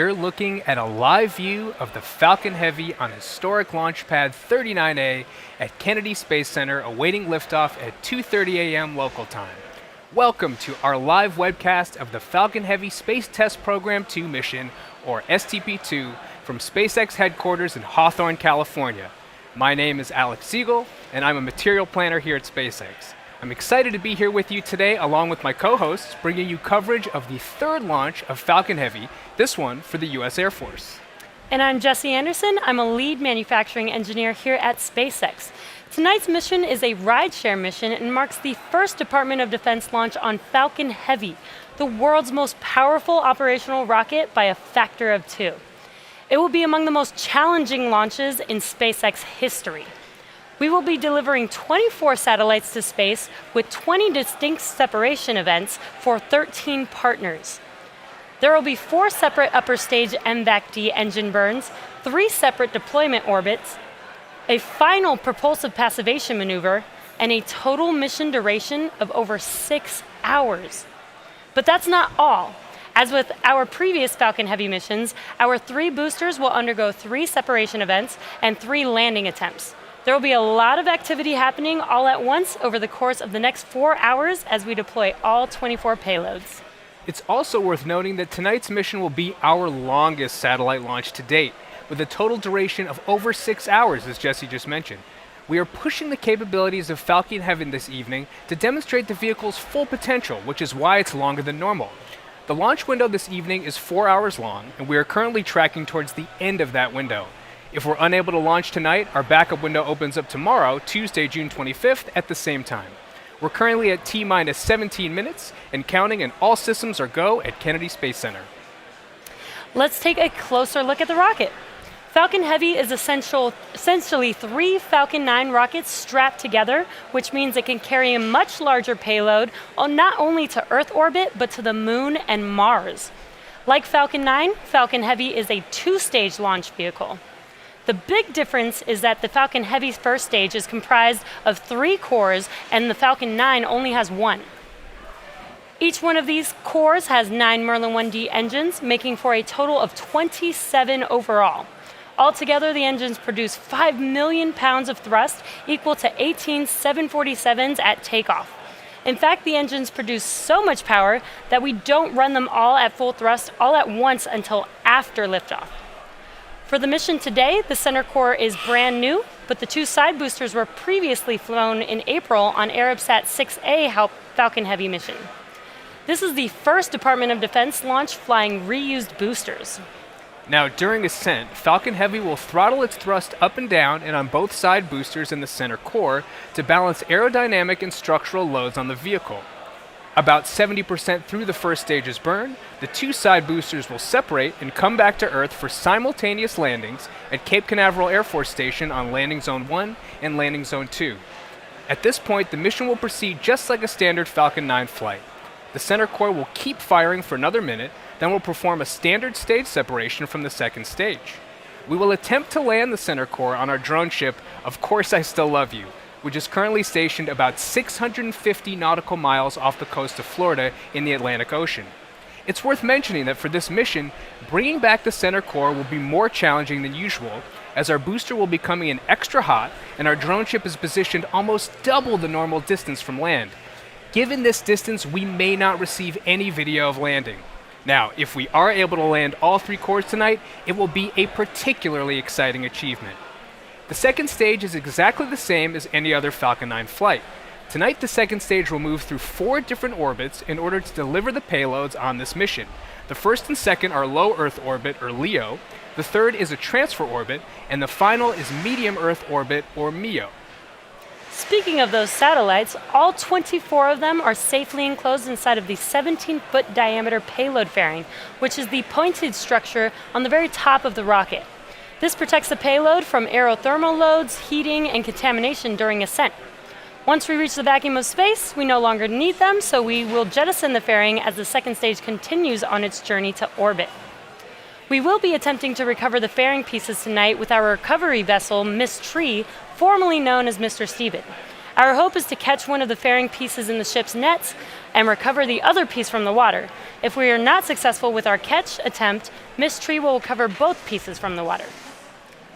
you're looking at a live view of the Falcon Heavy on historic launch pad 39A at Kennedy Space Center, awaiting liftoff at 2:30 a.m. local time. Welcome to our live webcast of the Falcon Heavy Space Test Program 2 mission, or STP-2, from SpaceX headquarters in Hawthorne, California. My name is Alex Siegel, and I'm a material planner here at SpaceX. I'm excited to be here with you today, along with my co-hosts, bringing you coverage of the third launch of Falcon Heavy, this one for the U.S. Air Force. And I'm Jessie Anderson. I'm a lead manufacturing engineer here at SpaceX. Tonight's mission is a rideshare mission and marks the first Department of Defense launch on Falcon Heavy, the world's most powerful operational rocket by a factor of 2. It will be among the most challenging launches in SpaceX history. We will be delivering 24 satellites to space with 20 distinct separation events for 13 partners. There will be 4 separate upper stage MVAC-D engine burns, 3 separate deployment orbits, a final propulsive passivation maneuver, and a total mission duration of over 6 hours. But that's not all. As with our previous Falcon Heavy missions, our 3 boosters will undergo 3 separation events and 3 landing attempts. There will be a lot of activity happening all at once over the course of the next 4 hours as we deploy all 24 payloads. It's also worth noting that tonight's mission will be our longest satellite launch to date, with a total duration of over 6 hours, as Jessie just mentioned. We are pushing the capabilities of Falcon Heavy this evening to demonstrate the vehicle's full potential, which is why it's longer than normal. The launch window this evening is 4 hours long, and we are currently tracking towards the end of that window. If we're unable to launch tonight, our backup window opens up tomorrow, Tuesday, June 25th, at the same time. We're currently at T-minus 17 minutes and counting, and all systems are go at Kennedy Space Center. Let's take a closer look at the rocket. Falcon Heavy is essentially 3 Falcon 9 rockets strapped together, which means it can carry a much larger payload, not only to Earth orbit, but to the Moon and Mars. Like Falcon 9, Falcon Heavy is a 2-stage launch vehicle. The big difference is that the Falcon Heavy's first stage is comprised of 3 cores, and the Falcon 9 only has 1. Each one of these cores has 9 Merlin 1D engines, making for a total of 27 overall. Altogether, the engines produce 5 million pounds of thrust, equal to 18 747s at takeoff. In fact, the engines produce so much power that we don't run them all at full thrust all at once until after liftoff. For the mission today, the center core is brand new, but the 2 side boosters were previously flown in April on Arabsat 6A Falcon Heavy mission. This is the first Department of Defense launch flying reused boosters. Now, during ascent, Falcon Heavy will throttle its thrust up and down and on both side boosters in the center core to balance aerodynamic and structural loads on the vehicle. About 70% through the first stage's burn, the 2 side boosters will separate and come back to Earth for simultaneous landings at Cape Canaveral Air Force Station on Landing Zone 1 and Landing Zone 2. At this point, the mission will proceed just like a standard Falcon 9 flight. The center core will keep firing for another minute, then will perform a standard stage separation from the second stage. We will attempt to land the center core on our drone ship, Of Course I Still Love You, which is currently stationed about 650 nautical miles off the coast of Florida in the Atlantic Ocean. It's worth mentioning that for this mission, bringing back the center core will be more challenging than usual, as our booster will be coming in extra hot and our drone ship is positioned almost double the normal distance from land. Given this distance, we may not receive any video of landing. Now, if we are able to land all 3 cores tonight, it will be a particularly exciting achievement. The second stage is exactly the same as any other Falcon 9 flight. Tonight, the second stage will move through 4 different orbits in order to deliver the payloads on this mission. The first and second are low Earth orbit, or LEO. The third is a transfer orbit, and the final is medium Earth orbit, or MEO. Speaking of those satellites, all 24 of them are safely enclosed inside of the 17-foot diameter payload fairing, which is the pointed structure on the very top of the rocket. This protects the payload from aerothermal loads, heating, and contamination during ascent. Once we reach the vacuum of space, we no longer need them, so we will jettison the fairing as the second stage continues on its journey to orbit. We will be attempting to recover the fairing pieces tonight with our recovery vessel, Miss Tree, formerly known as Mr. Steven. Our hope is to catch one of the fairing pieces in the ship's nets, and recover the other piece from the water. If we are not successful with our catch attempt, Miss Tree will recover both pieces from the water.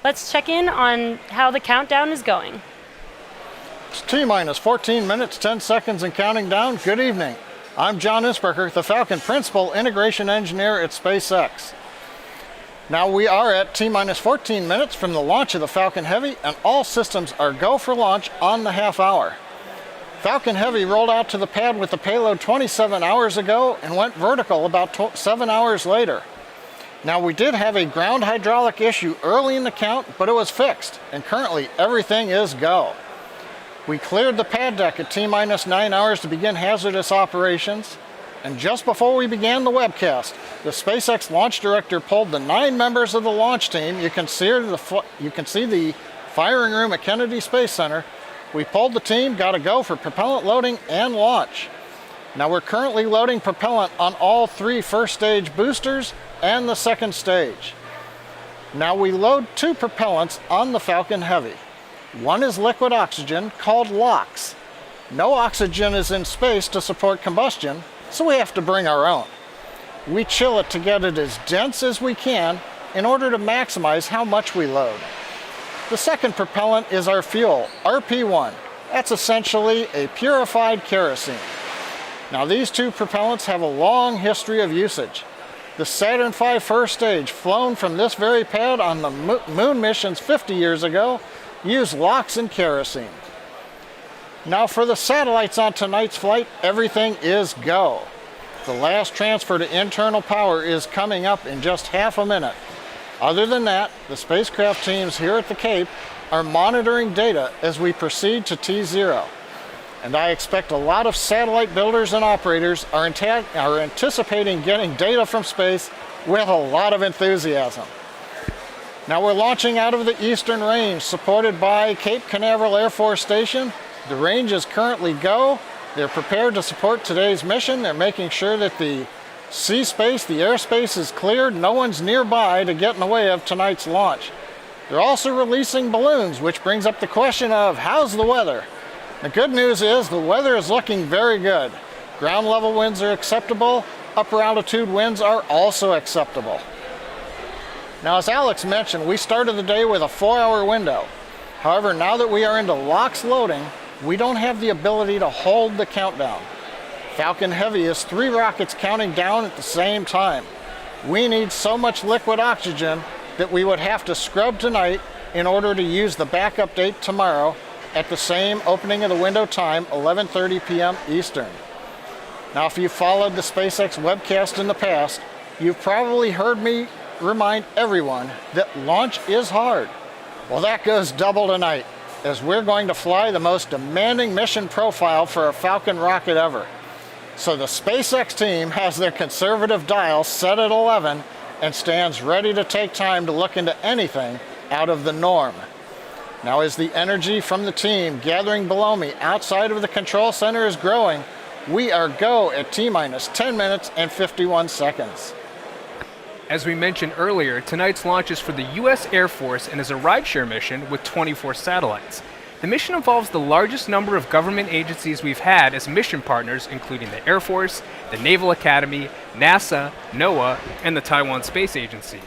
Let's check in on how the countdown is going. It's T-minus 14 minutes, 10 seconds and counting down. Good evening. I'm John Isberger, the Falcon Principal Integration Engineer at SpaceX. Now we are at T-minus 14 minutes from the launch of the Falcon Heavy, and all systems are go for launch on the half hour. Falcon Heavy rolled out to the pad with the payload 27 hours ago and went vertical about 7 hours later. Now we did have a ground hydraulic issue early in the count, but it was fixed, and currently everything is go. We cleared the pad deck at T-minus 9 hours to begin hazardous operations, and just before we began the webcast, the SpaceX launch director pulled the 9 members of the launch team. You can see the firing room at Kennedy Space Center. We pulled the team, got to go for propellant loading and launch. Now we're currently loading propellant on all 3 first stage boosters and the second stage. Now we load 2 propellants on the Falcon Heavy. One is liquid oxygen called LOX. No oxygen is in space to support combustion, so we have to bring our own. We chill it to get it as dense as we can in order to maximize how much we load. The second propellant is our fuel, RP1. That's essentially a purified kerosene. Now these 2 propellants have a long history of usage. The Saturn V first stage, flown from this very pad on the moon missions 50 years ago, used LOX and kerosene. Now for the satellites on tonight's flight, everything is go. The last transfer to internal power is coming up in just half a minute. Other than that, the spacecraft teams here at the Cape are monitoring data as we proceed to T0. And I expect a lot of satellite builders and operators are anticipating getting data from space with a lot of enthusiasm. Now we're launching out of the Eastern Range, supported by Cape Canaveral Air Force Station. The range is currently go. They're prepared to support today's mission. They're making sure that the sea space, the airspace is cleared. No one's nearby to get in the way of tonight's launch. They're also releasing balloons, which brings up the question of how's the weather? The good news is the weather is looking very good. Ground level winds are acceptable. Upper altitude winds are also acceptable. Now, as Alex mentioned, we started the day with a 4-hour window. However, now that we are into LOX loading, we don't have the ability to hold the countdown. Falcon Heavy is 3 rockets counting down at the same time. We need so much liquid oxygen that we would have to scrub tonight in order to use the backup date tomorrow at the same opening of the window time, 11:30 p.m. Eastern. Now, if you followed the SpaceX webcast in the past, you've probably heard me remind everyone that launch is hard. Well, that goes double tonight, as we're going to fly the most demanding mission profile for a Falcon rocket ever. So the SpaceX team has their conservative dial set at 11 and stands ready to take time to look into anything out of the norm. Now, as the energy from the team gathering below me outside of the control center is growing, we are go at T-minus 10 minutes and 51 seconds. As we mentioned earlier, tonight's launch is for the U.S. Air Force and is a rideshare mission with 24 satellites. The mission involves the largest number of government agencies we've had as mission partners, including the Air Force, the Naval Academy, NASA, NOAA, and the Taiwan Space Agency.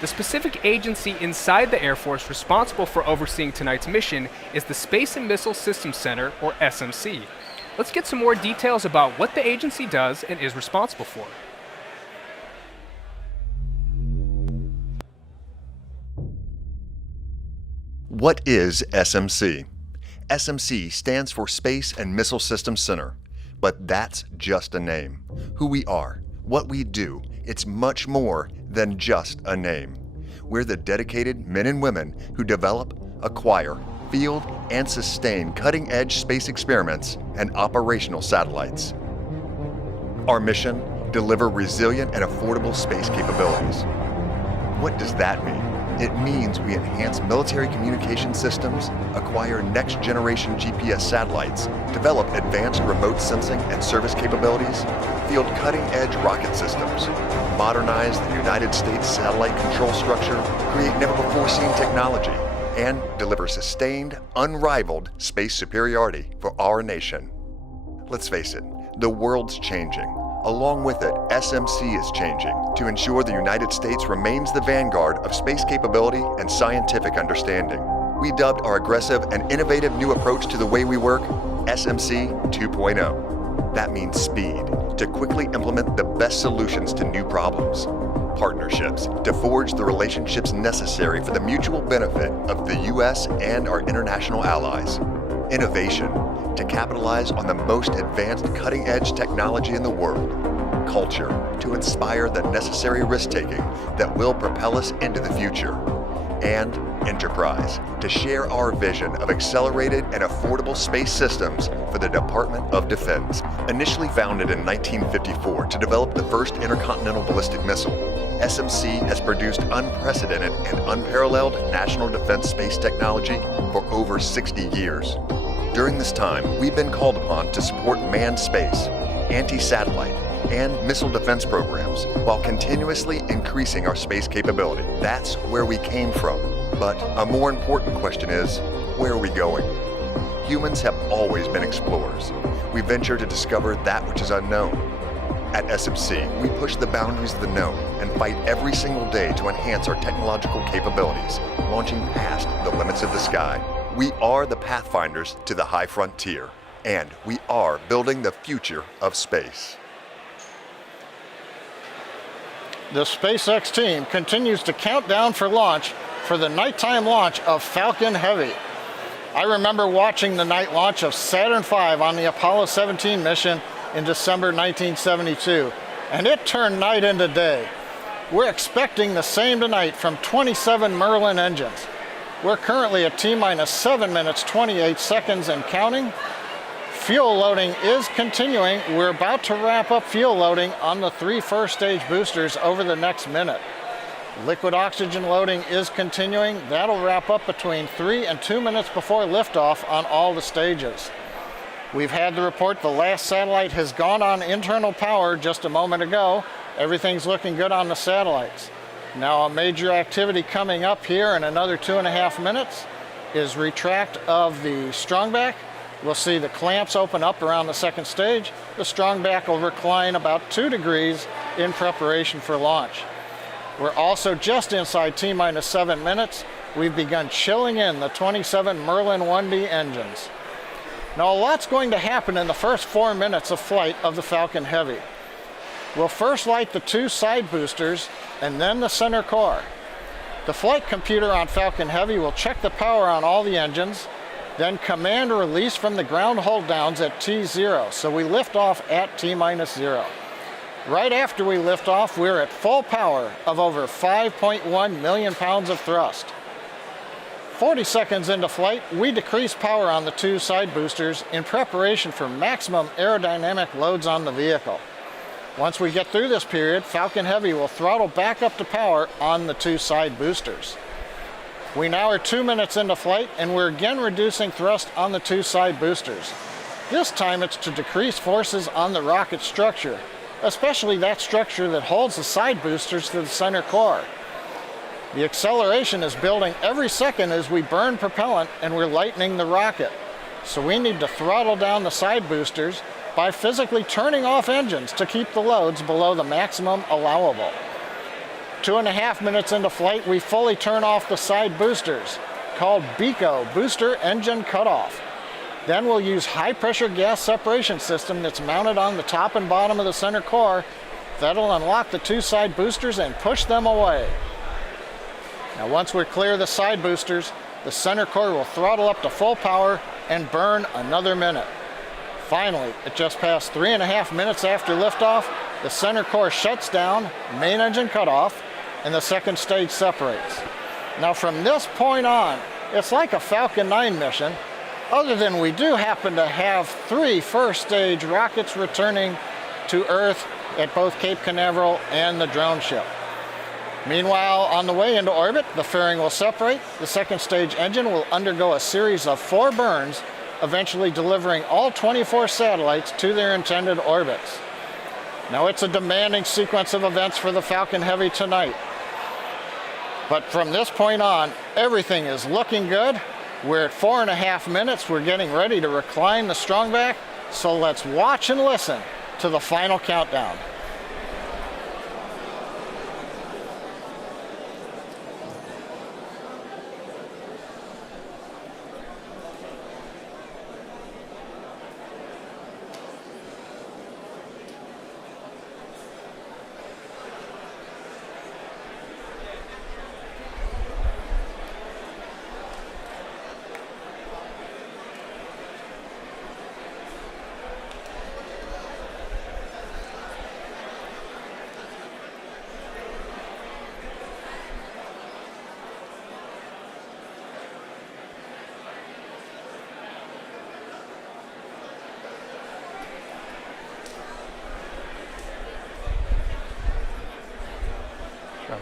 The specific agency inside the Air Force responsible for overseeing tonight's mission is the Space and Missile Systems Center, or SMC. Let's get some more details about what the agency does and is responsible for. What is SMC? SMC stands for Space and Missile Systems Center, but that's just a name. Who we are, what we do, it's much more than just a name. We're the dedicated men and women who develop, acquire, field, and sustain cutting-edge space experiments and operational satellites. Our mission, deliver resilient and affordable space capabilities. What does that mean? It means we enhance military communication systems, acquire next-generation GPS satellites, develop advanced remote sensing and service capabilities, field cutting-edge rocket systems, modernize the United States satellite control structure, create never-before-seen technology, and deliver sustained, unrivaled space superiority for our nation. Let's face it, The world's changing. Along with it, SMC is changing to ensure the United States remains the vanguard of space capability and scientific understanding. We dubbed our aggressive and innovative new approach to the way we work SMC 2.0. That means speed, to quickly implement the best solutions to new problems. Partnerships, to forge the relationships necessary for the mutual benefit of the U.S. and our international allies. Innovation, to capitalize on the most advanced cutting-edge technology in the world. Culture, to inspire the necessary risk-taking that will propel us into the future. And enterprise, to share our vision of accelerated and affordable space systems for the Department of Defense. Initially founded in 1954 to develop the first intercontinental ballistic missile, SMC has produced unprecedented and unparalleled national defense space technology for over 60 years. During this time, we've been called upon to support manned space, anti-satellite, and missile defense programs while continuously increasing our space capability. That's where we came from. But a more important question is, where are we going? Humans have always been explorers. We venture to discover that which is unknown. At SMC, we push the boundaries of the known and fight every single day to enhance our technological capabilities, launching past the limits of the sky. We are the pathfinders to the high frontier, and we are building the future of space. The SpaceX team continues to count down for launch for the nighttime launch of Falcon Heavy. I remember watching the night launch of Saturn V on the Apollo 17 mission in December 1972, and it turned night into day. We're expecting the same tonight from 27 Merlin engines. We're currently at T-minus 7 minutes 28 seconds and counting. Fuel loading is continuing. We're about to wrap up fuel loading on the 3 first stage boosters over the next minute. Liquid oxygen loading is continuing. That'll wrap up between 3 and 2 minutes before liftoff on all the stages. We've had the report the last satellite has gone on internal power just a moment ago. Everything's looking good on the satellites. Now a major activity coming up here in another 2.5 minutes is retract of the strongback. We'll see the clamps open up around the second stage. The strongback will recline about 2 degrees in preparation for launch. We're also just inside T-minus 7 minutes. We've begun chilling in the 27 Merlin 1D engines. Now a lot's going to happen in the first 4 minutes of flight of the Falcon Heavy. We'll first light the 2 side boosters and then the center core. The flight computer on Falcon Heavy will check the power on all the engines, then command release from the ground hold downs at T0, so we lift off at T-minus 0. Right after we lift off, we're at full power of over 5.1 million pounds of thrust. 40 seconds into flight, we decrease power on the 2 side boosters in preparation for maximum aerodynamic loads on the vehicle. Once we get through this period, Falcon Heavy will throttle back up to power on the 2 side boosters. We now are 2 minutes into flight, and we're again reducing thrust on the 2 side boosters. This time it's to decrease forces on the rocket structure, especially that structure that holds the side boosters to the center core. The acceleration is building every second as we burn propellant and we're lightening the rocket. So we need to throttle down the side boosters by physically turning off engines to keep the loads below the maximum allowable. 2.5 minutes into flight, we fully turn off the side boosters, called BECO, Booster Engine Cutoff. Then we'll use high pressure gas separation system that's mounted on the top and bottom of the center core. That'll unlock the 2 side boosters and push them away. Now once we're clear of the side boosters, the center core will throttle up to full power and burn another minute. Finally, at just past 3.5 minutes after liftoff, the center core shuts down, main engine cutoff, and the second stage separates. Now from this point on, it's like a Falcon 9 mission, other than we do happen to have 3 first stage rockets returning to Earth at both Cape Canaveral and the drone ship. Meanwhile, on the way into orbit, the fairing will separate. The second stage engine will undergo a series of 4 burns, eventually delivering all 24 satellites to their intended orbits. Now it's a demanding sequence of events for the Falcon Heavy tonight. But from this point on, everything is looking good. We're at 4.5 minutes. We're getting ready to recline the strongback, So let's watch and listen to the final countdown.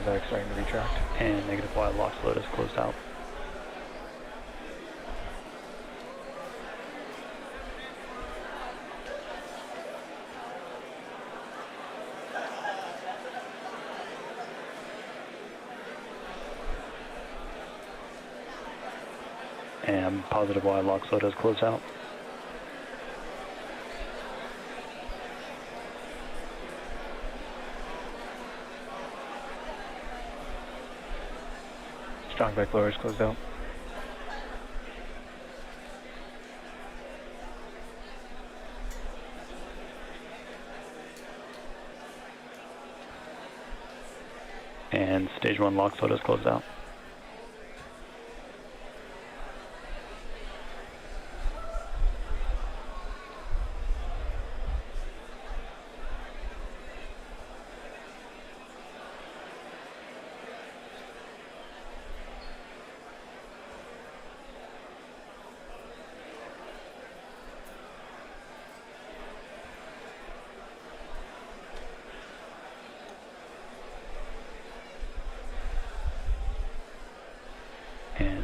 Back starting to retract. And negative Y lock float is closed out. And positive Y lock float is closed out. Strong back lower is closed out. And stage 1 lock float is closed out.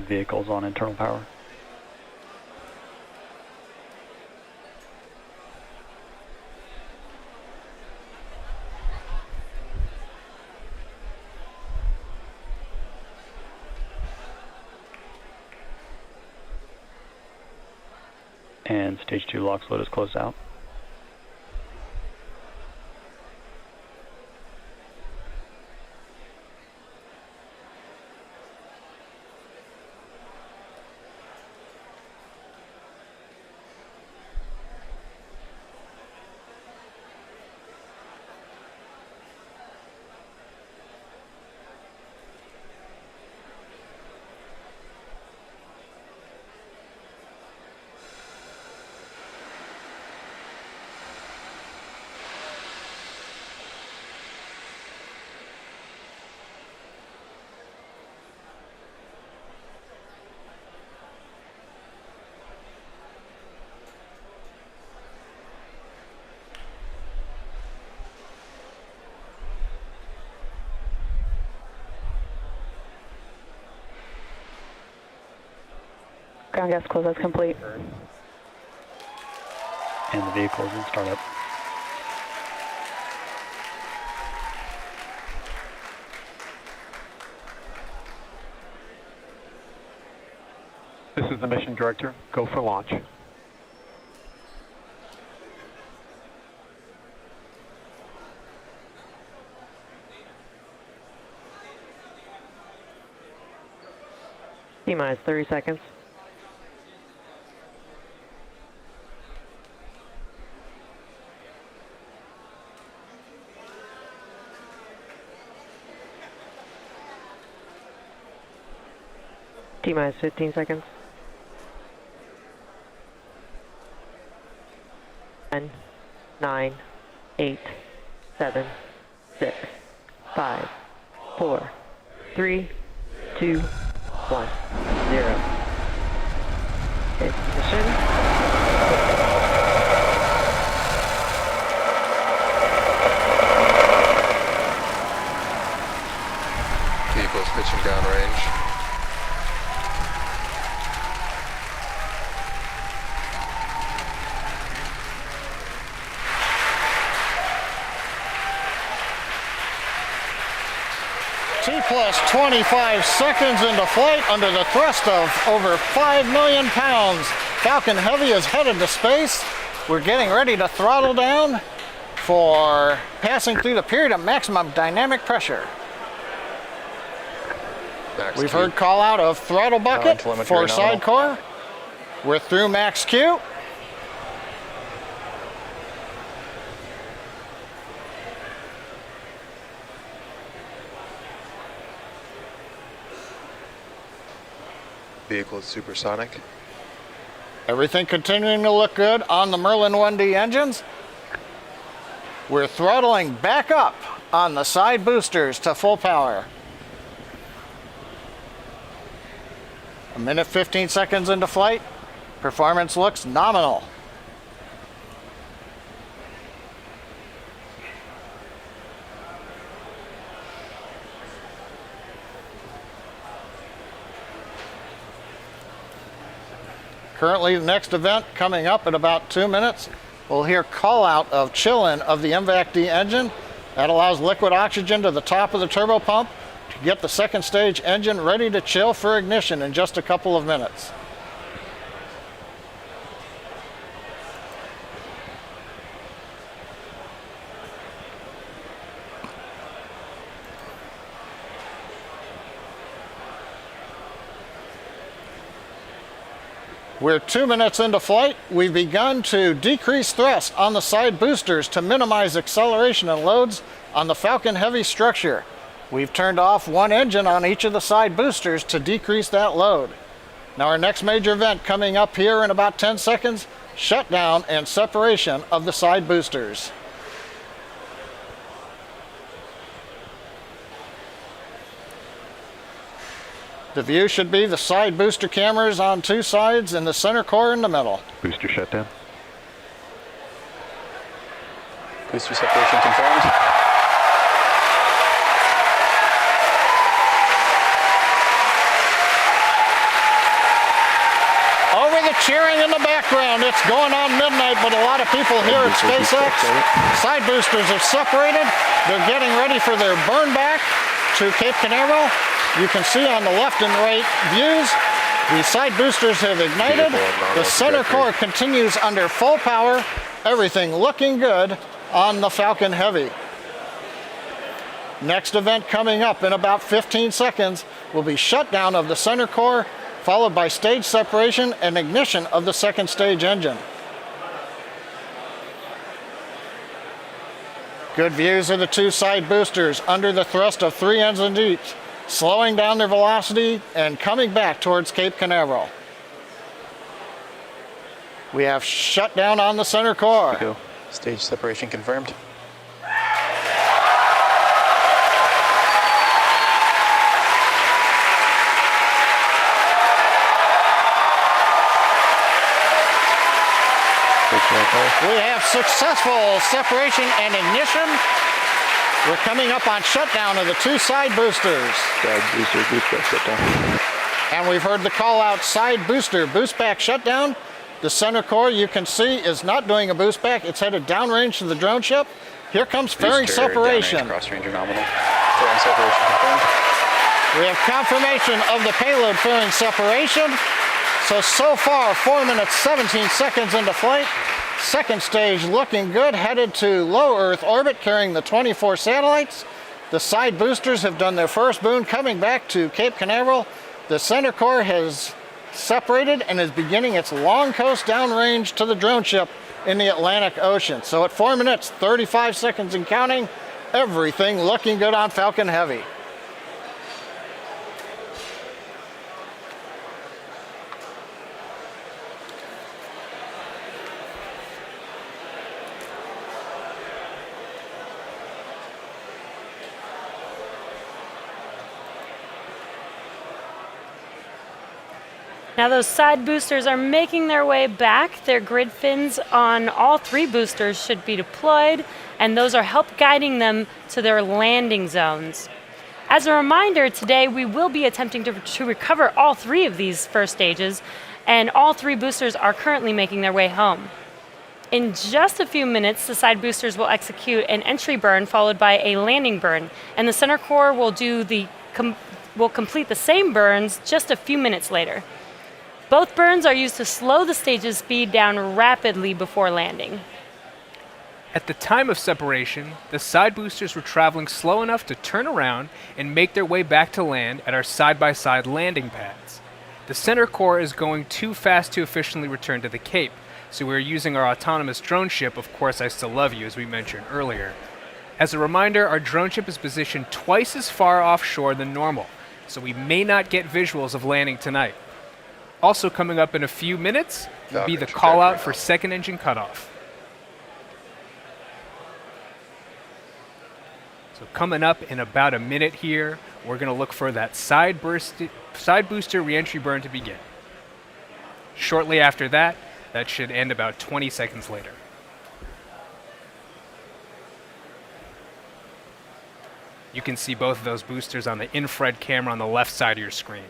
Vehicles on internal power. And stage 2 lock float is closed out. Ground gas closeout complete. And the vehicle is in startup. This is the mission director. Go for launch. T-minus 30 seconds. T-minus 15 seconds. 10, 9, 8, 7, 6, 5, 4, 3, 2, 1, 0. Ignition. Vehicles pitching downrange. T plus 25 seconds into flight under the thrust of over 5 million pounds. Falcon Heavy is headed to space. We're getting ready to throttle down for passing through the period of maximum dynamic pressure. Max We've Q. heard call out of throttle bucket telemetry for nominal. side core. We're through max Q. Vehicle is supersonic. Everything continuing to look good on the Merlin 1D engines. We're throttling back up on the side boosters to full power. A minute 15 seconds into flight. Performance looks nominal. Currently, the next event coming up in about 2 minutes. We'll hear call out of chill-in of the MVAC-D engine. That allows liquid oxygen to the top of the turbo pump to get the second stage engine ready to chill for ignition in just a couple of minutes. We're 2 minutes into flight. We've begun to decrease thrust on the side boosters to minimize acceleration and loads on the Falcon Heavy structure. We've turned off one engine on each of the side boosters to decrease that load. Now our next major event coming up here in about 10 seconds, shutdown and separation of the side boosters. The view should be the side booster cameras on two sides and the center core in the middle. Booster shutdown. Booster separation confirmed. Over the cheering in the background, it's going on midnight, but a lot of people here at SpaceX, side boosters have separated. They're getting ready for their burn back to Cape Canaveral. You can see on the left and right views, the side boosters have ignited. The center core continues under full power. Everything looking good on the Falcon Heavy. Next event coming up in about 15 seconds will be shutdown of the center core, followed by stage separation and ignition of the second stage engine. Good views of the two side boosters under the thrust of 3 engines each, slowing down their velocity and coming back towards Cape Canaveral. We have shutdown on the center core. Go. Stage separation confirmed. We have successful separation and ignition. We're coming up on shutdown of the two side boosters. Side booster, boost back shutdown. And we've heard the call out side booster, boost back shutdown. The center core, you can see, is not doing a boost back. It's headed downrange to the drone ship. Here comes fairing separation. Cross ranger nominal. Fairing separation confirmed. We have confirmation of the payload fairing separation. So far, 4 minutes, 17 seconds into flight. Second stage looking good, headed to low Earth orbit, carrying the 24 satellites. The side boosters have done their first boon, coming back to Cape Canaveral. The center core has separated and is beginning its long coast downrange to the drone ship in the Atlantic Ocean. So at 4 minutes, 35 seconds and counting, everything looking good on Falcon Heavy. Now those side boosters are making their way back. Their grid fins on all 3 boosters should be deployed, and those are help guiding them to their landing zones. As a reminder, today we will be attempting to recover all 3 of these first stages, and all 3 boosters are currently making their way home. In just a few minutes, the side boosters will execute an entry burn followed by a landing burn, and the center core will complete the same burns just a few minutes later. Both burns are used to slow the stage's speed down rapidly before landing. At the time of separation, the side boosters were traveling slow enough to turn around and make their way back to land at our side-by-side landing pads. The center core is going too fast to efficiently return to the Cape, so we're using our autonomous drone ship, Of Course I Still Love You, as we mentioned earlier. As a reminder, our drone ship is positioned twice as far offshore than normal, so we may not get visuals of landing tonight. Also coming up in a few minutes will be the call-out for second engine cutoff. So coming up in about a minute here, we're going to look for that side booster reentry burn to begin. Shortly after that, that should end about 20 seconds later. You can see both of those boosters on the infrared camera on the left side of your screen.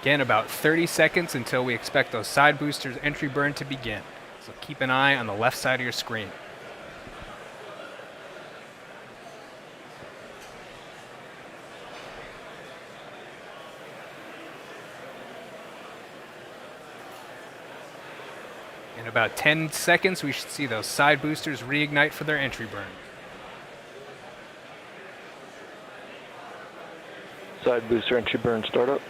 Again, about 30 seconds until we expect those side boosters entry burn to begin. So keep an eye on the left side of your screen. In about 10 seconds, we should see those side boosters reignite for their entry burn. Side booster entry burn startup.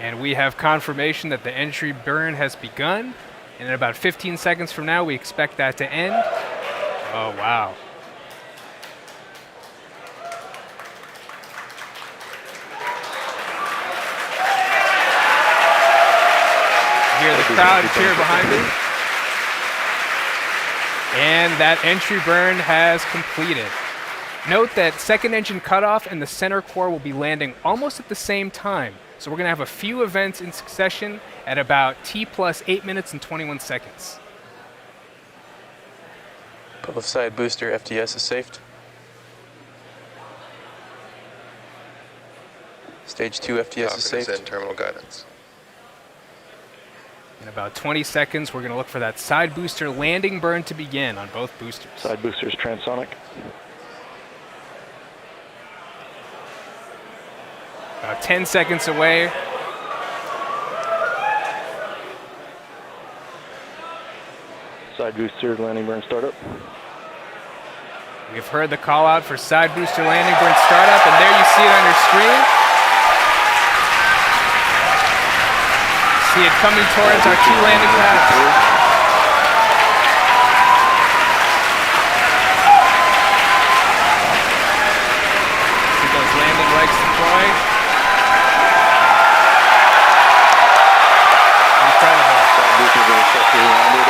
And we have confirmation that the entry burn has begun. And in about 15 seconds from now, we expect that to end. Oh, wow. Hear the crowd cheer behind me. And that entry burn has completed. Note that second engine cutoff and the center core will be landing almost at the same time. So we're going to have a few events in succession at about T plus 8 minutes and 21 seconds. Both side booster FTS is safed. Stage 2 FTS is safe. in terminal guidance. In about 20 seconds, we're going to look for that side booster landing burn to begin on both boosters. Side boosters transonic. About 10 seconds away. Side booster landing burn startup. We've heard the call out for side booster landing burn startup, and there you see it on your screen. See it coming towards our two landing pads. See those landing legs deploy. Incredible. Side boosters are successfully landed.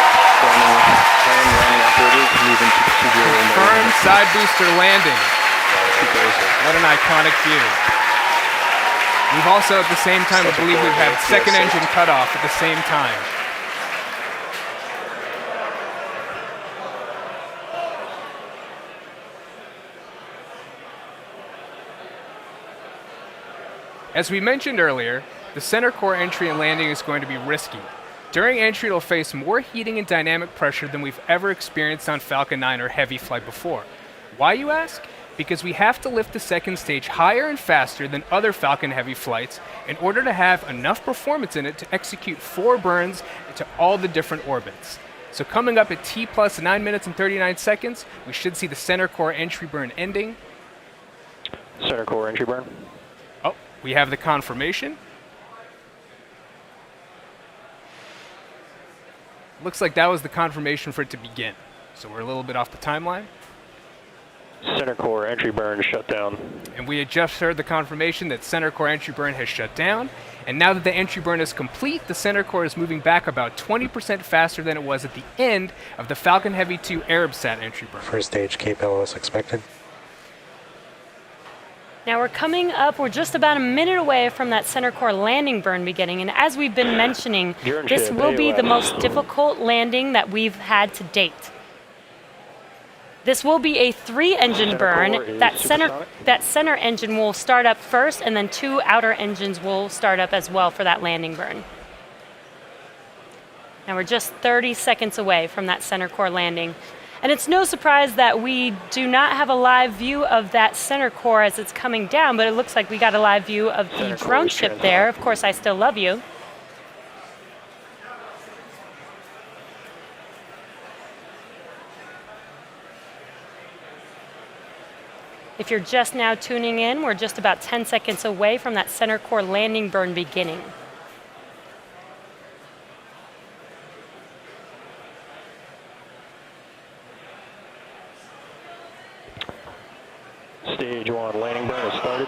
Landing operated. Moving to Confirmed side booster landing. What an iconic view. We've also, at the same time, I believe we've had second engine cutoff at the same time. As we mentioned earlier, the center core entry and landing is going to be risky. During entry, it'll face more heating and dynamic pressure than we've ever experienced on Falcon 9 or Heavy flight before. Why, you ask? Because we have to lift the second stage higher and faster than other Falcon Heavy flights in order to have enough performance in it to execute 4 burns into all the different orbits. So coming up at T plus 9 minutes and 39 seconds, we should see the center core entry burn ending. Center core entry burn. Oh, we have the confirmation. Looks like that was the confirmation for it to begin. So we're a little bit off the timeline. Center core entry burn shut down. And we had just heard the confirmation that center core entry burn has shut down. And now that the entry burn is complete, the center core is moving back about 20% faster than it was at the end of the Falcon Heavy 2 Arabsat entry burn. First stage Cape LOS expected. Now we're just about a minute away from that center core landing burn beginning, and as we've been mentioning, this will be the most difficult landing that we've had to date. This will be a 3-engine burn. That center engine will start up first, and then 2 outer engines will start up as well for that landing burn. And we're just 30 seconds away from that center core landing. And it's no surprise that we do not have a live view of that center core as it's coming down, but it looks like we got a live view of the drone ship there. Of course, I Still Love You. If you're just now tuning in, we're just about 10 seconds away from that center core landing burn beginning. Stage 1 landing burn has started.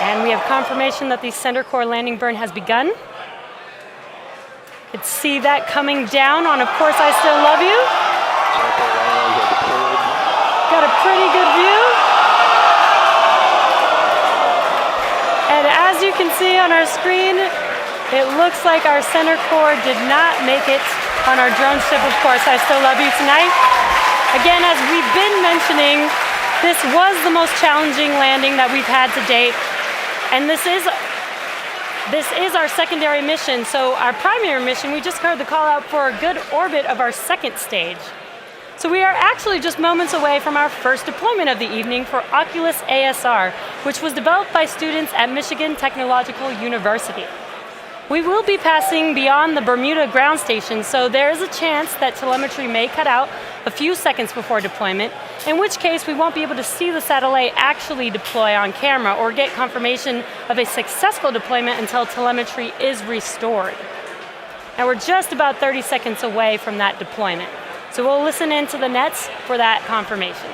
And we have confirmation that the center core landing burn has begun. You can see that coming down on Of Course I Still Love You. Center core landing are deployed. Got a pretty good view. And as you can see on our screen, it looks like our center core did not make it on our drone ship, Of Course I Still Love You tonight. Again, as we've been mentioning, this was the most challenging landing that we've had to date. And this is our secondary mission. So our primary mission, we just heard the call out for a good orbit of our second stage. So we are actually just moments away from our first deployment of the evening for Oculus ASR, which was developed by students at Michigan Technological University. We will be passing beyond the Bermuda ground station, so there is a chance that telemetry may cut out a few seconds before deployment, in which case we won't be able to see the satellite actually deploy on camera or get confirmation of a successful deployment until telemetry is restored. Now we're just about 30 seconds away from that deployment, so we'll listen into the nets for that confirmation.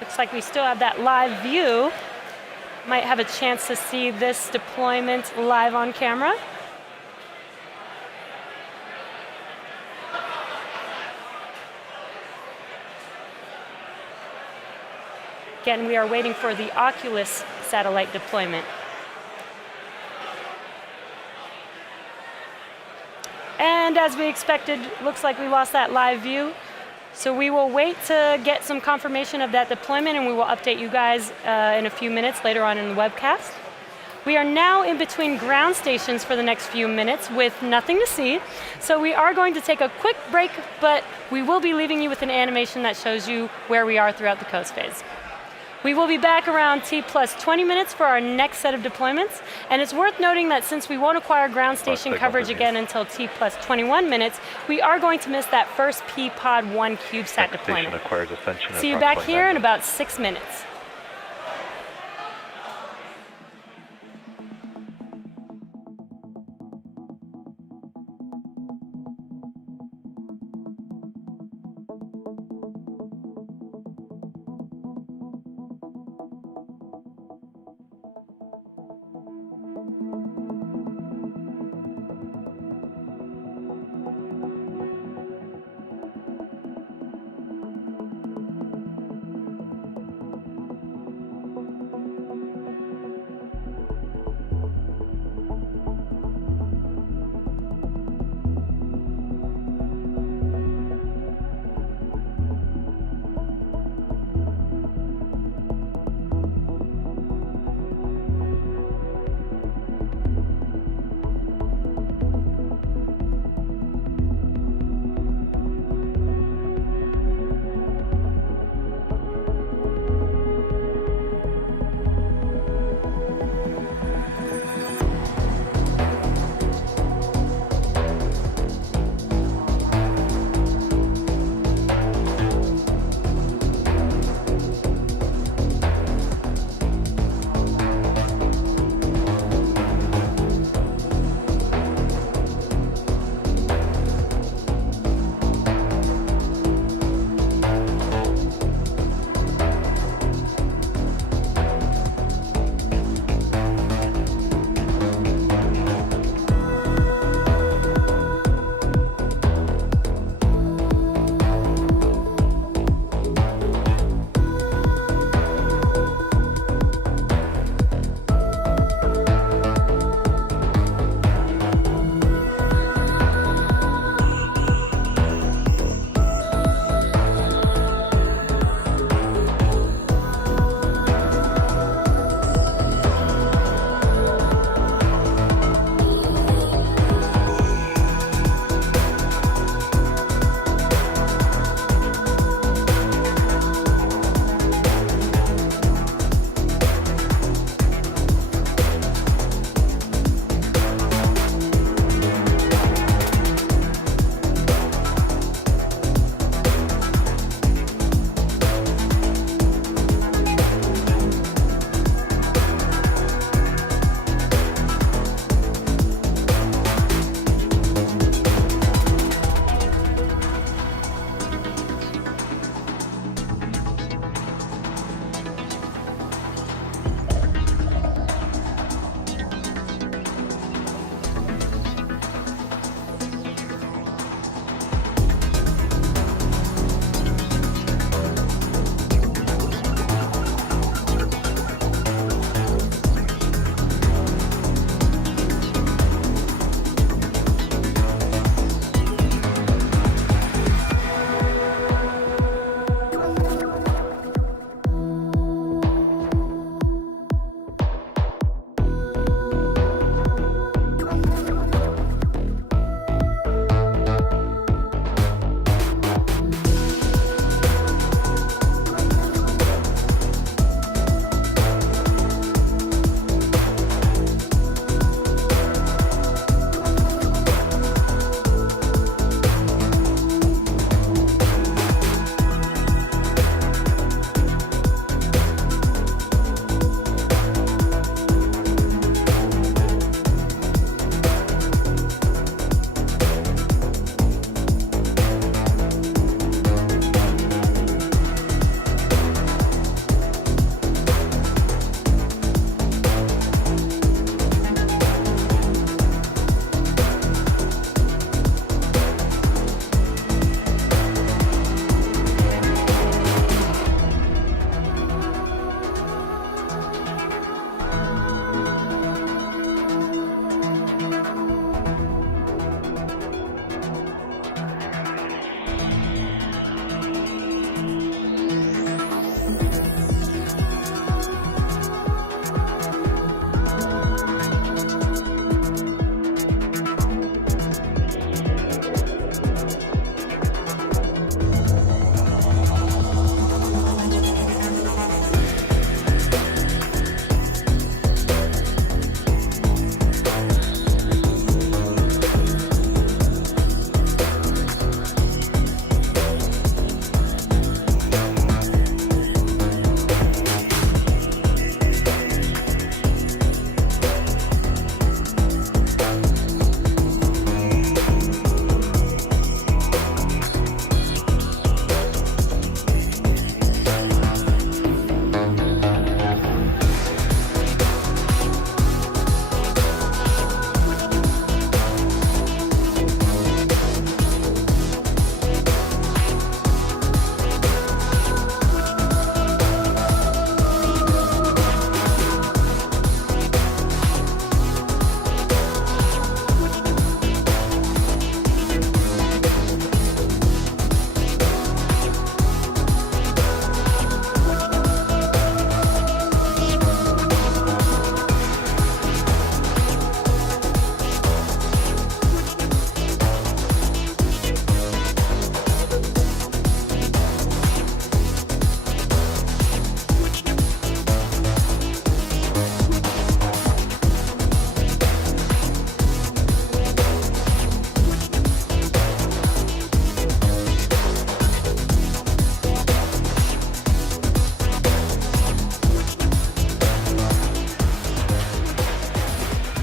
Looks like we still have that live view. Might have a chance to see this deployment live on camera. Again, we are waiting for the Oculus satellite deployment. And as we expected, looks like we lost that live view. So we will wait to get some confirmation of that deployment, and we will update you guys in a few minutes later on in the webcast. We are now in between ground stations for the next few minutes with nothing to see. So we are going to take a quick break, but we will be leaving you with an animation that shows you where we are throughout the coast phase. We will be back around T plus 20 minutes for our next set of deployments. And it's worth noting that since we won't acquire ground station coverage again until T plus 21 minutes, we are going to miss that first P-Pod 1 CubeSat deployment. See you back here in about 6 minutes.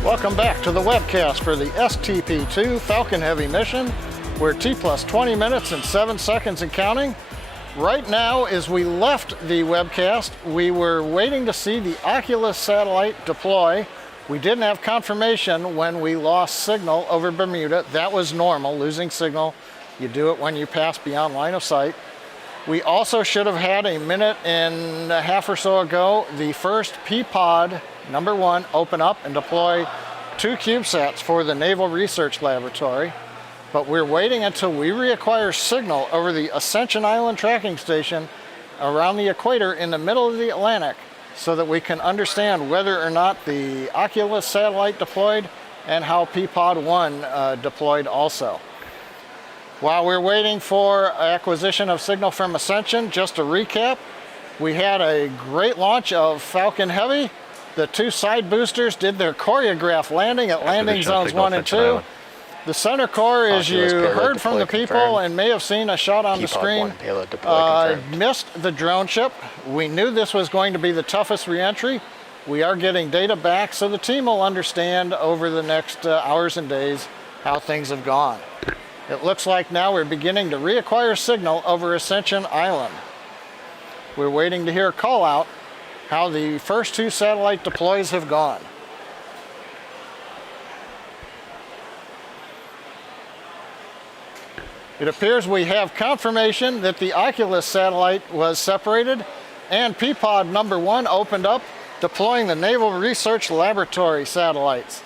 Welcome back to the webcast for the STP-2 Falcon Heavy mission. We're T plus 20 minutes and 7 seconds and counting. Right now, as we left the webcast, we were waiting to see the Oculus satellite deploy. We didn't have confirmation when we lost signal over Bermuda. That was normal, losing signal. You do it when you pass beyond line of sight. We also should have had a minute and a half or so ago the first P-Pod #1 open up and deploy 2 CubeSats for the Naval Research Laboratory. But we're waiting until we reacquire signal over the Ascension Island tracking station around the equator in the middle of the Atlantic so that we can understand whether or not the Oculus satellite deployed and how P-Pod 1 deployed also. While we're waiting for acquisition of signal from Ascension, just to recap, we had a great launch of Falcon Heavy. The 2 side boosters did their choreographed landing at landing zones 1 and 2. The center core, as you heard from the people and may have seen a shot on the screen, missed the drone ship. We knew this was going to be the toughest reentry. We are getting data back, so the team will understand over the next hours and days how things have gone. It looks like now we're beginning to reacquire signal over Ascension Island. We're waiting to hear a call out how the first 2 satellite deploys have gone. It appears we have confirmation that the Oculus satellite was separated and P-Pod #1 opened up, deploying the Naval Research Laboratory satellites.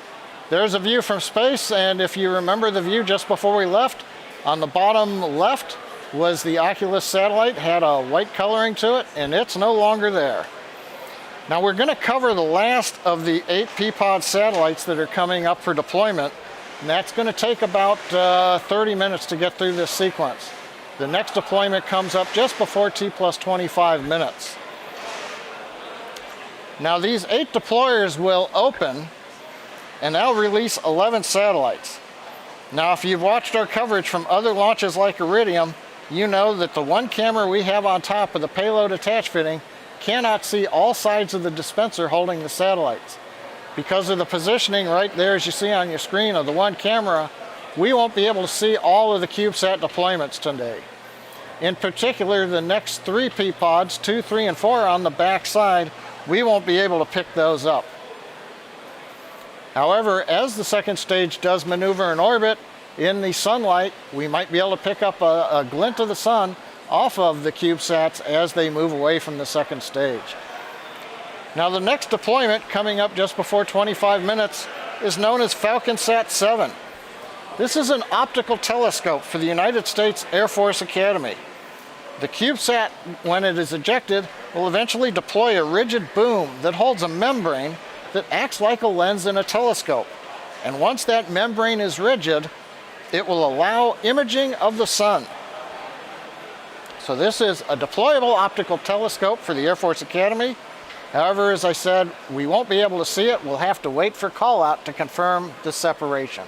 There's a view from space, and if you remember the view just before we left, on the bottom left was the Oculus satellite, had a white coloring to it, and it's no longer there. Now we're going to cover the last of the 8 P-Pod satellites that are coming up for deployment, and that's going to take about 30 minutes to get through this sequence. The next deployment comes up just before T plus 25 minutes. Now these 8 deployers will open, and they'll release 11 satellites. Now if you've watched our coverage from other launches like Iridium, you know that the 1 camera we have on top of the payload attach fitting cannot see all sides of the dispenser holding the satellites. Because of the positioning right there, as you see on your screen, of the 1 camera, we won't be able to see all of the CubeSat deployments today. In particular, the next 3 P-Pods, 2, 3, and 4 on the back side, we won't be able to pick those up. However, as the second stage does maneuver in orbit, in the sunlight, we might be able to pick up a glint of the sun off of the CubeSats as they move away from the second stage. Now the next deployment, coming up just before 25 minutes, is known as Falcon Sat 7. This is an optical telescope for the United States Air Force Academy. The CubeSat, when it is ejected, will eventually deploy a rigid boom that holds a membrane that acts like a lens in a telescope. And once that membrane is rigid, it will allow imaging of the sun. So this is a deployable optical telescope for the Air Force Academy. However, as I said, we won't be able to see it. We'll have to wait for call out to confirm the separation.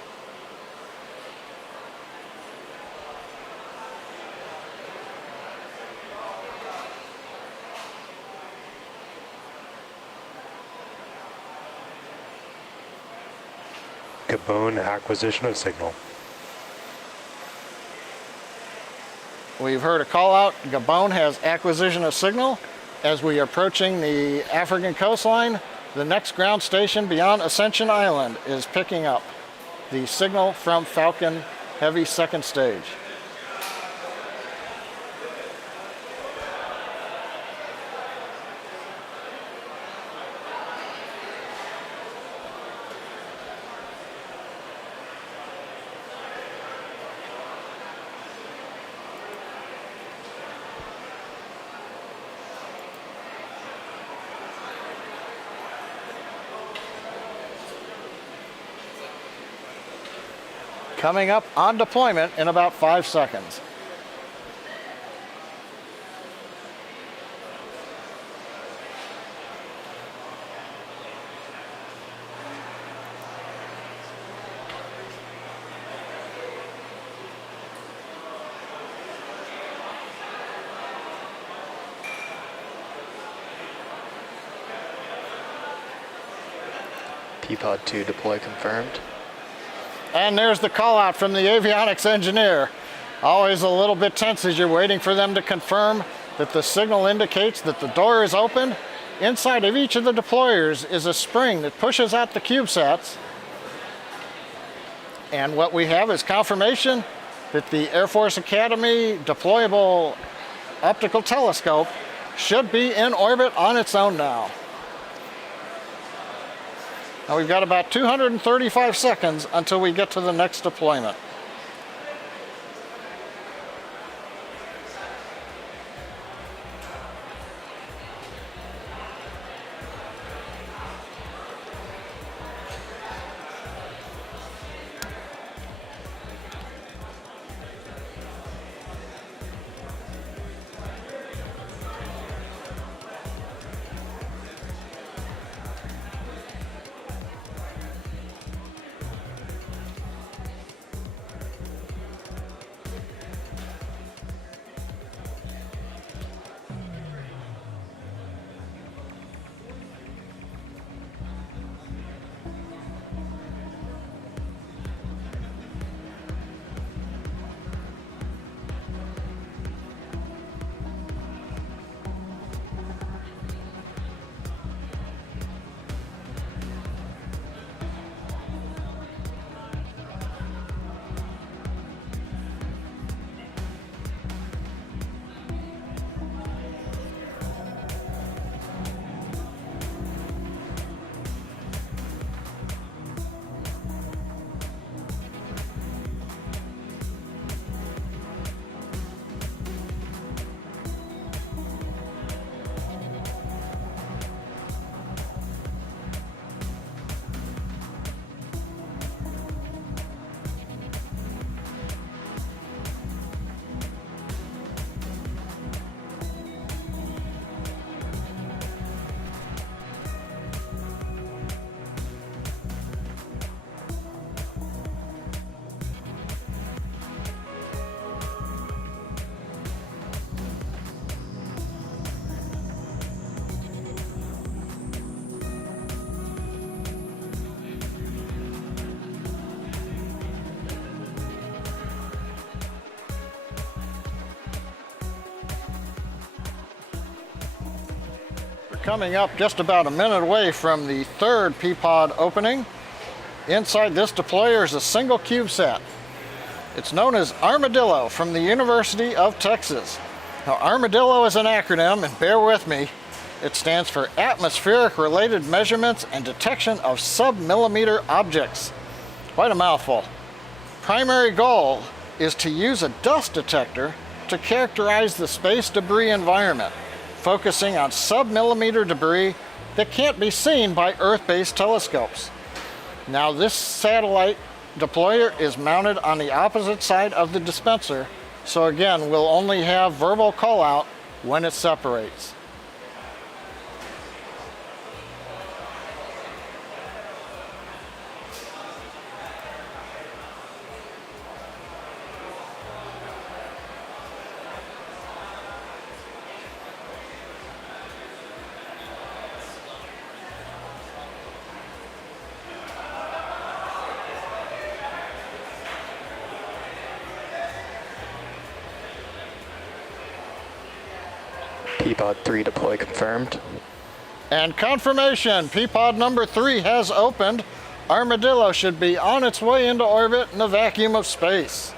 Gabon acquisition of signal. We've heard a call out. Gabon has acquisition of signal. As we are approaching the African coastline, the next ground station beyond Ascension Island is picking up the signal from Falcon Heavy second stage. Coming up on deployment in about 5 seconds. P-Pod 2 deploy confirmed. And there's the call out from the avionics engineer. Always a little bit tense as you're waiting for them to confirm that the signal indicates that the door is open. Inside of each of the deployers is a spring that pushes out the CubeSats. And what we have is confirmation that the Air Force Academy deployable optical telescope should be in orbit on its own now. Now we've got about 235 seconds until we get to the next deployment. Coming up just about a minute away from the third P-Pod opening. Inside this deployer is a single CubeSat. It's known as Armadillo from the University of Texas. Now, Armadillo is an acronym, and bear with me. It stands for Atmospheric Related Measurements and Detection of Sub-Millimeter Objects. Quite a mouthful. Primary goal is to use a dust detector to characterize the space debris environment, focusing on sub-millimeter debris that can't be seen by Earth-based telescopes. Now, this satellite deployer is mounted on the opposite side of the dispenser, so again, we'll only have verbal call out when it separates. P-Pod 3 deploy confirmed. And confirmation, P-Pod number 3 has opened. Armadillo should be on its way into orbit in the vacuum of space.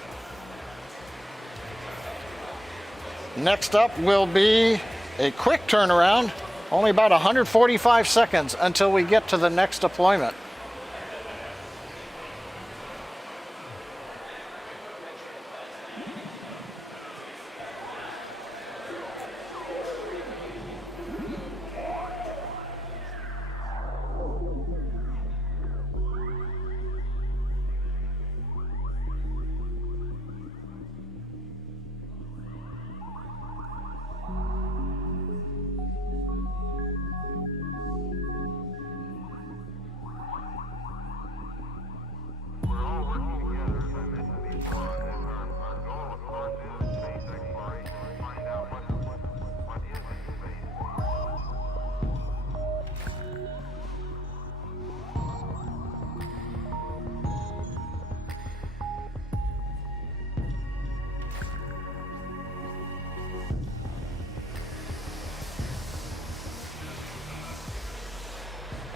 Next up will be a quick turnaround, only about 145 seconds until we get to the next deployment.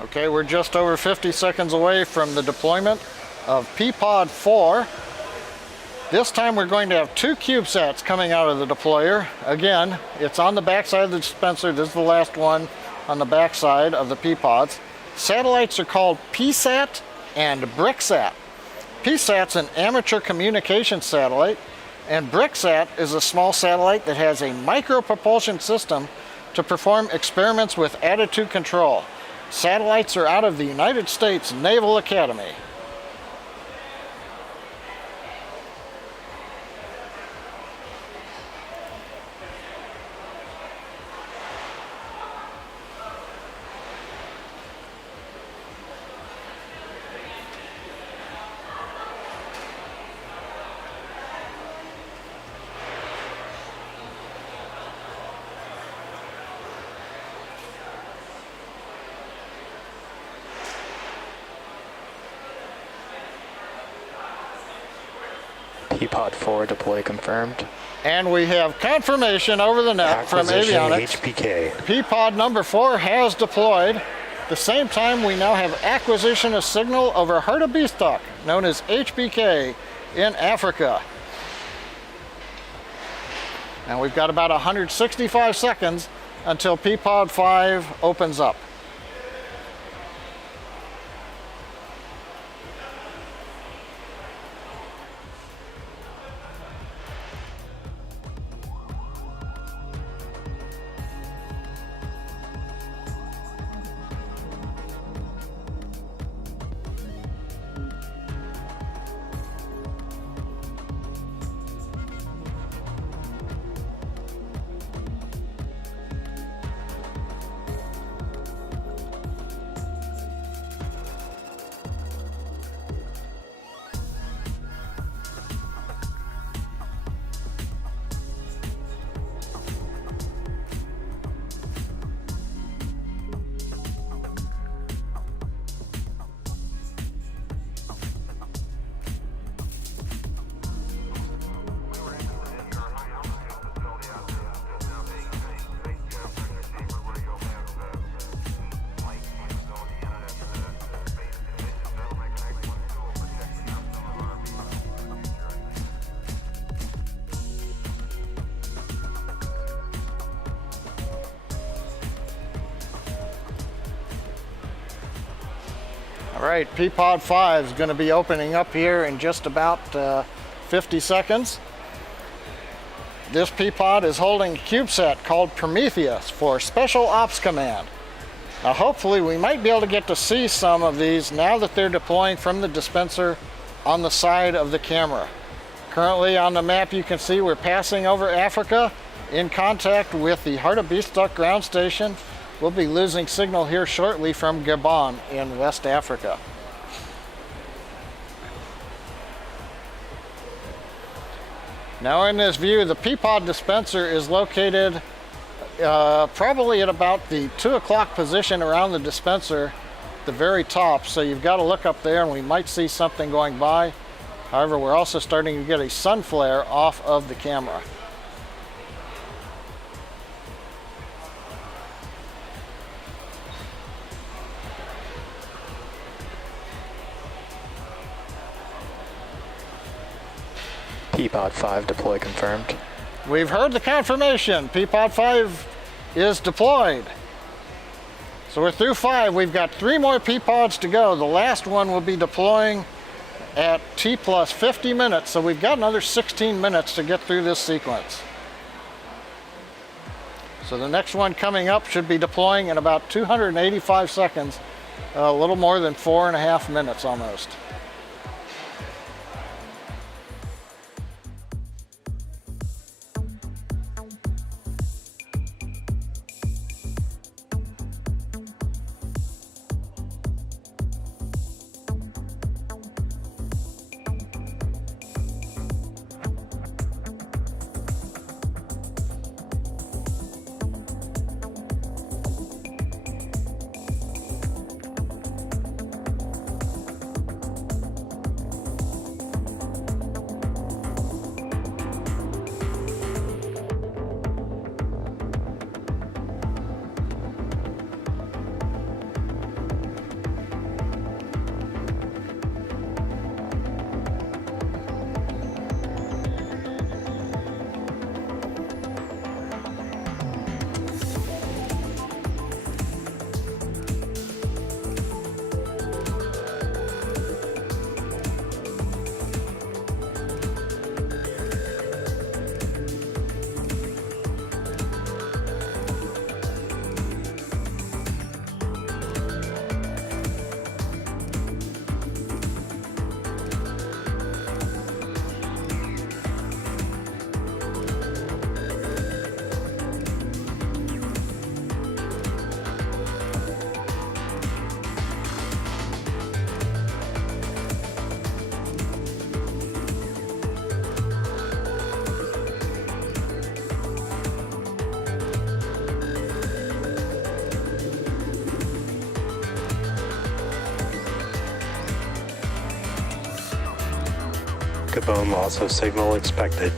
Okay, we're just over 50 seconds away from the deployment of P-Pod 4. This time we're going to have 2 CubeSats coming out of the deployer. Again, it's on the backside of the dispenser. This is the last one on the backside of the P-Pods. Satellites are called PSAT and BRICSAT. PSAT's an amateur communication satellite, and BRICSAT is a small satellite that has a micropropulsion system to perform experiments with attitude control. Satellites are out of the United States Naval Academy. P-Pod 4 deploy confirmed. And we have confirmation over the net from Acquisition avionics. HPK. P-Pod number 4 has deployed. At the same time, we now have acquisition of signal over Hartebeestok, known as HBK, in Africa. And we've got about 165 seconds until P-Pod 5 opens up. All right, P-Pod 5 is going to be opening up here in just about 50 seconds. This P-Pod is holding a CubeSat called Prometheus for Special Ops Command. Now hopefully we might be able to get to see some of these now that they're deploying from the dispenser on the side of the camera. Currently on the map you can see we're passing over Africa in contact with the Hartebeestok ground station. We'll be losing signal here shortly from Gabon in West Africa. Now in this view, the P-Pod dispenser is located probably at about the 2 o'clock position around the dispenser, the very top. So you've got to look up there and we might see something going by. However, we're also starting to get a sun flare off of the camera. P-Pod 5 deploy confirmed. We've heard the confirmation. P-Pod 5 is deployed. So we're through 5. We've got 3 more P-Pods to go. The last one will be deploying at T plus 50 minutes. So we've got another 16 minutes to get through this sequence. So the next one coming up should be deploying in about 285 seconds, a little more than 4.5 minutes almost. to-bone loss of signal expected.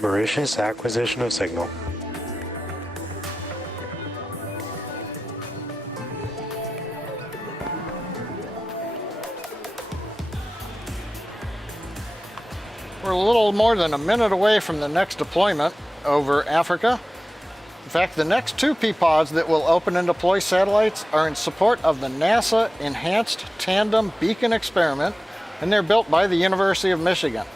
Mauritius acquisition of signal. We're a little more than a minute away from the next deployment over Africa. In fact, the next two P-pods that will open and deploy satellites are in support of the NASA Enhanced Tandem Beacon Experiment, and they're built by the University of Michigan.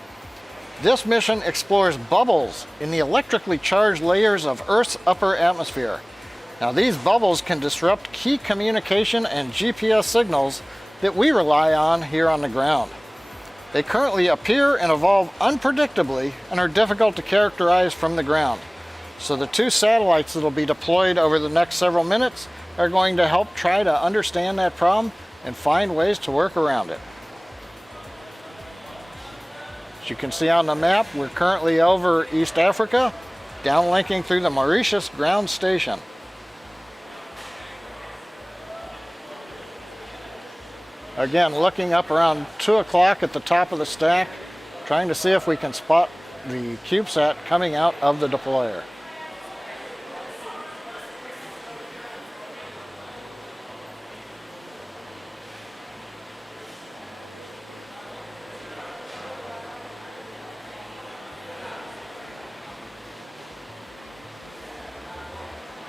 This mission explores bubbles in the electrically charged layers of Earth's upper atmosphere. Now, these bubbles can disrupt key communication and GPS signals that we rely on here on the ground. They currently appear and evolve unpredictably and are difficult to characterize from the ground. So the two satellites that will be deployed over the next several minutes are going to help try to understand that problem and find ways to work around it. As you can see on the map, we're currently over East Africa, downlinking through the Mauritius ground station. Again, looking up around 2 o'clock at the top of the stack, trying to see if we can spot the CubeSat coming out of the deployer.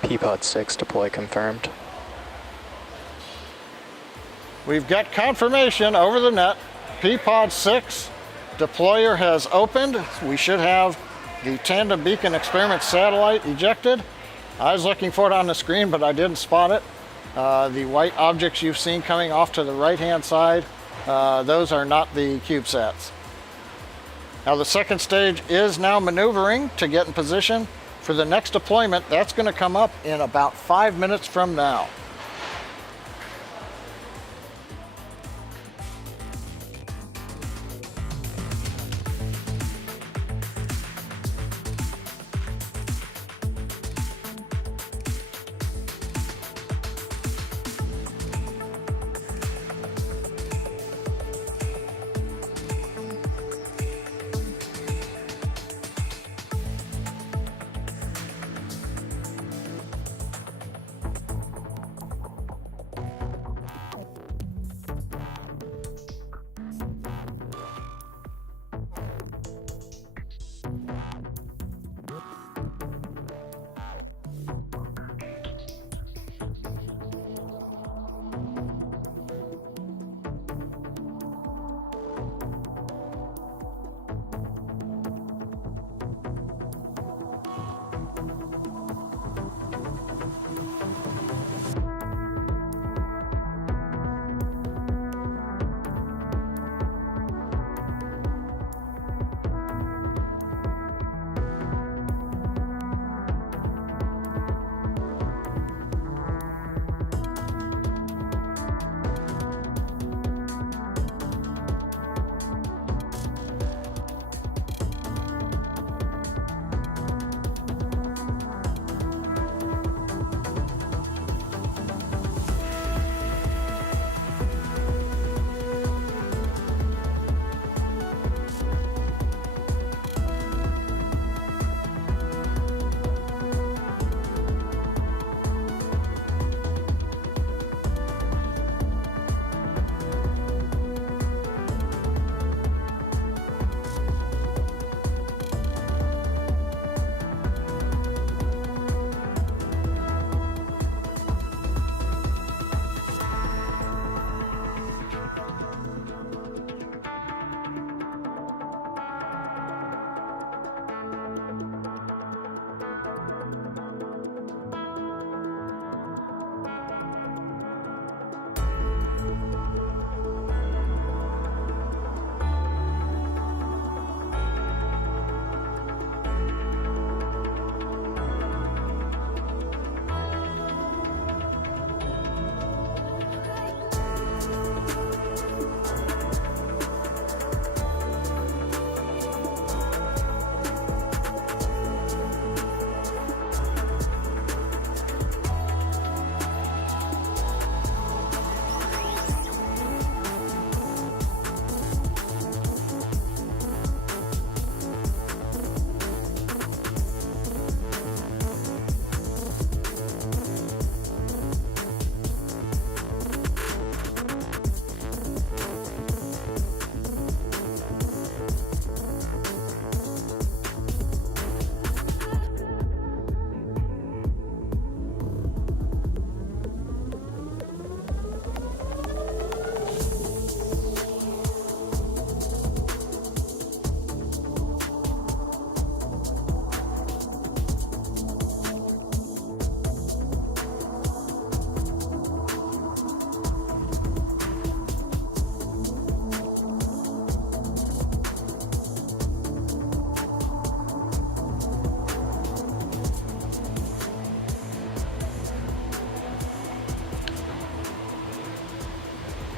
P-pod 6 deploy confirmed. We've got confirmation over the net. P-pod 6 deployer has opened. We should have the Tandem Beacon Experiment satellite ejected. I was looking for it on the screen, but I didn't spot it. The white objects you've seen coming off to the right-hand side, those are not the CubeSats. Now the second stage is now maneuvering to get in position for the next deployment. That's going to come up in about 5 minutes from now.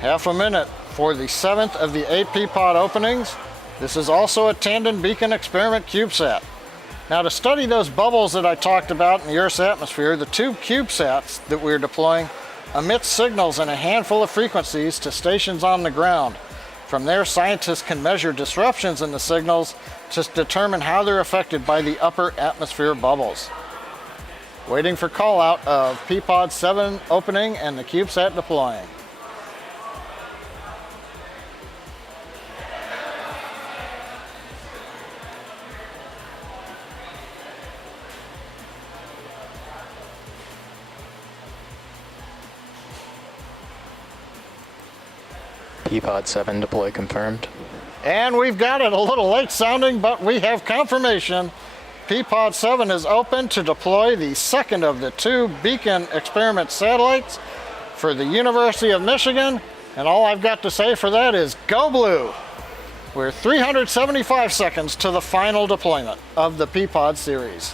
half a minute for the 7th of the 8 P-pod openings. This is also a tandem beacon experiment CubeSat. Now, to study those bubbles that I talked about in the Earth's atmosphere, the 2 CubeSats that we're deploying emit signals in a handful of frequencies to stations on the ground. From there, scientists can measure disruptions in the signals to determine how they're affected by the upper atmosphere bubbles. Waiting for call out of P-pod 7 opening and the CubeSat deploying. P-pod 7 deploy confirmed. And we've got it, a little late sounding, but we have confirmation. P-pod 7 is open to deploy the second of the 2 beacon experiment satellites for the University of Michigan. And all I've got to say for that is go blue. We're 375 seconds to the final deployment of the P-pod series.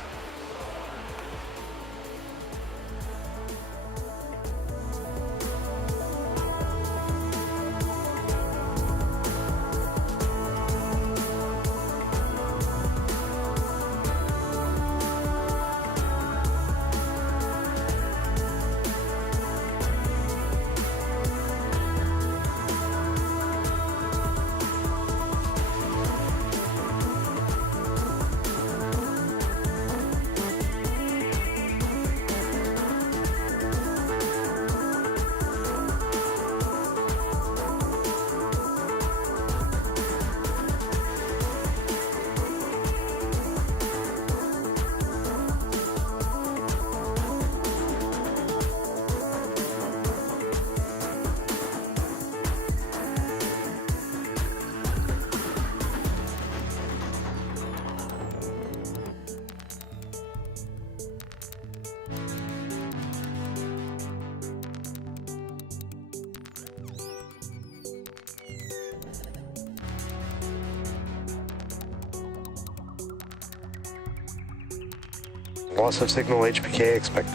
Loss of signal HPK expected.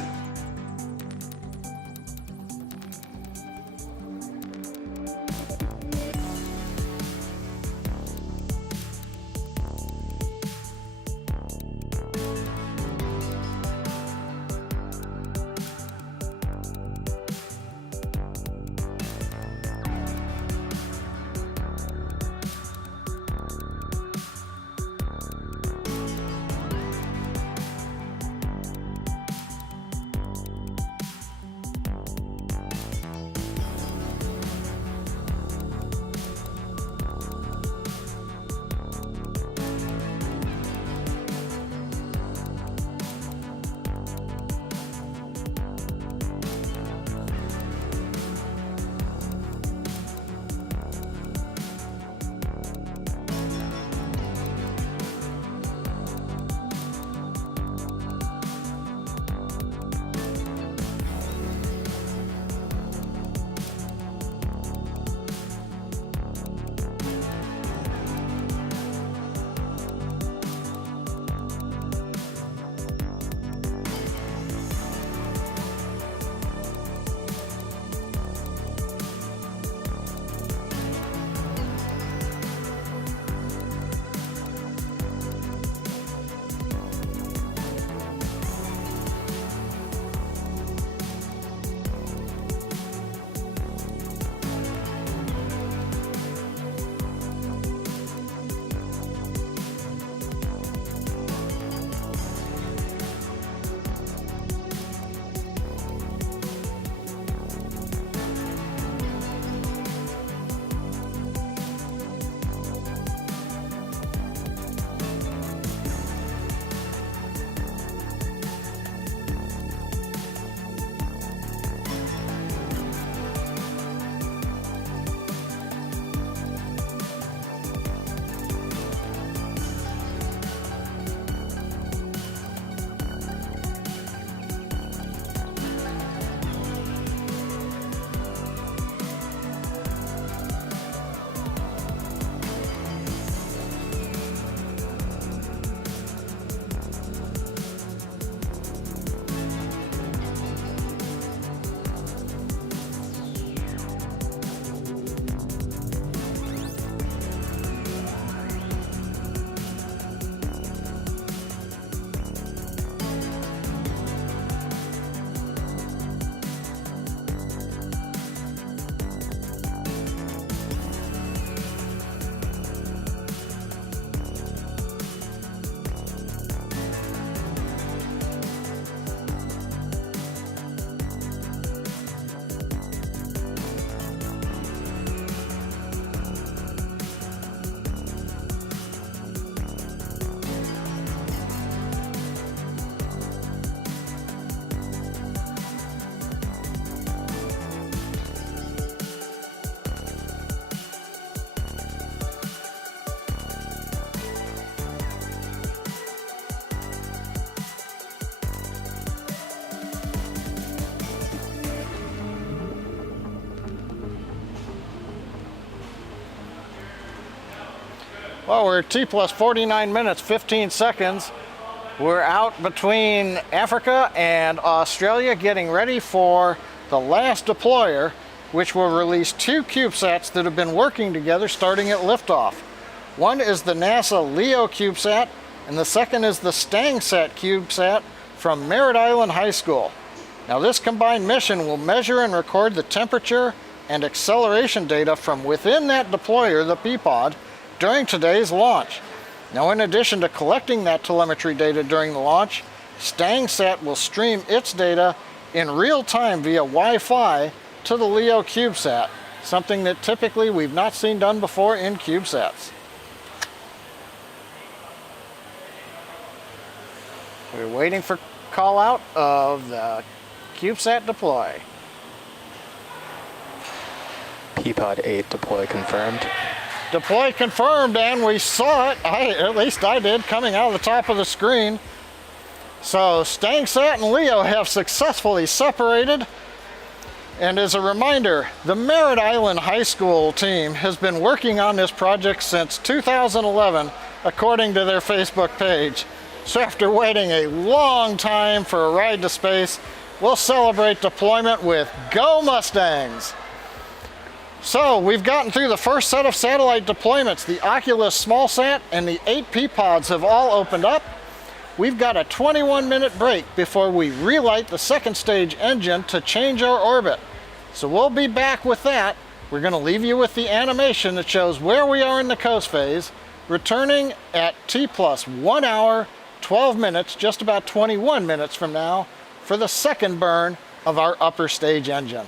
Well, we're T plus 49 minutes, 15 seconds. We're out between Africa and Australia getting ready for the last deployer, which will release 2 CubeSats that have been working together starting at liftoff. One is the NASA LEO CubeSat, and the second is the STANGSat CubeSat from Merritt Island High School. Now this combined mission will measure and record the temperature and acceleration data from within that deployer, the P-Pod, during today's launch. Now in addition to collecting that telemetry data during the launch, STANGSat will stream its data in real time via Wi-Fi to the LEO CubeSat, something that typically we've not seen done before in CubeSats. We're waiting for call out of the CubeSat deploy. P-Pod 8 deploy confirmed. Deploy confirmed, and we saw it, at least I did, coming out of the top of the screen. So STANGSat and LEO have successfully separated. And as a reminder, the Merritt Island High School team has been working on this project since 2011, according to their Facebook page. So after waiting a long time for a ride to space, we'll celebrate deployment with Go Mustangs! So we've gotten through the first set of satellite deployments. The Oculus SmallSat and the 8 P-Pods have all opened up. We've got a 21-minute break before we relight the second stage engine to change our orbit. So we'll be back with that. We're going to leave you with the animation that shows where we are in the coast phase, returning at T plus 1 hour, 12 minutes, just about 21 minutes from now, for the second burn of our upper stage engine.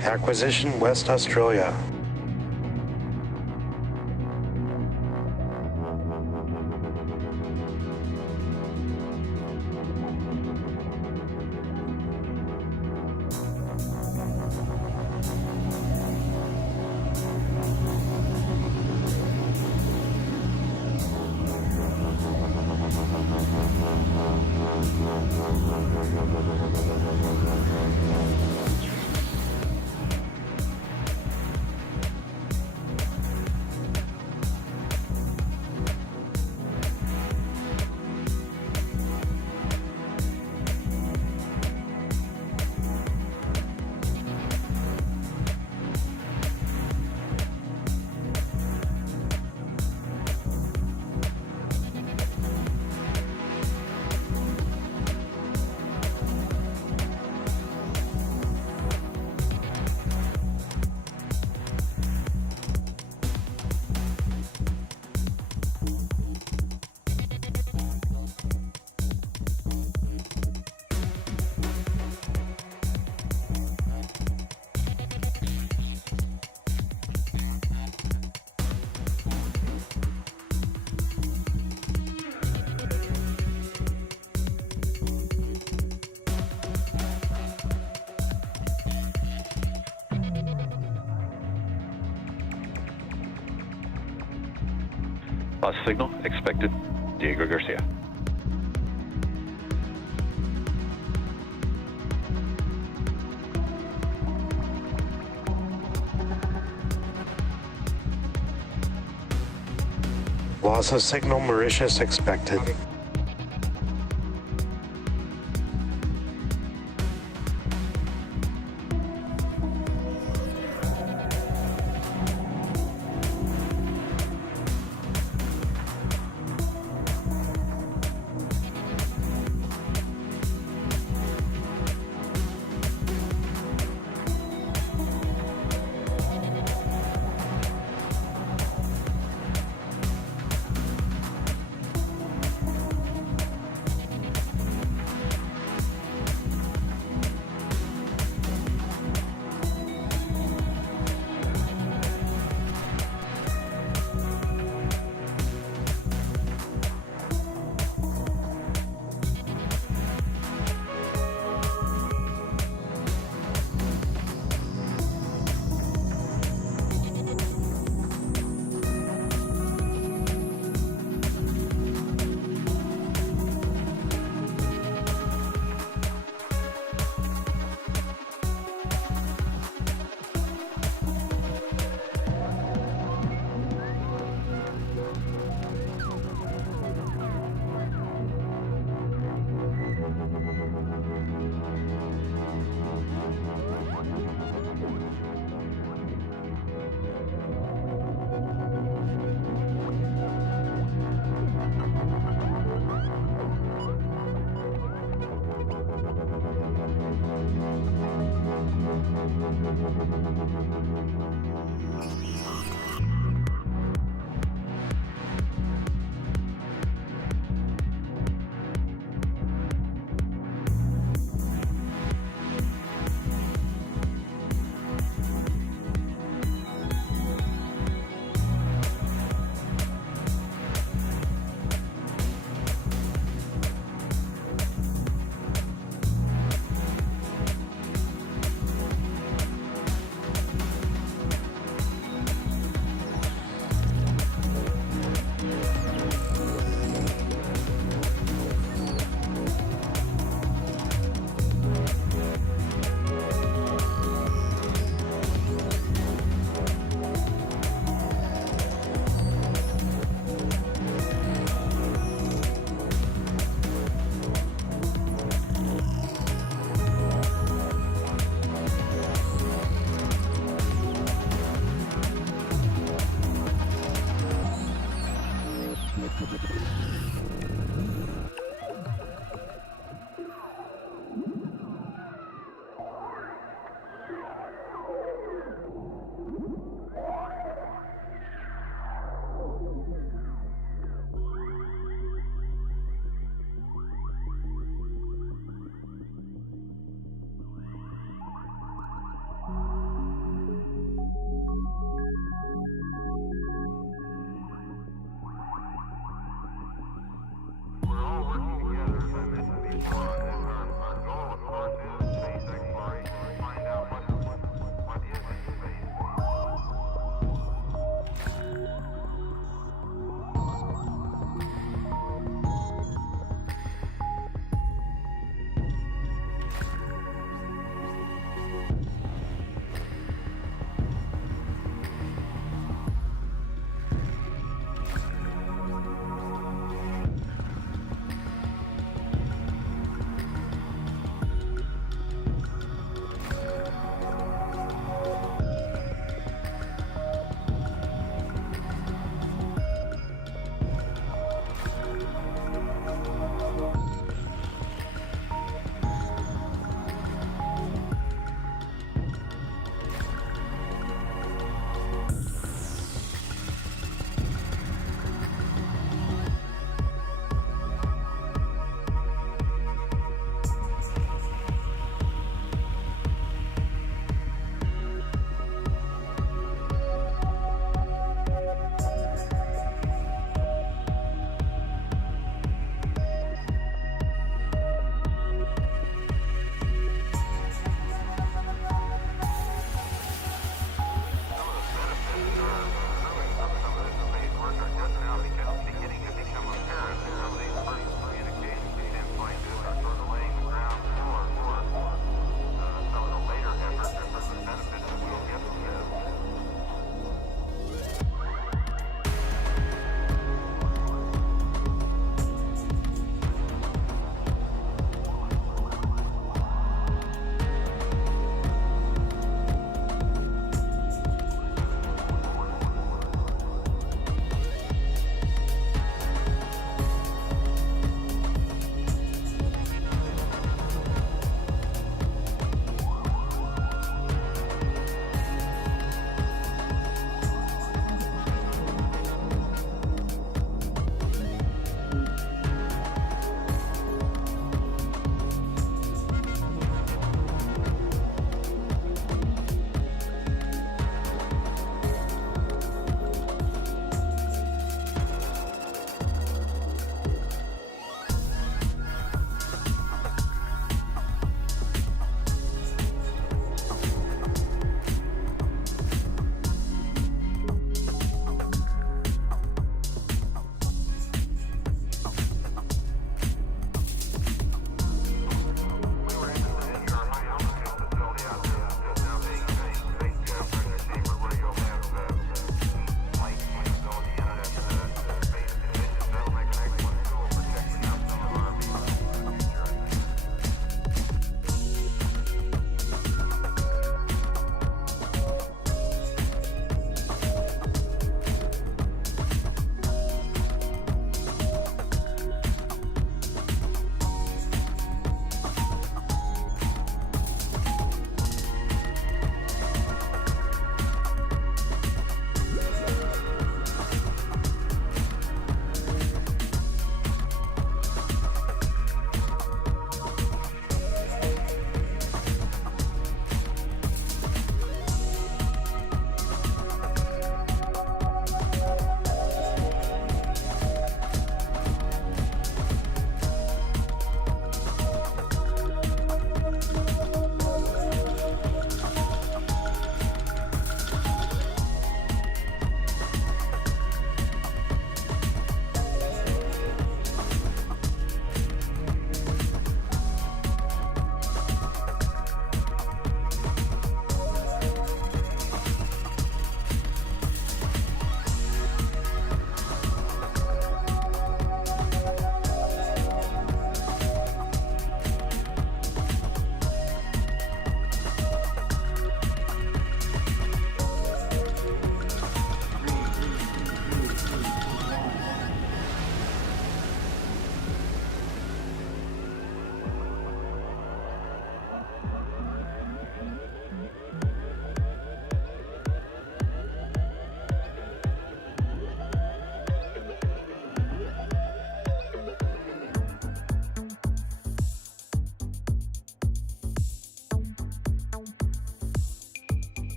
Acquisition West Australia. Lost signal expected. Diego Garcia. Loss of signal Mauritius expected.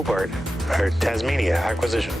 Hobart, or Tasmania acquisition.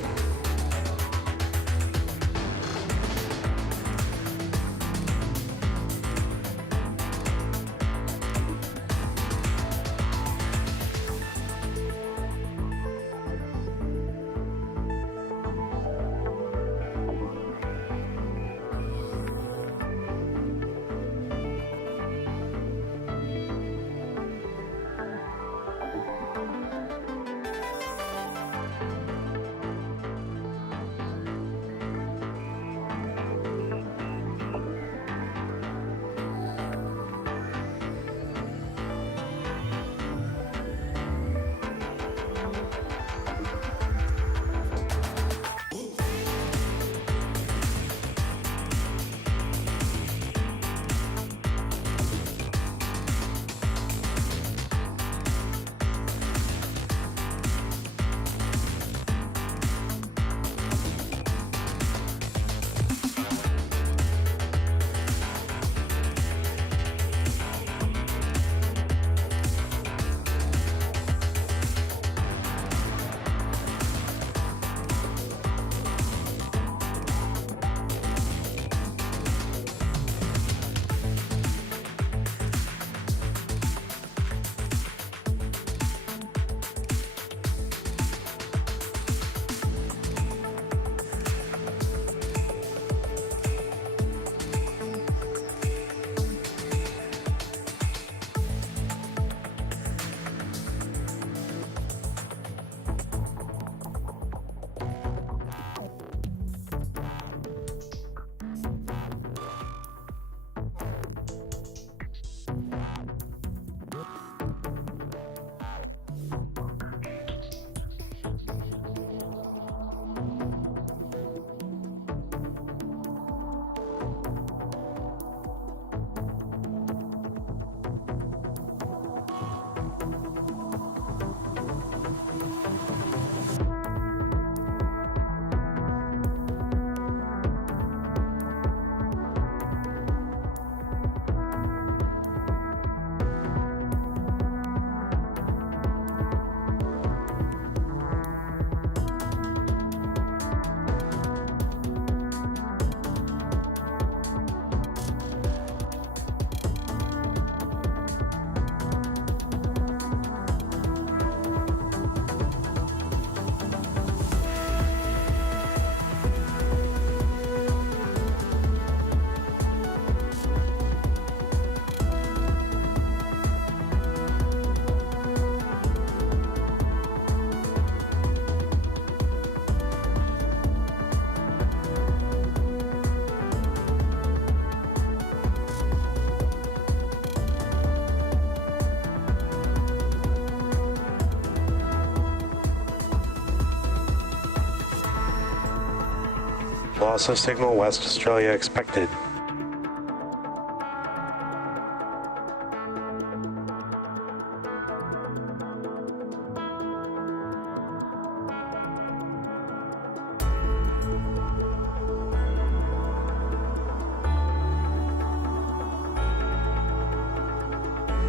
Loss of signal West Australia expected.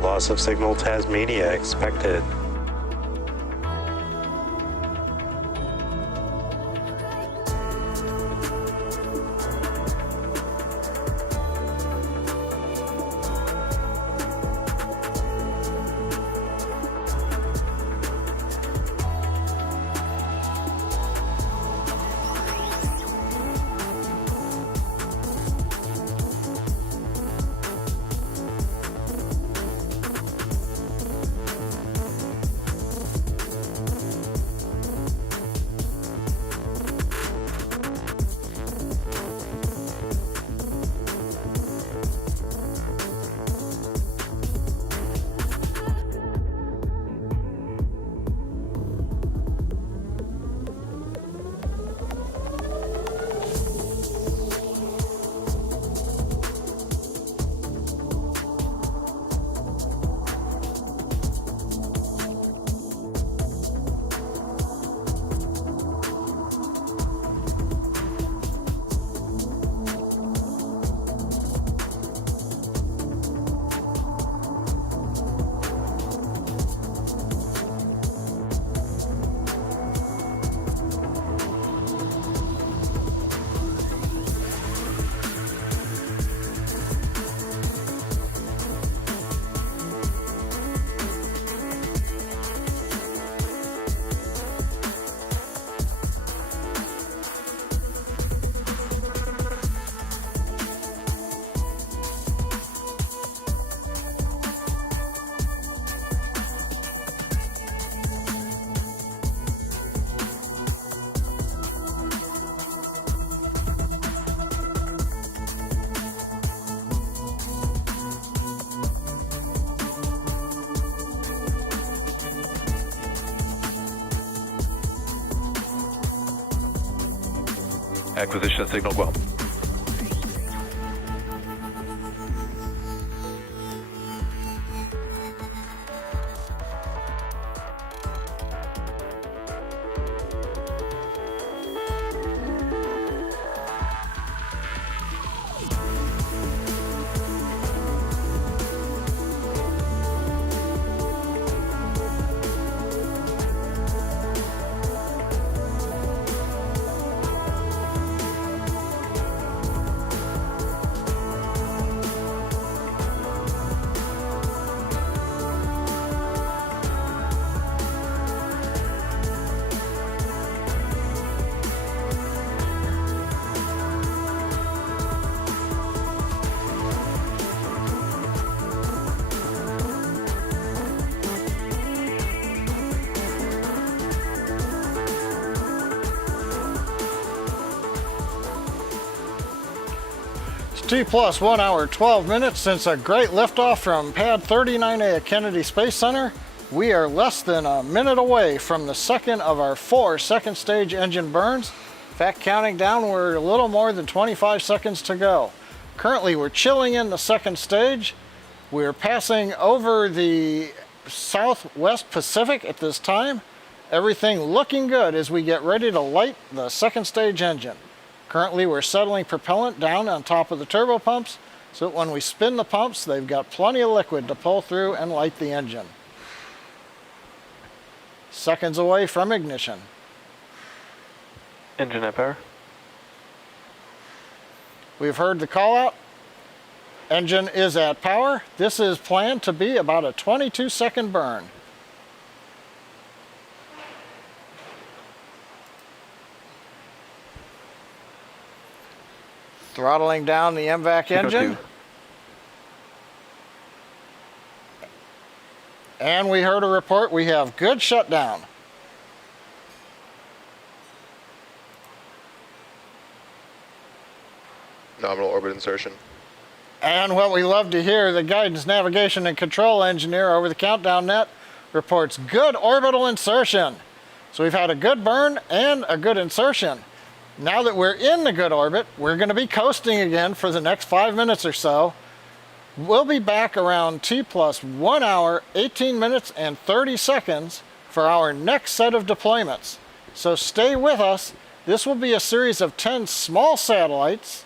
Loss of signal Tasmania expected. Acquisition signal well. T plus 1 hour 12 minutes since a great liftoff from pad 39A at Kennedy Space Center. We are less than a minute away from the second of our 4 second stage engine burns. In fact, counting down, we're a little more than 25 seconds to go. Currently, we're chilling in the second stage. We're passing over the Southwest Pacific at this time. Everything looking good as we get ready to light the second stage engine. Currently, we're settling propellant down on top of the turbo pumps so that when we spin the pumps, they've got plenty of liquid to pull through and light the engine. Seconds away from ignition. Engine at power. We've heard the call out. Engine is at power. This is planned to be about a 22-second burn. Throttling down the MVAC engine. And we heard a report we have good shutdown. Nominal orbit insertion. And what we love to hear, the guidance, navigation, and control engineer over the countdown net reports good orbital insertion. So we've had a good burn and a good insertion. Now that we're in the good orbit, we're going to be coasting again for the next 5 minutes or so. We'll be back around T plus 1 hour, 18 minutes, and 30 seconds for our next set of deployments. So stay with us. This will be a series of 10 small satellites,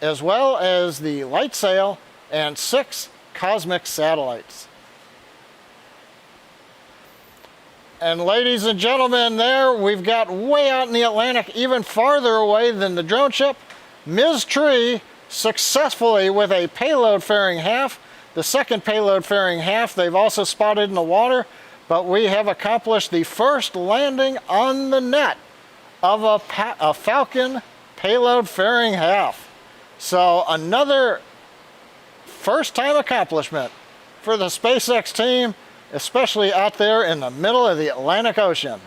as well as the light sail and 6 cosmic satellites. And ladies and gentlemen, there we've got way out in the Atlantic, even farther away than the drone ship, Ms. Tree successfully with a payload fairing half. The second payload fairing half they've also spotted in the water, but we have accomplished the first landing on the net of a Falcon payload fairing half. So another first time accomplishment for the SpaceX team, especially out there in the middle of the Atlantic Ocean.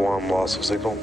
Guam, loss of signal.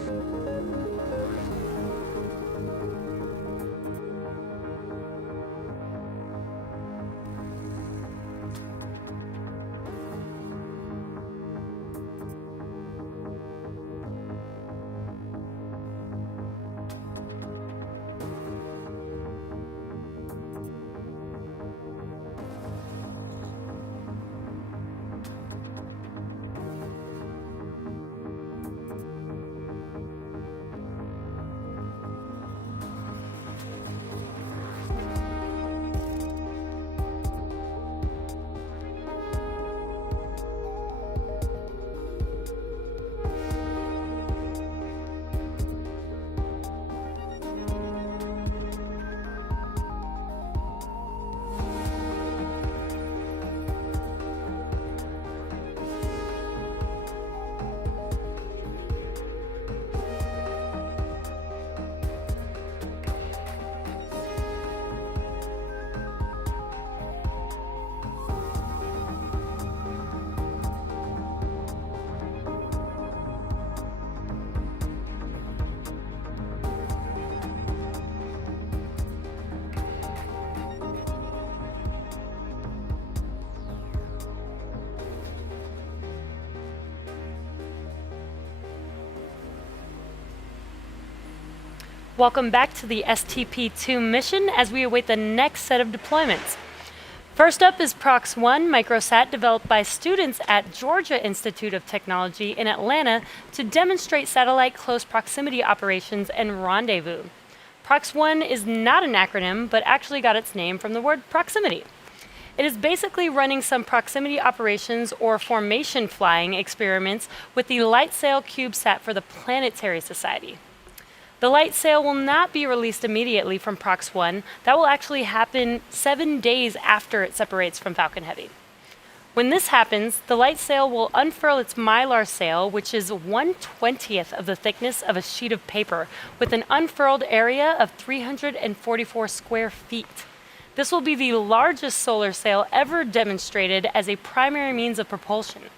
Welcome back to the STP-2 mission as we await the next set of deployments. First up is PROX-1 microsat developed by students at Georgia Institute of Technology in Atlanta to demonstrate satellite close proximity operations and rendezvous. PROX-1 is not an acronym, but actually got its name from the word proximity. It is basically running some proximity operations or formation flying experiments with the LightSail CubeSat for the Planetary Society. The LightSail will not be released immediately from PROX-1. That will actually happen 7 days after it separates from Falcon Heavy. When this happens, the LightSail will unfurl its mylar sail, which is 1/20th of the thickness of a sheet of paper, with an unfurled area of 344 square feet. This will be the largest solar sail ever demonstrated as a primary means of propulsion.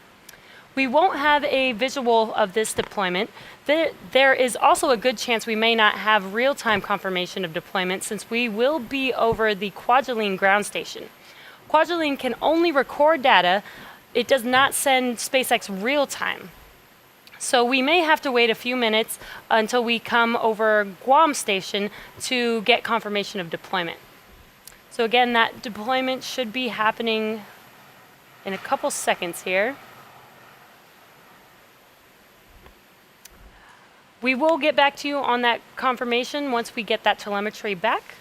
We won't have a visual of this deployment. There is also a good chance we may not have real-time confirmation of deployment since we will be over the Kwajalein ground station. Kwajalein can only record data. It does not send SpaceX real-time. So we may have to wait a few minutes until we come over Guam station to get confirmation of deployment. So again, that deployment should be happening in a couple seconds here. We will get back to you on that confirmation once we get that telemetry back.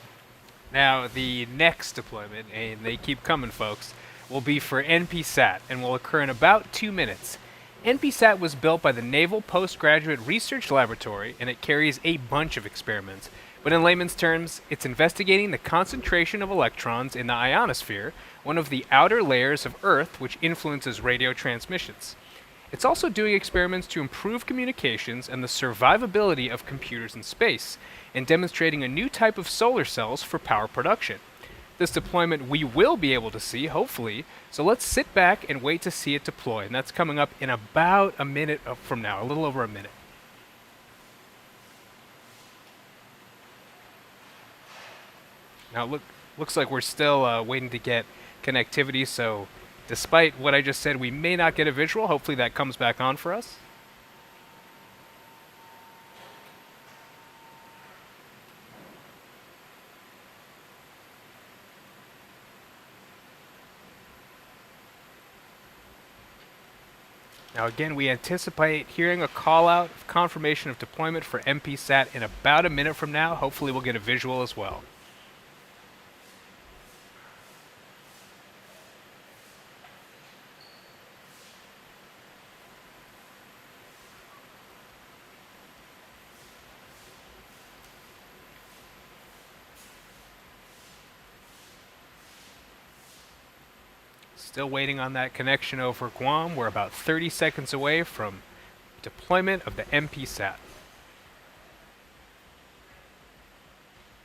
Now, the next deployment, and they keep coming, folks, will be for NPSat and will occur in about 2 minutes. NPSat was built by the Naval Postgraduate Research Laboratory, and it carries a bunch of experiments. But in layman's terms, it's investigating the concentration of electrons in the ionosphere, one of the outer layers of Earth which influences radio transmissions. It's also doing experiments to improve communications and the survivability of computers in space, and demonstrating a new type of solar cells for power production. This deployment we will be able to see, hopefully, so let's sit back and wait to see it deploy, and that's coming up in about a minute from now, a little over a minute. Now, looks like we're still waiting to get connectivity, so despite what I just said, we may not get a visual. Hopefully that comes back on for us. Now again, we anticipate hearing a call out of confirmation of deployment for NPSat in about a minute from now. Hopefully we'll get a visual as well. Still waiting on that connection over Guam. We're about 30 seconds away from deployment of the NPSat.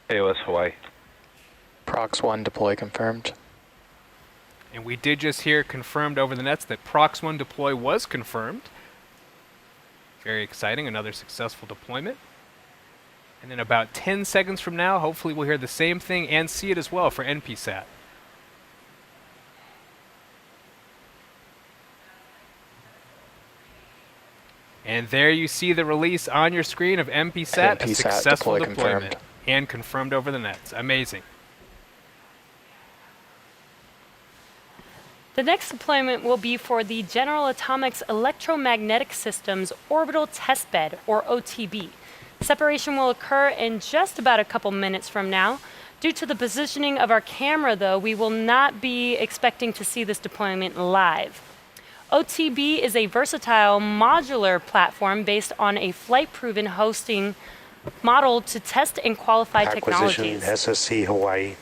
AOS Hawaii. PROX-1 deploy confirmed. And we did just hear confirmed over the nets that PROX-1 deploy was confirmed. Very exciting, another successful deployment. And in about 10 seconds from now, hopefully we'll hear the same thing and see it as well for NPSat. And there you see the release on your screen of NPSat, a NPSat successful deploy deployment. confirmed. And confirmed over the nets. Amazing. The next deployment will be for the General Atomics Electromagnetic Systems Orbital Testbed, or OTB. Separation will occur in just about a couple minutes from now. Due to the positioning of our camera, though, we will not be expecting to see this deployment live. OTB is a versatile modular platform based on a flight-proven hosting model to test and qualify Acquisition technologies. SSC Hawaii.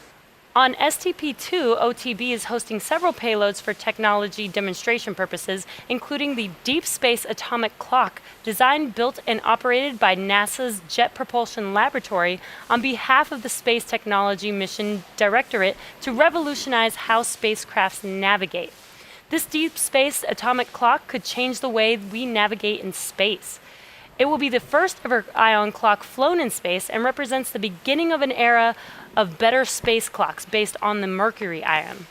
On STP-2, OTB is hosting several payloads for technology demonstration purposes, including the Deep Space Atomic Clock, designed, built, and operated by NASA's Jet Propulsion Laboratory on behalf of the Space Technology Mission Directorate to revolutionize how spacecrafts navigate. This Deep Space Atomic Clock could change the way we navigate in space. It will be the first ever ion clock flown in space and represents the beginning of an era of better space clocks based on the Mercury ion.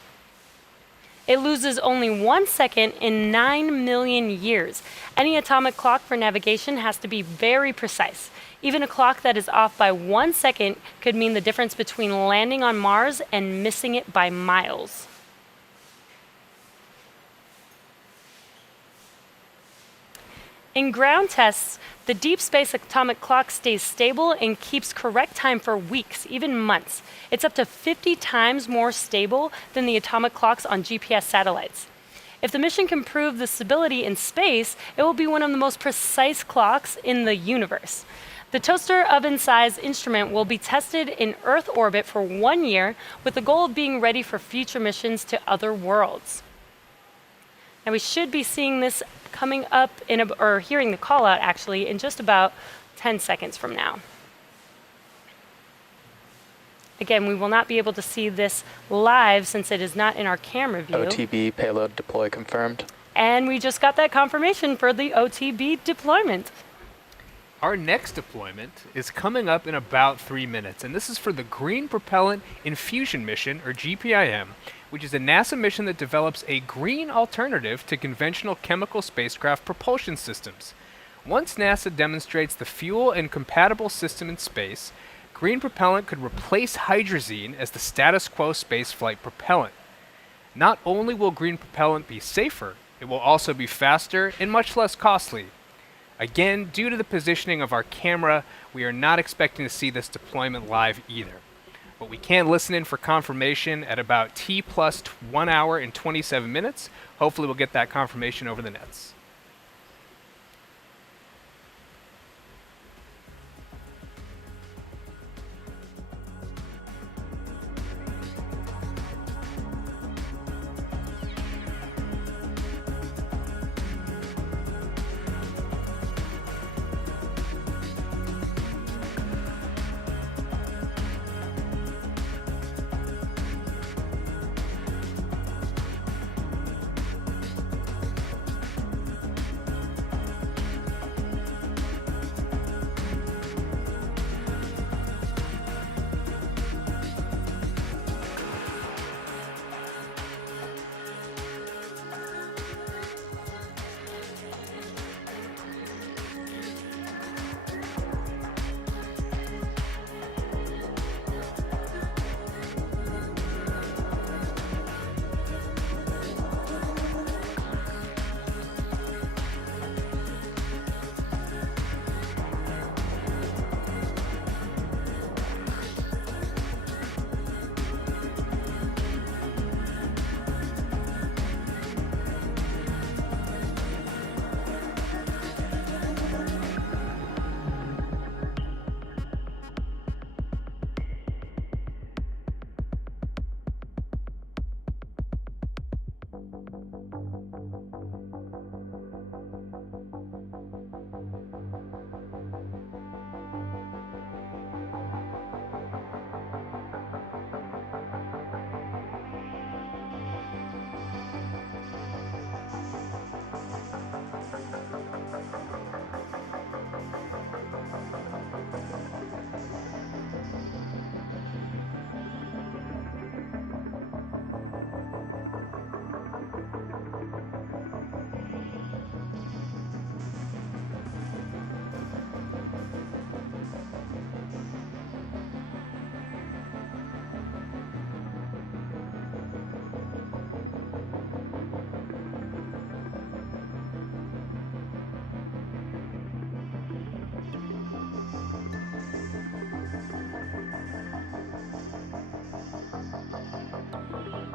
It loses only 1 second in 9 million years. Any atomic clock for navigation has to be very precise. Even a clock that is off by 1 second could mean the difference between landing on Mars and missing it by miles. In ground tests, the Deep Space Atomic Clock stays stable and keeps correct time for weeks, even months. It's up to 50 times more stable than the atomic clocks on GPS satellites. If the mission can prove the stability in space, it will be one of the most precise clocks in the universe. The toaster oven-sized instrument will be tested in Earth orbit for 1 year, with the goal of being ready for future missions to other worlds. Now we should be seeing this coming up or hearing the call out actually in just about 10 seconds from now. Again, we will not be able to see this live since it is not in our camera view. OTB payload deploy confirmed. And we just got that confirmation for the OTB deployment. Our next deployment is coming up in about 3 minutes, and this is for the Green Propellant Infusion Mission, or GPIM, which is a NASA mission that develops a green alternative to conventional chemical spacecraft propulsion systems. Once NASA demonstrates the fuel and compatible system in space, green propellant could replace hydrazine as the status quo spaceflight propellant. Not only will green propellant be safer, it will also be faster and much less costly. Again, due to the positioning of our camera, we are not expecting to see this deployment live either. But we can listen in for confirmation at about T plus 1 hour and 27 minutes. Hopefully we'll get that confirmation over the nets.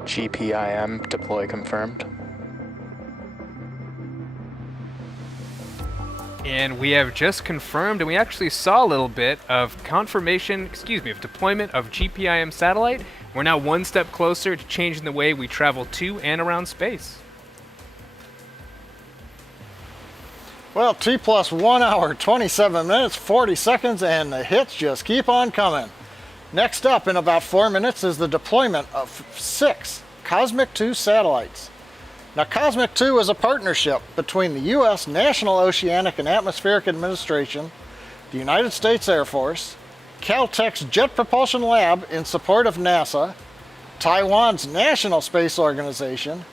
GPIM deploy confirmed. And we have just confirmed, and we actually saw a little bit of confirmation, of deployment of GPIM satellite. We're now one step closer to changing the way we travel to and around space. Well, T plus 1 hour, 27 minutes, 40 seconds, and the hits just keep on coming. Next up, in about 4 minutes, is the deployment of 6 Cosmic 2 satellites. Now, Cosmic 2 is a partnership between the U.S. National Oceanic and Atmospheric Administration, the United States Air Force, Caltech's Jet Propulsion Lab in support of NASA, Taiwan's National Space Organization,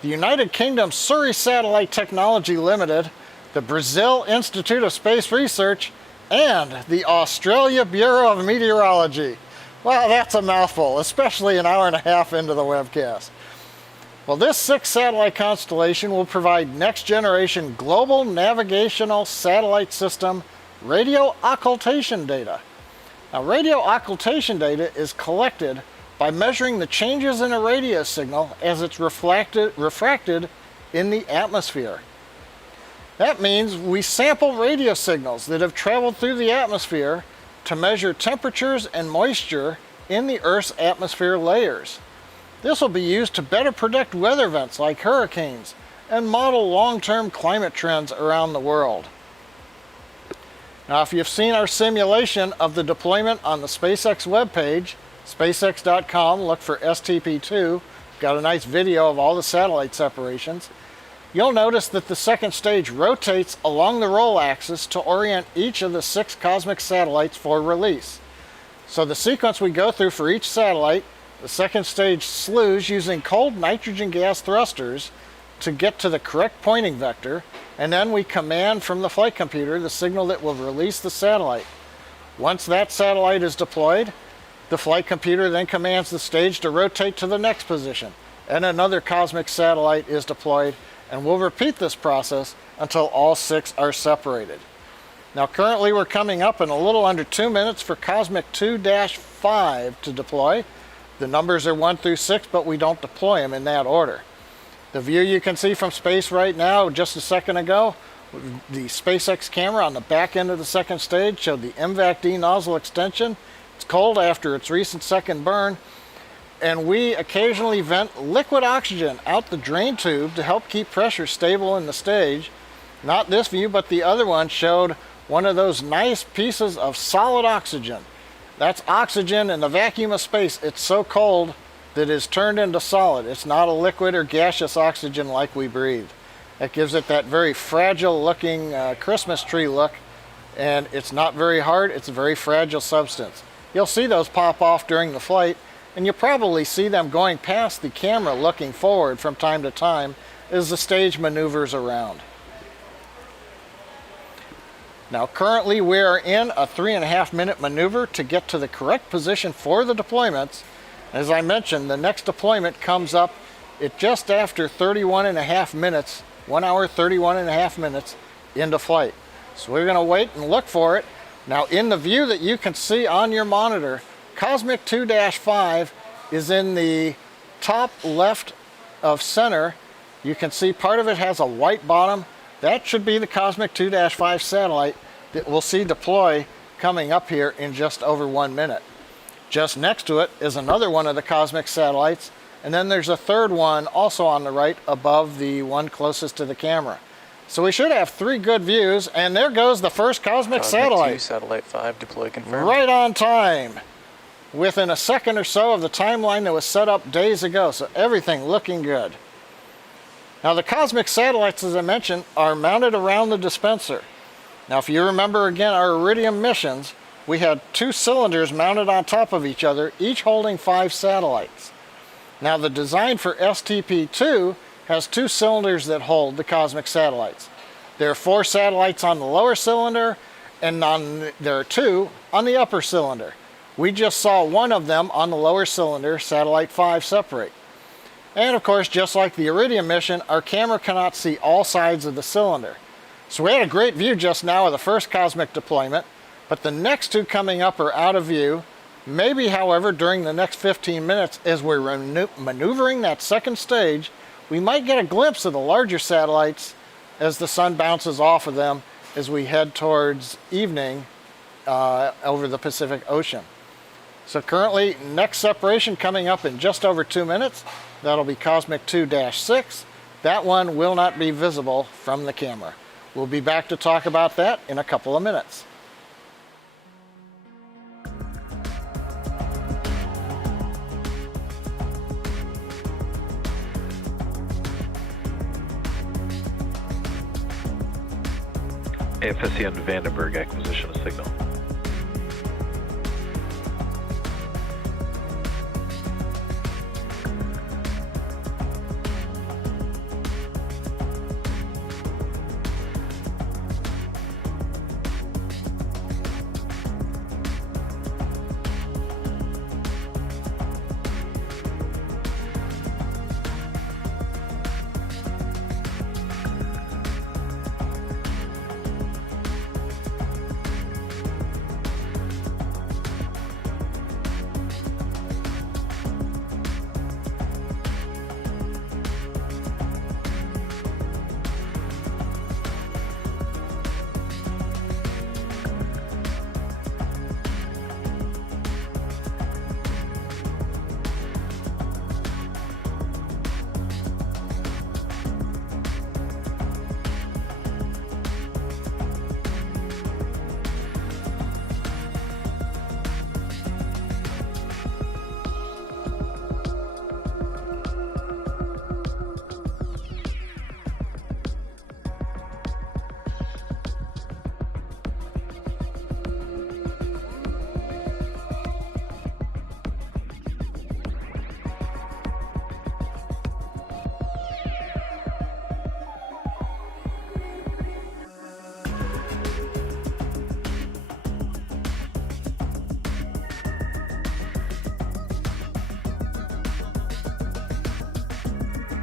the United Kingdom's Surrey Satellite Technology Limited, the Brazil Institute of Space Research, and the Australia Bureau of Meteorology. Wow, that's a mouthful, especially an hour and a half into the webcast. Well, this 6 satellite constellation will provide next-generation global navigational satellite system radio occultation data. Now, radio occultation data is collected by measuring the changes in a radio signal as it's refracted in the atmosphere. That means we sample radio signals that have traveled through the atmosphere to measure temperatures and moisture in the Earth's atmosphere layers. This will be used to better predict weather events like hurricanes and model long-term climate trends around the world. Now, if you've seen our simulation of the deployment on the SpaceX webpage, spacex.com, look for STP2, got a nice video of all the satellite separations, you'll notice that the second stage rotates along the roll axis to orient each of the 6 cosmic satellites for release. So the sequence we go through for each satellite, the second stage slews using cold nitrogen gas thrusters to get to the correct pointing vector, and then we command from the flight computer the signal that will release the satellite. Once that satellite is deployed, the flight computer then commands the stage to rotate to the next position, and another cosmic satellite is deployed, and we'll repeat this process until all 6 are separated. Now, currently we're coming up in a little under 2 minutes for Cosmic 2-5 to deploy. The numbers are 1 through 6, but we don't deploy them in that order. The view you can see from space right now, just a second ago, the SpaceX camera on the back end of the second stage showed the MVAC-D nozzle extension. It's cold after its recent second burn, and we occasionally vent liquid oxygen out the drain tube to help keep pressure stable in the stage. Not this view, but the other one showed one of those nice pieces of solid oxygen. That's oxygen in the vacuum of space. It's so cold that it's turned into solid. It's not a liquid or gaseous oxygen like we breathe. That gives it that very fragile looking Christmas tree look, and it's not very hard. It's a very fragile substance. You'll see those pop off during the flight, and you'll probably see them going past the camera looking forward from time to time as the stage maneuvers around. Now, currently we are in a 3.5 minute maneuver to get to the correct position for the deployments. As I mentioned, the next deployment comes up at just after 31.5 minutes, 1 hour, 31.5 minutes into flight. So we're going to wait and look for it. Now, in the view that you can see on your monitor, Cosmic 2-5 is in the top left of center. You can see part of it has a white bottom. That should be the Cosmic 2-5 satellite that we'll see deploy coming up here in just over 1 minute. Just next to it is another one of the cosmic satellites, and then there's a third one also on the right above the one closest to the camera. So we should have 3 good views, and there goes the first cosmic satellite. 2, satellite 5, deploy confirmed. Right on time, within a second or so of the timeline that was set up days ago, so everything looking good. Now, the cosmic satellites, as I mentioned, are mounted around the dispenser. Now, if you remember again our Iridium missions, we had 2 cylinders mounted on top of each other, each holding 5 satellites. Now, the design for STP2 has 2 cylinders that hold the cosmic satellites. There are 4 satellites on the lower cylinder, and there are 2 on the upper cylinder. We just saw one of them on the lower cylinder, satellite 5, separate. And of course, just like the Iridium mission, our camera cannot see all sides of the cylinder. So we had a great view just now of the first cosmic deployment, but the next 2 coming up are out of view. Maybe, however, during the next 15 minutes, as we're maneuvering that second stage, we might get a glimpse of the larger satellites as the sun bounces off of them as we head towards evening over the Pacific Ocean. So currently, next separation coming up in just over 2 minutes. That'll be Cosmic 2-6. That one will not be visible from the camera. We'll be back to talk about that in a couple of minutes. AFSC on Vandenberg acquisition of signal.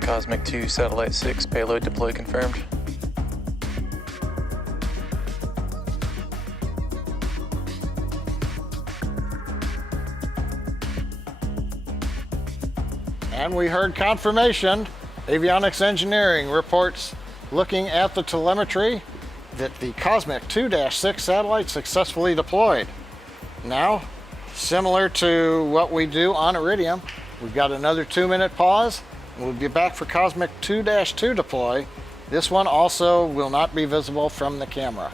Cosmic 2, Satellite 6, payload deploy confirmed. And we heard confirmation. Avionics Engineering reports, looking at the telemetry, that the Cosmic 2-6 satellite successfully deployed. Now, similar to what we do on Iridium, we've got another 2-minute pause. We'll be back for Cosmic 2-2 deploy. This one also will not be visible from the camera.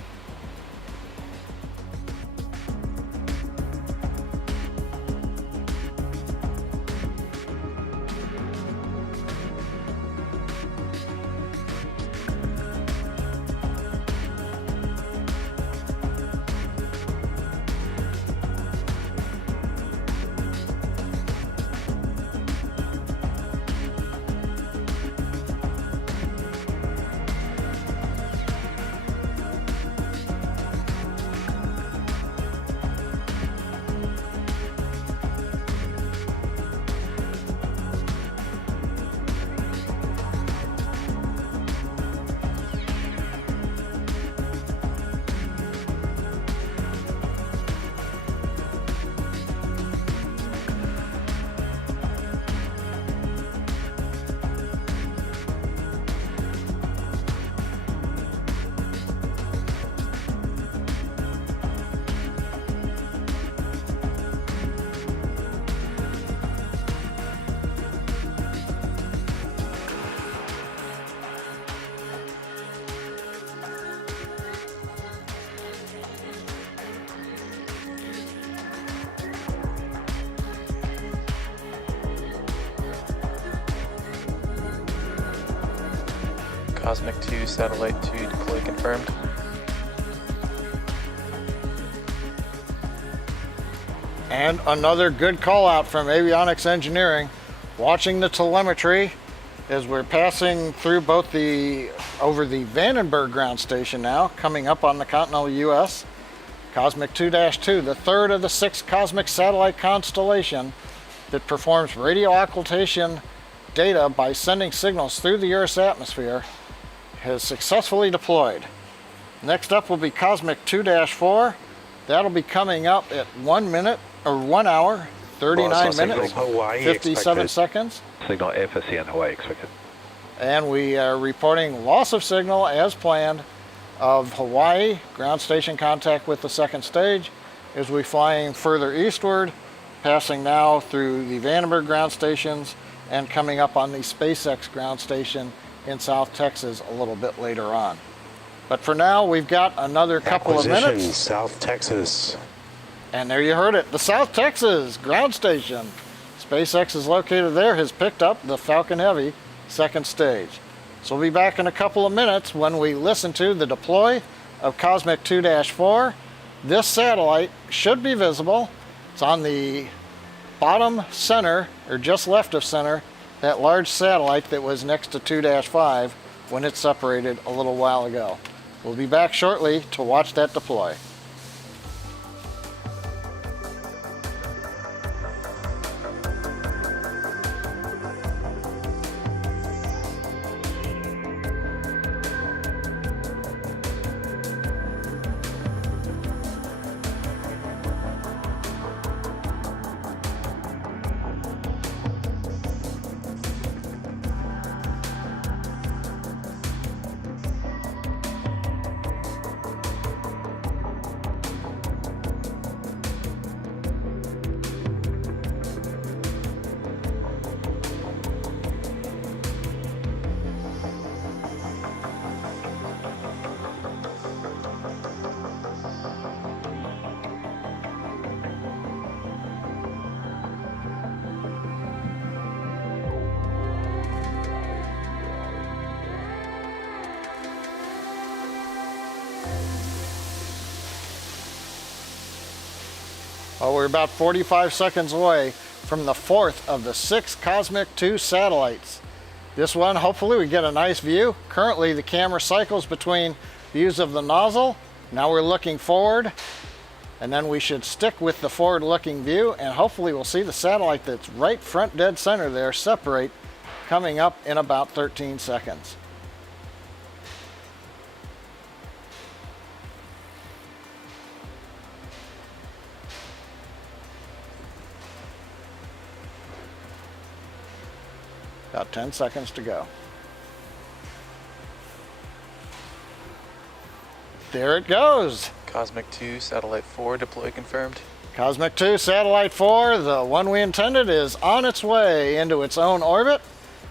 Cosmic 2, Satellite 2, deploy confirmed. And another good call out from Avionics Engineering, watching the telemetry as we're passing through both over the Vandenberg ground station now, coming up on the continental US. Cosmic 2-2, the third of the 6 cosmic satellite constellation that performs radio occultation data by sending signals through the Earth's atmosphere, has successfully deployed. Next up will be Cosmic 2-4. That'll be coming up at 1 minute or 1 hour, 39 Loss of minutes, signal, Hawaii 57 expected. seconds. Signal FSC on Hawaii expected. And we are reporting loss of signal as planned of Hawaii, ground station contact with the second stage as we flying further eastward, passing now through the Vandenberg ground stations and coming up on the SpaceX ground station in South Texas a little bit later on. But for now, we've got another couple of Acquisition, minutes. South Texas. And there you heard it, the South Texas ground station. SpaceX is located there, has picked up the Falcon Heavy second stage. So we'll be back in a couple of minutes when we listen to the deploy of Cosmic 2-4. This satellite should be visible. It's on the bottom center, or just left of center, that large satellite that was next to 2-5 when it separated a little while ago. We'll be back shortly to watch that deploy. Well, we're about 45 seconds away from the fourth of the 6 Cosmic 2 satellites. This one, hopefully we get a nice view. Currently the camera cycles between views of the nozzle. Now we're looking forward, and then we should stick with the forward-looking view, and hopefully we'll see the satellite that's right front dead center there separate, coming up in about 13 seconds. About 10 seconds to go. There it goes. Cosmic 2, Satellite 4, deploy confirmed. Cosmic 2, Satellite 4, the one we intended, is on its way into its own orbit.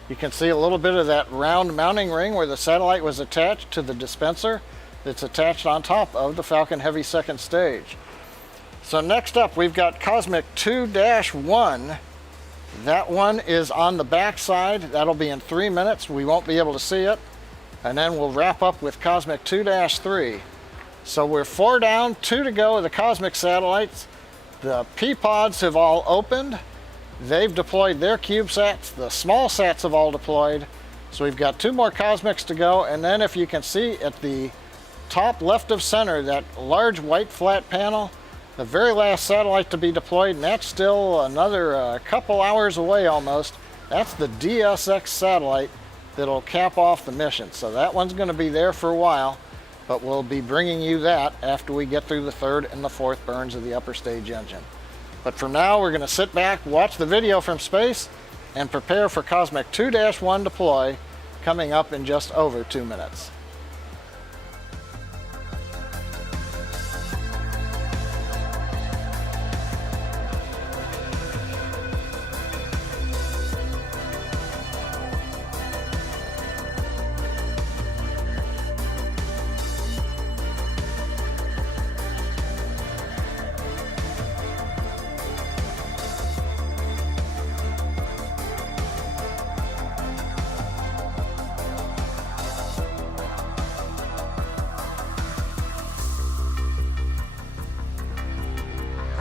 You can see a little bit of that round mounting ring where the satellite was attached to the dispenser that's attached on top of the Falcon Heavy second stage. So next up, we've got Cosmic 2-1. That one is on the back side. That'll be in 3 minutes. We won't be able to see it. And then we'll wrap up with Cosmic 2-3. So we're 4 down, 2 to go of the Cosmic satellites. The P-pods have all opened. They've deployed their CubeSats. The small sats have all deployed. So we've got 2 more Cosmics to go. And then if you can see at the top left of center, that large white flat panel, the very last satellite to be deployed, and that's still another couple hours away almost. That's the DSX satellite that'll cap off the mission. So that one's going to be there for a while, but we'll be bringing you that after we get through the 3rd and the 4th burns of the upper stage engine. But for now, we're going to sit back, watch the video from space, and prepare for Cosmic 2-1 deploy coming up in just over 2 minutes.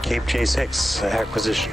Cape J6 acquisition.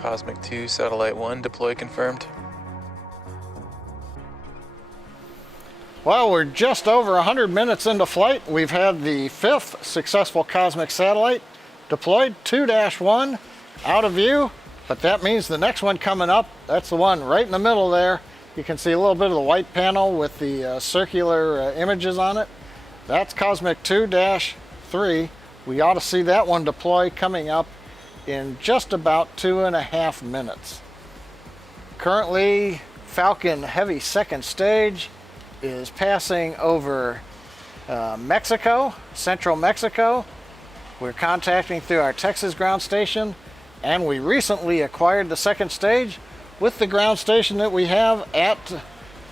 Cosmic 2, Satellite 1, deploy confirmed. Well, we're just over 100 minutes into flight. We've had the 5th successful cosmic satellite deployed, 2-1, out of view, but that means the next one coming up, that's the one right in the middle there. You can see a little bit of the white panel with the circular images on it. That's Cosmic 2-3. We ought to see that one deploy coming up in just about 2.5 minutes. Currently, Falcon Heavy second stage is passing over Mexico, central Mexico. We're contacting through our Texas ground station, and we recently acquired the second stage with the ground station that we have at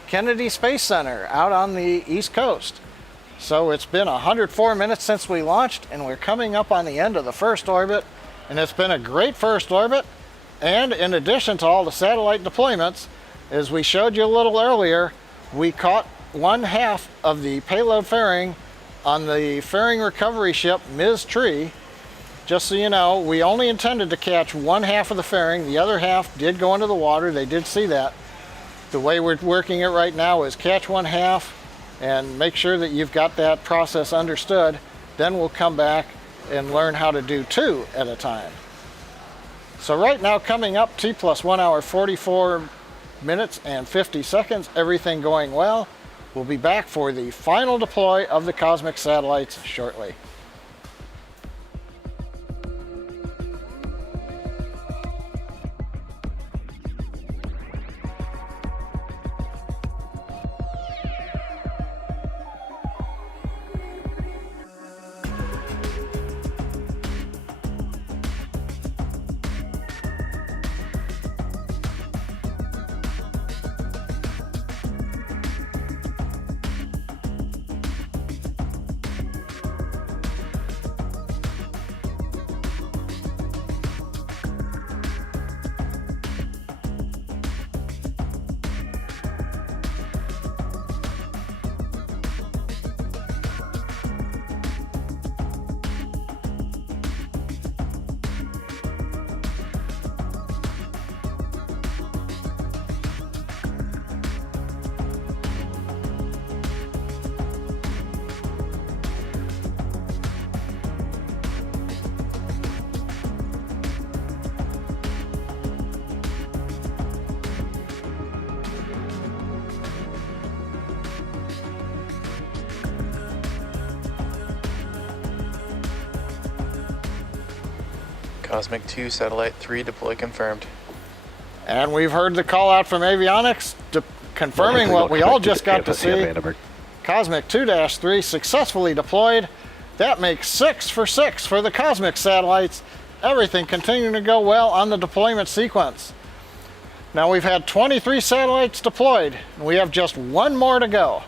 Kennedy Space Center out on the East Coast. So it's been 104 minutes since we launched, and we're coming up on the end of the first orbit, and it's been a great first orbit. And in addition to all the satellite deployments, as we showed you a little earlier, we caught 1/2 of the payload fairing on the fairing recovery ship Ms. Tree. Just so you know, we only intended to catch 1/2 of the fairing. The other half did go into the water. They did see that. The way we're working it right now is catch 1/2 and make sure that you've got that process understood. Then we'll come back and learn how to do 2 at a time. So right now, coming up, T plus 1 hour 44 minutes and 50 seconds, everything going well. We'll be back for the final deploy of the cosmic satellites shortly. Cosmic 2, Satellite 3, deploy confirmed. And we've heard the call out from avionics confirming what we all just got to see. Cosmic 2-3 successfully deployed. That makes 6 for 6 for the cosmic satellites. Everything continuing to go well on the deployment sequence. Now we've had 23 satellites deployed, and we have just 1 more to go.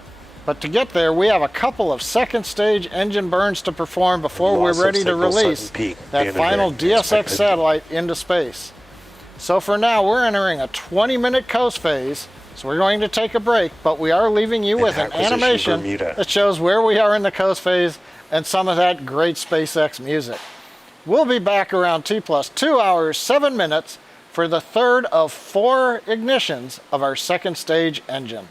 But to get there, we have a couple of second stage engine burns to perform before we're ready to release that final DSX satellite into space. So for now, we're entering a 20-minute coast phase, so we're going to take a break, but we are leaving you with an animation that shows where we are in the coast phase and some of that great SpaceX music. We'll be back around T plus 2 hours, 7 minutes for the third of 4 ignitions of our second stage engine.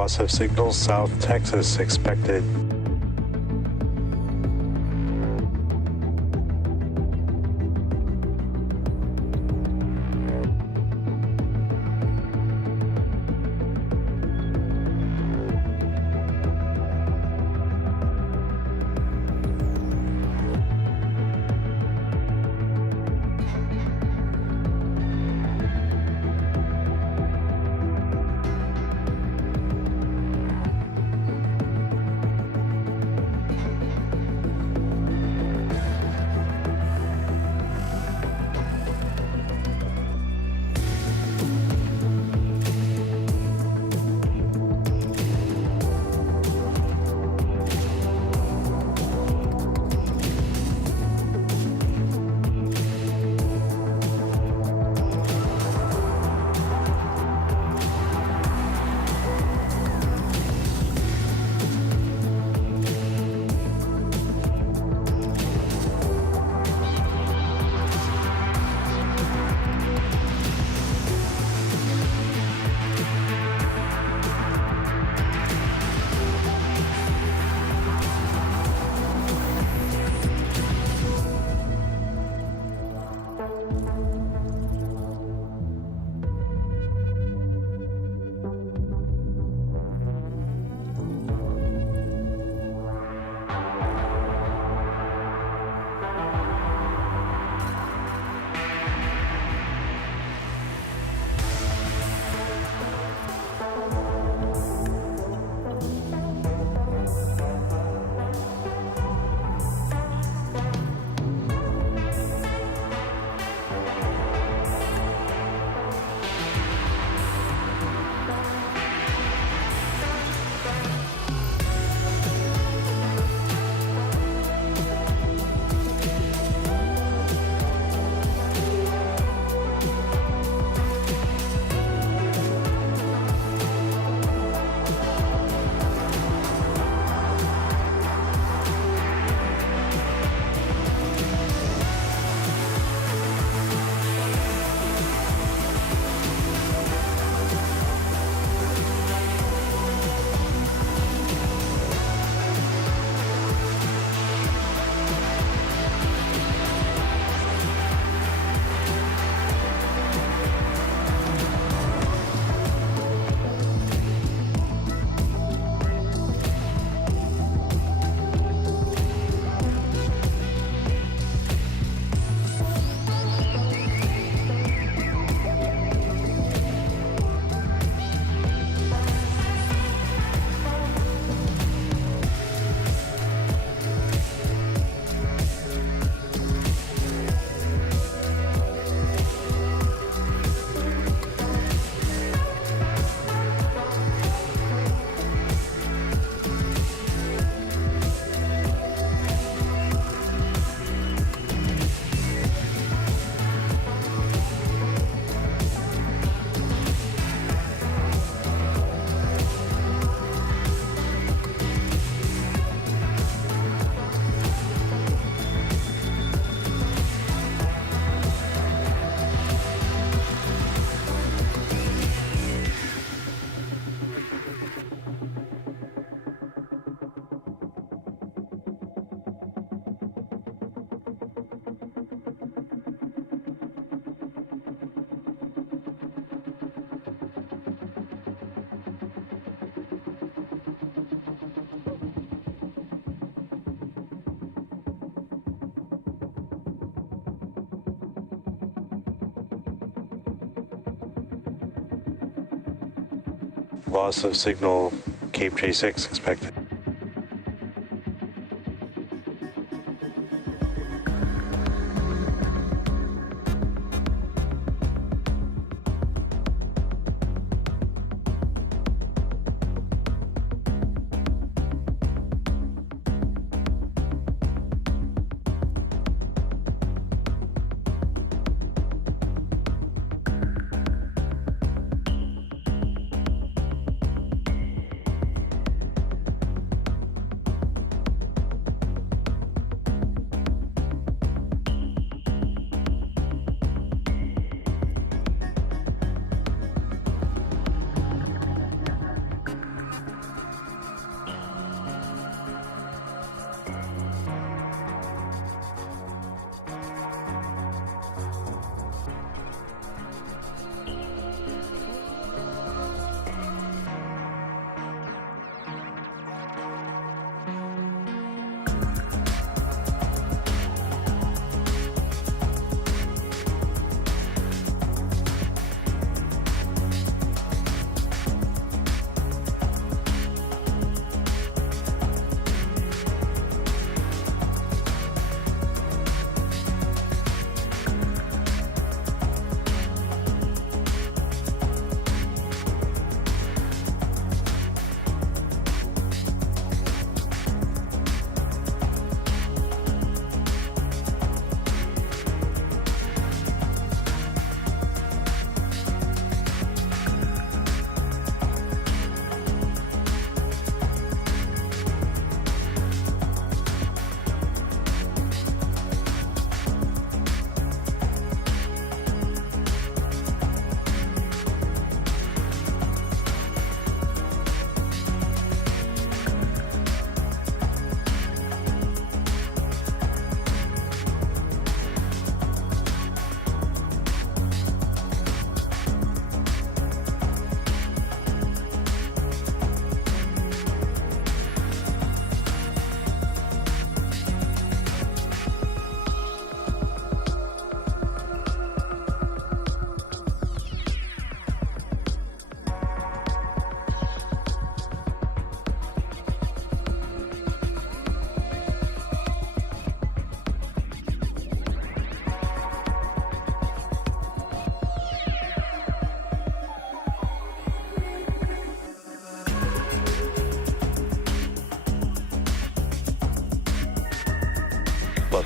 Loss of signal South Texas expected. Loss of signal Cape J6 expected.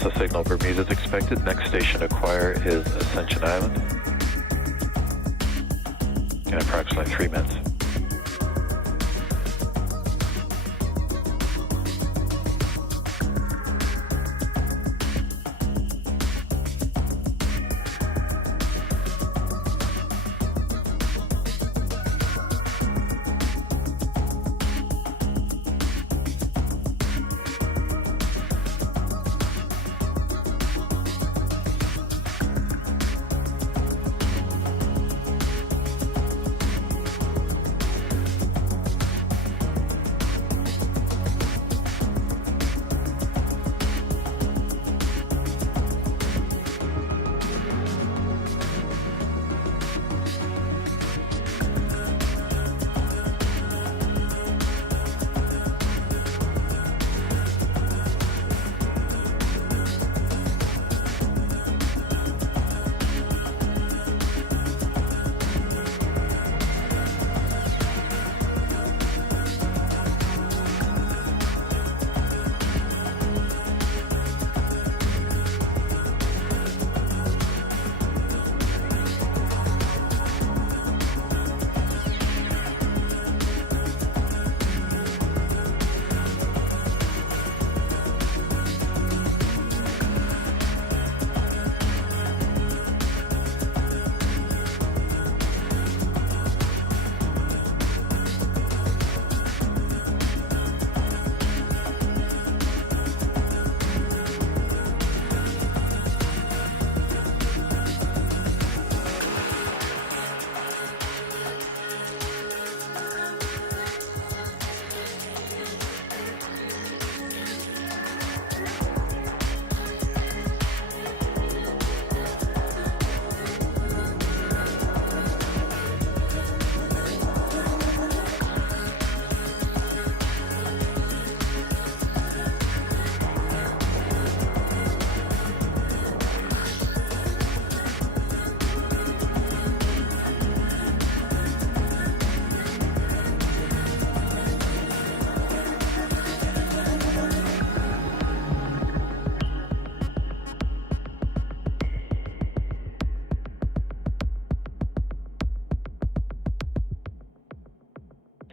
Alpha signal Bermuda is expected. Next station to acquire is Ascension Island in approximately 3 minutes.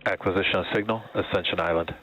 Acquisition of signal, Ascension Island.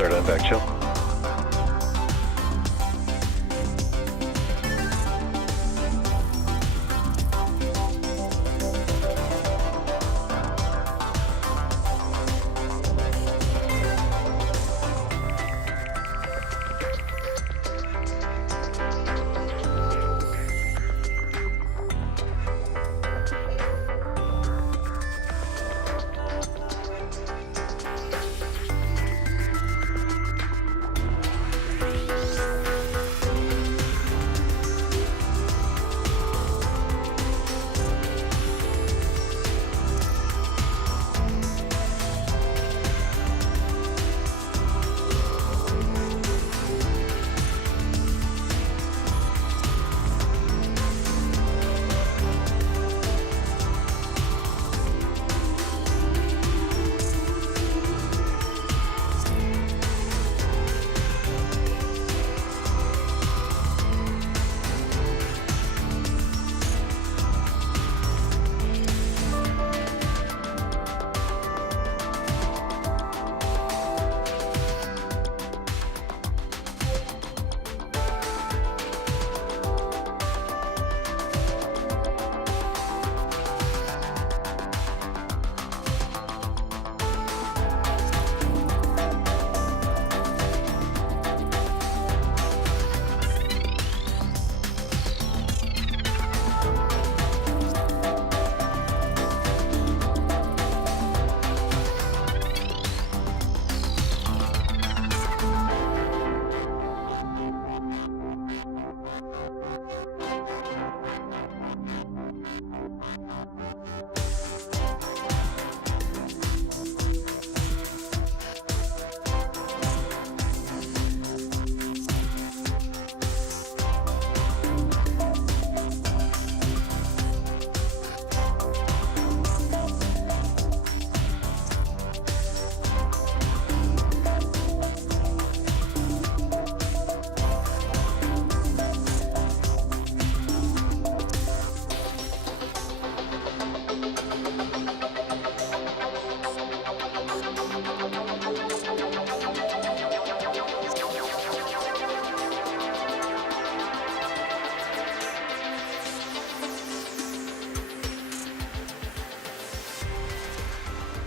Start on back chill.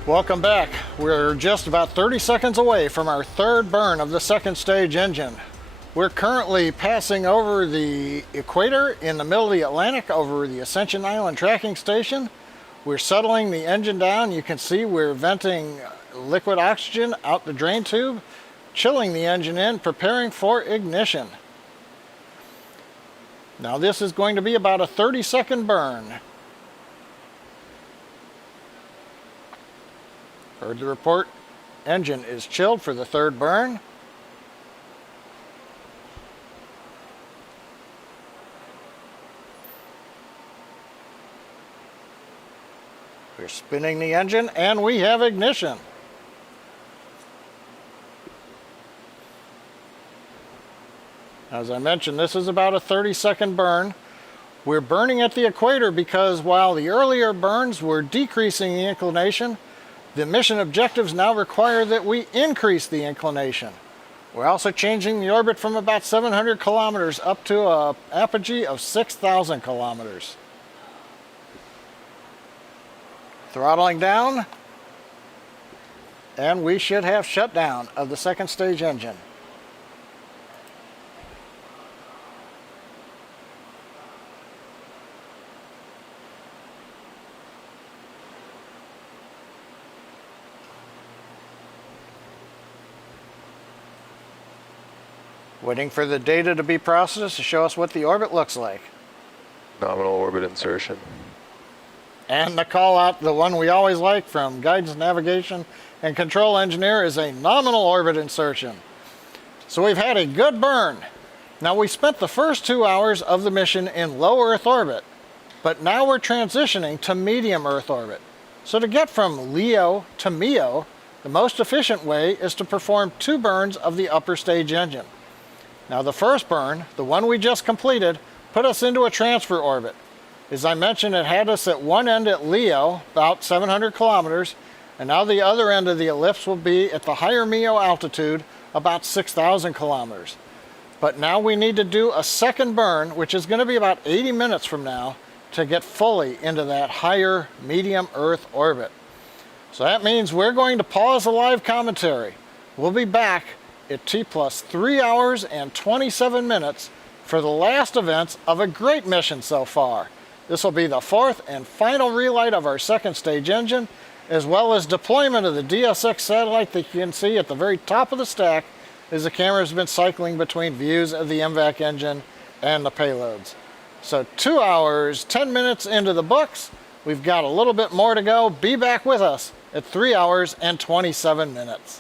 Welcome back. We're just about 30 seconds away from our third burn of the second stage engine. We're currently passing over the equator in the middle of the Atlantic over the Ascension Island tracking station. We're settling the engine down. You can see we're venting liquid oxygen out the drain tube, chilling the engine in, preparing for ignition. Now this is going to be about a 30-second burn. Heard the report, engine is chilled for the third burn. We're spinning the engine and we have ignition. As I mentioned, this is about a 30-second burn. We're burning at the equator because while the earlier burns were decreasing the inclination, the mission objectives now require that we increase the inclination. We're also changing the orbit from about 700 kilometers up to an apogee of 6,000 kilometers. Throttling down, and we should have shutdown of the second stage engine. Waiting for the data to be processed to show us what the orbit looks like. Nominal orbit insertion. And the call out, the one we always like from guidance, navigation, and control engineer, is a nominal orbit insertion. So we've had a good burn. Now we spent the first 2 hours of the mission in low Earth orbit, but now we're transitioning to medium Earth orbit. So to get from LEO to MEO, the most efficient way is to perform 2 burns of the upper stage engine. Now the first burn, the one we just completed, put us into a transfer orbit. As I mentioned, it had us at one end at LEO, about 700 kilometers, and now the other end of the ellipse will be at the higher MEO altitude, about 6,000 kilometers. But now we need to do a second burn, which is going to be about 80 minutes from now, to get fully into that higher medium Earth orbit. So that means we're going to pause the live commentary. We'll be back at T plus 3 hours and 27 minutes for the last events of a great mission so far. This will be the fourth and final relight of our second stage engine, as well as deployment of the DSX satellite that you can see at the very top of the stack as the camera has been cycling between views of the MVAC engine and the payloads. So 2 hours, 10 minutes into the books. We've got a little bit more to go. Be back with us at 3 hours and 27 minutes.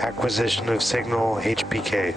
Acquisition of signal HPK.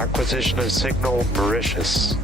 Acquisition of signal Mauritius.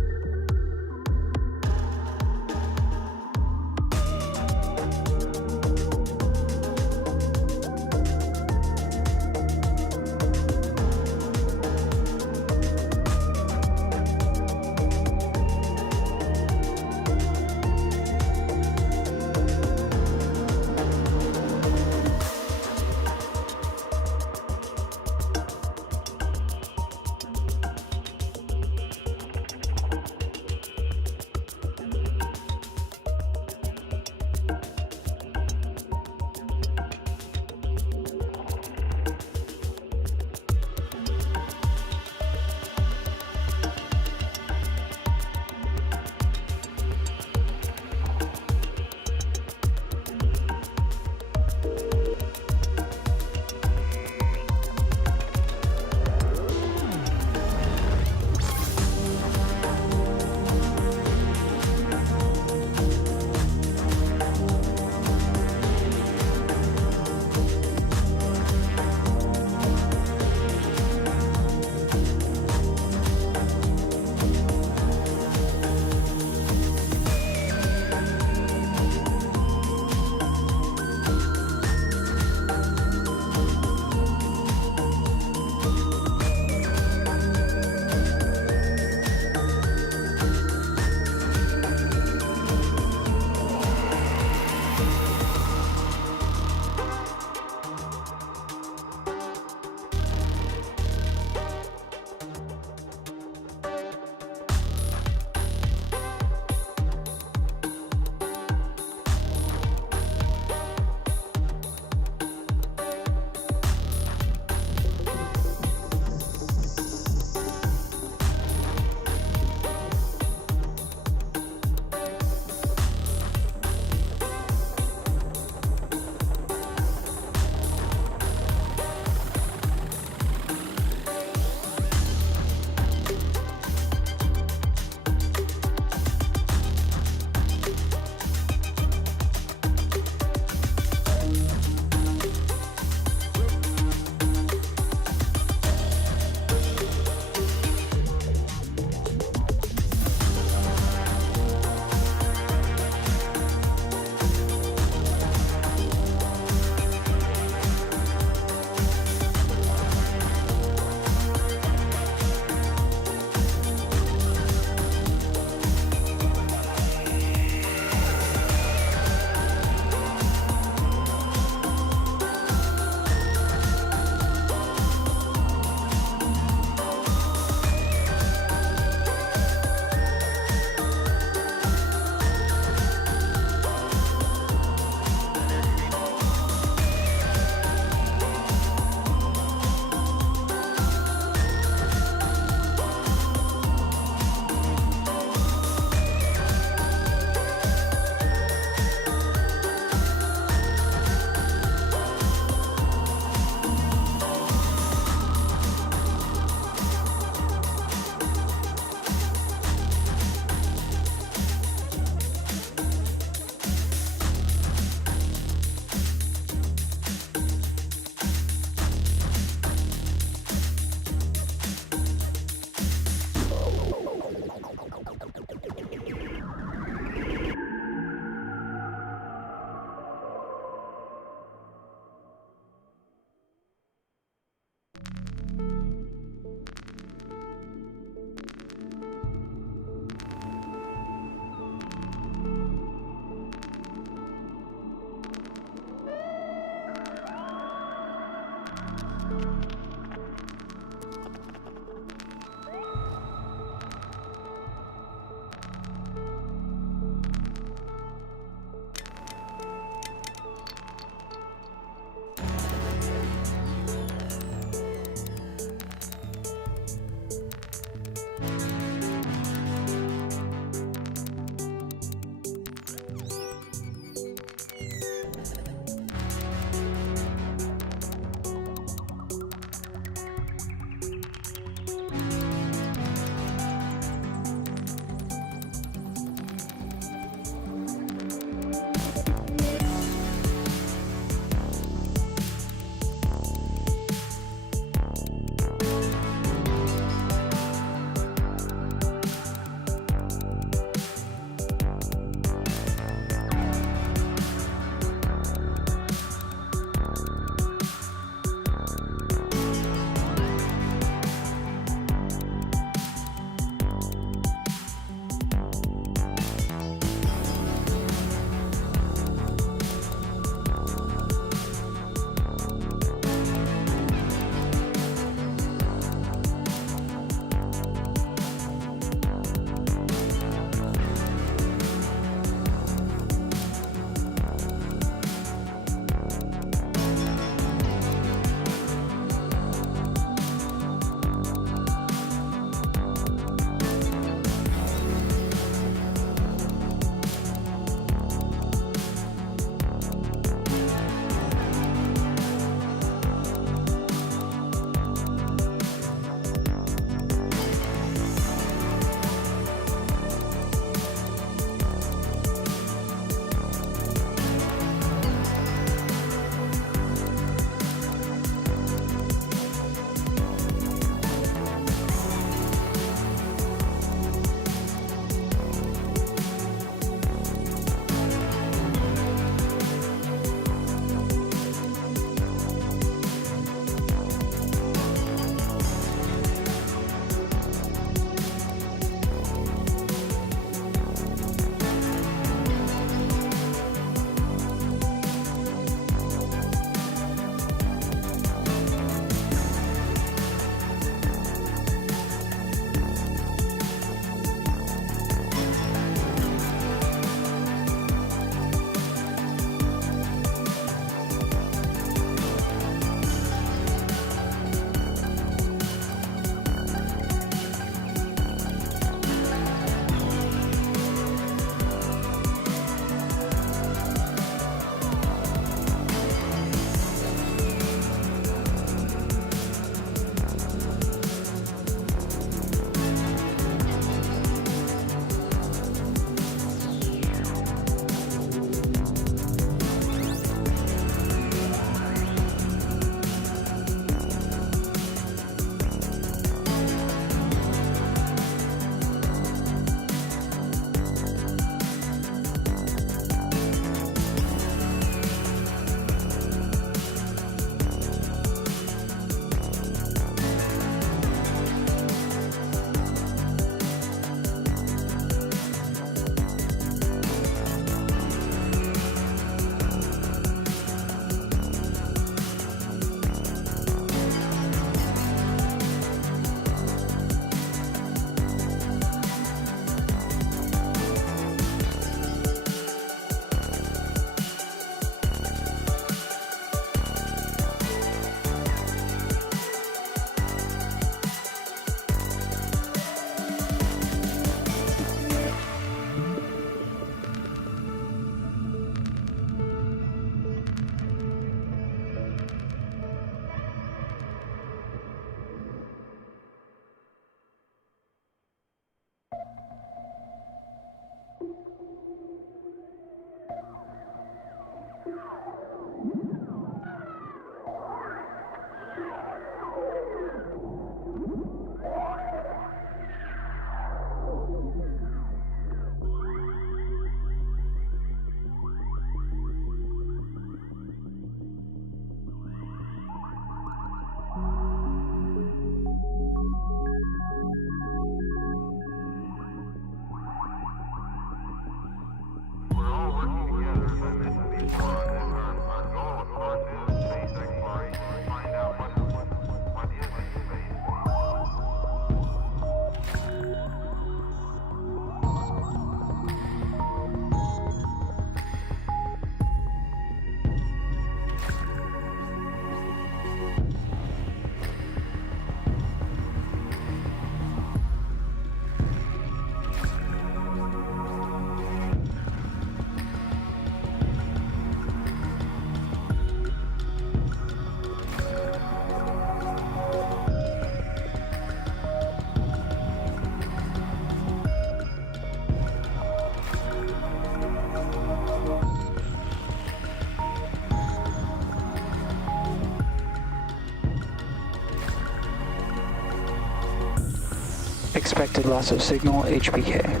Expected loss of signal HPK.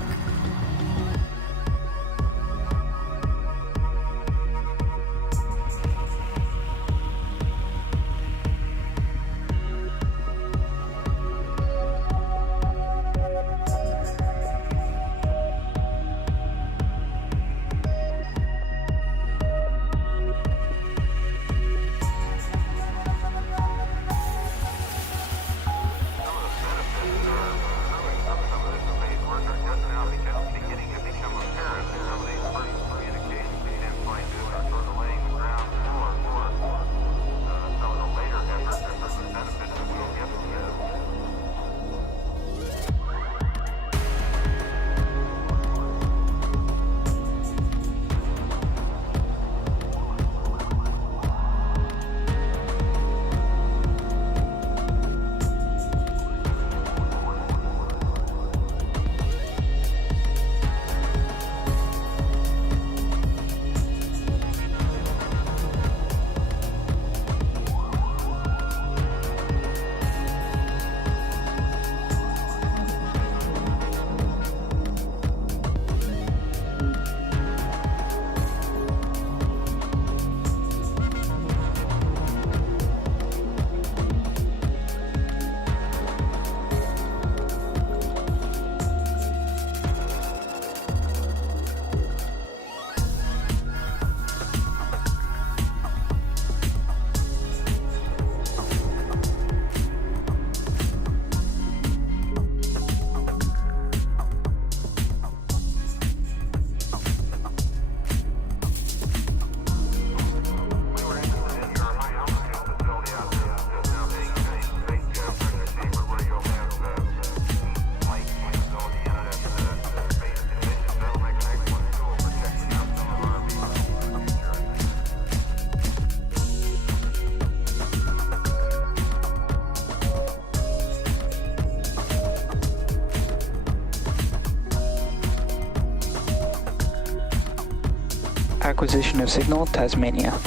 Acquisition of signal, Tasmania.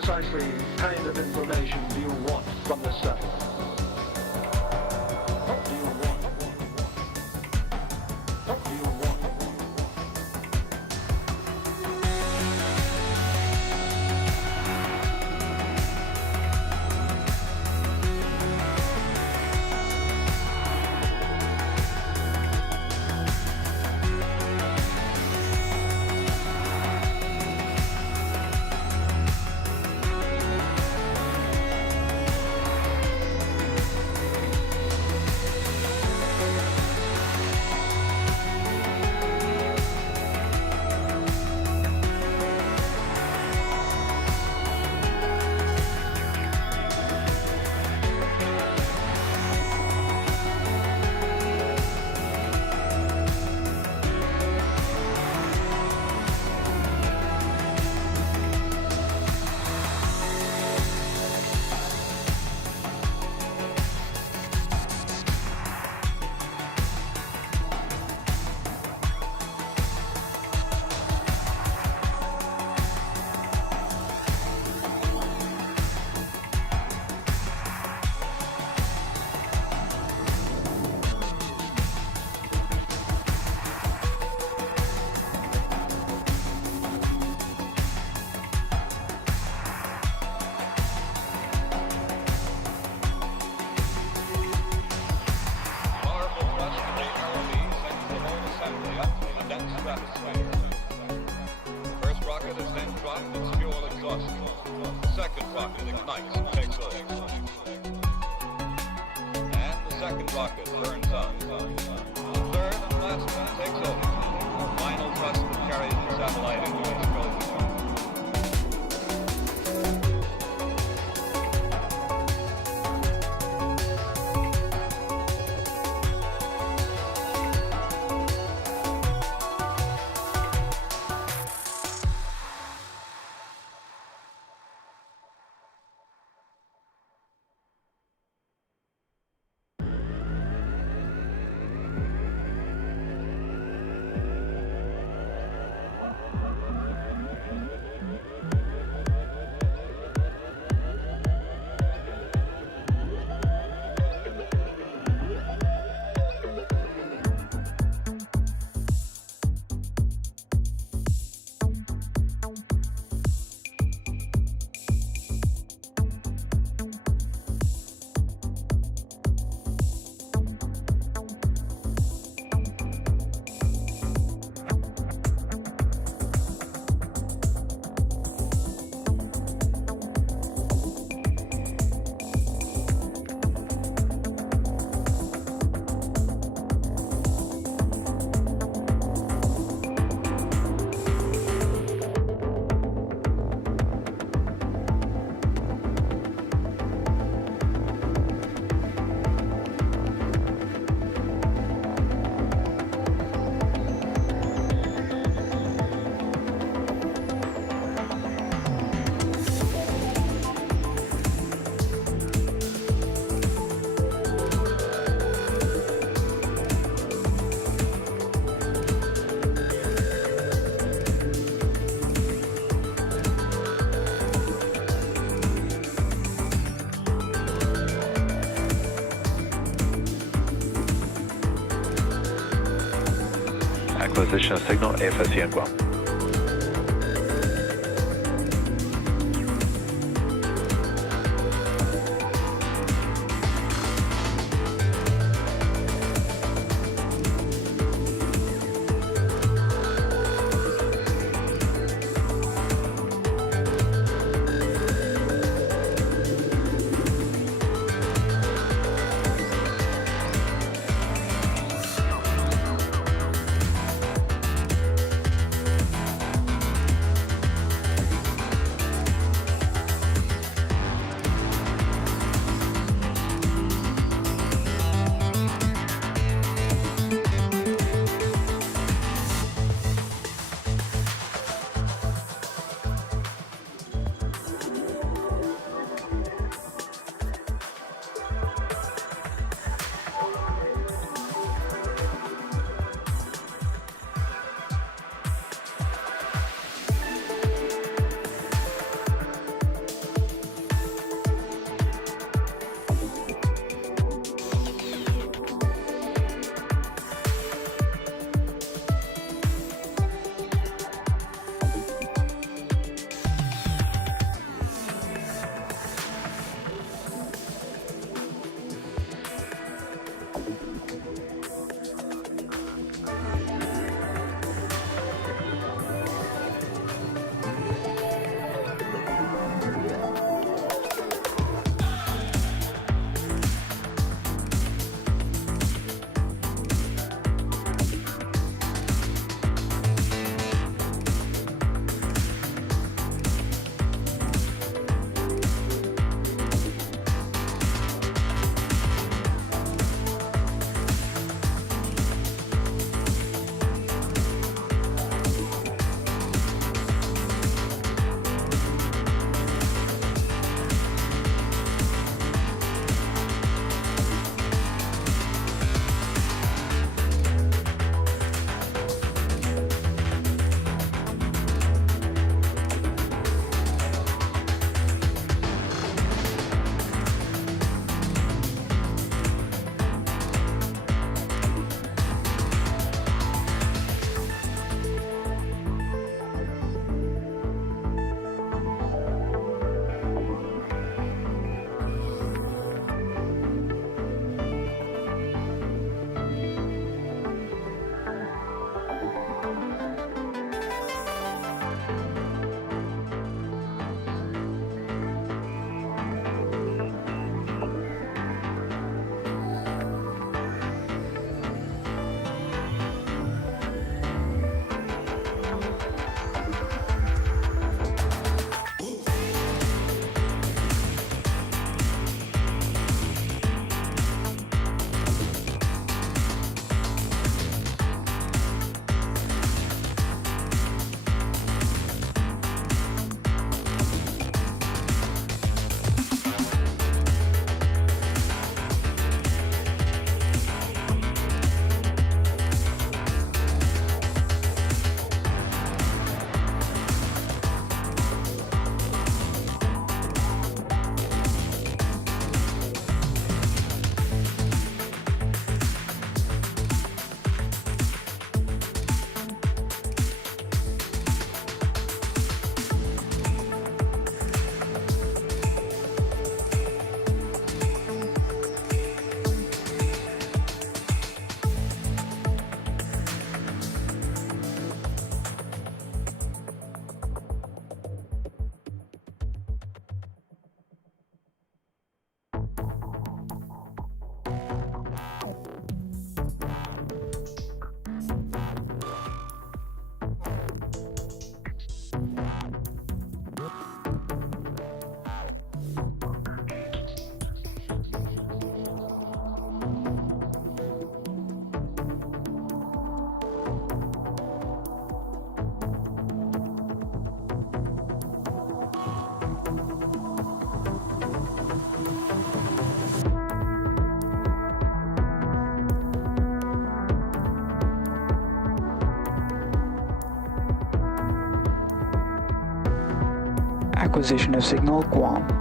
precisely kind of information do you want from the study? What do you want? What do you want? Acquisition of signal AFS Yanguo. Acquisition of signal, Guam.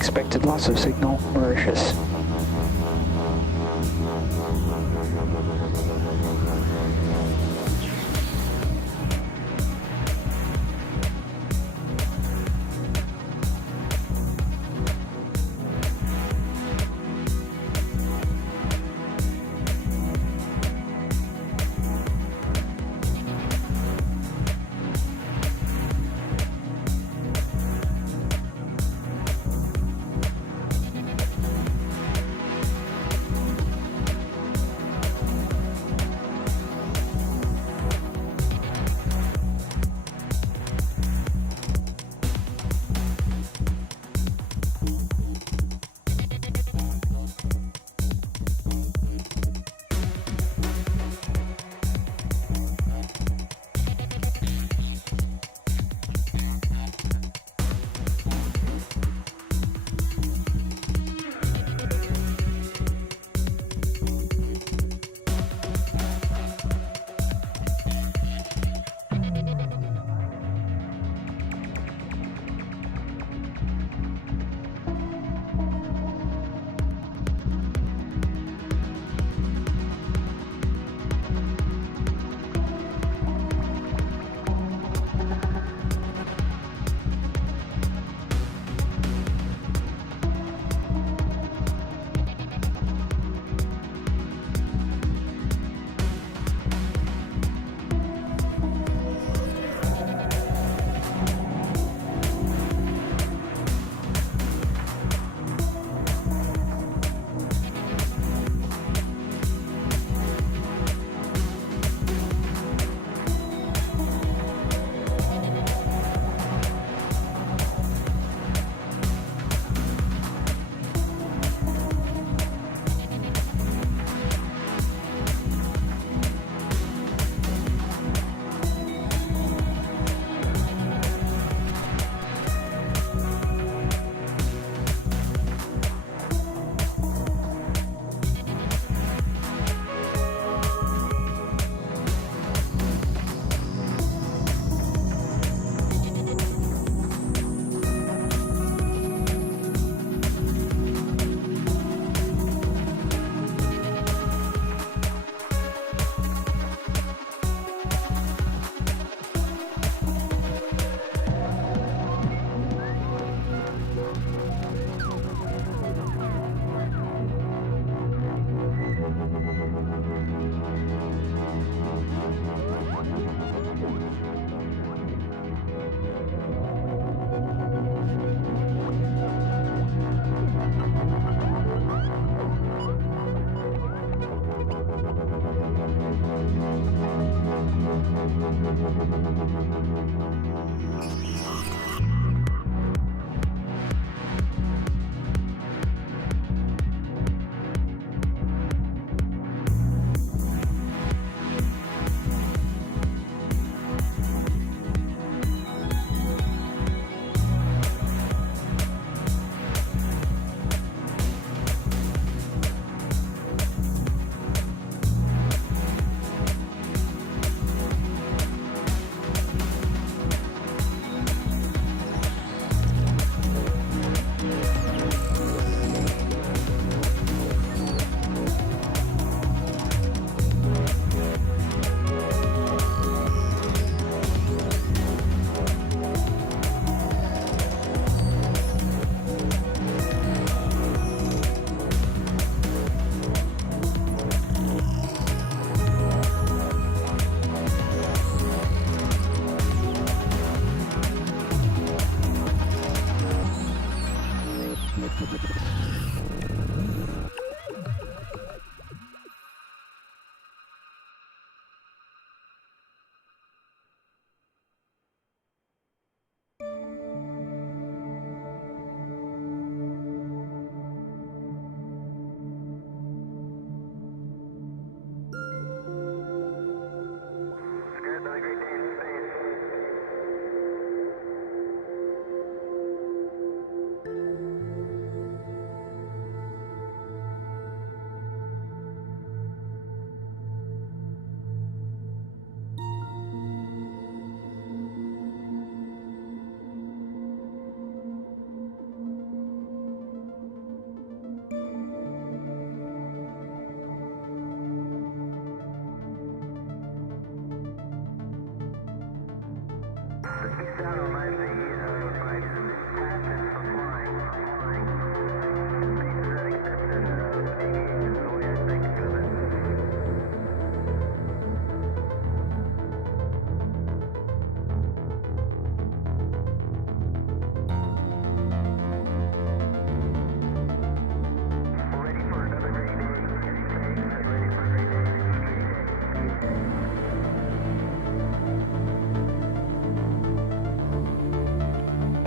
Expected loss of signal, Mauritius.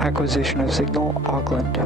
Acquisition of signal, Auckland.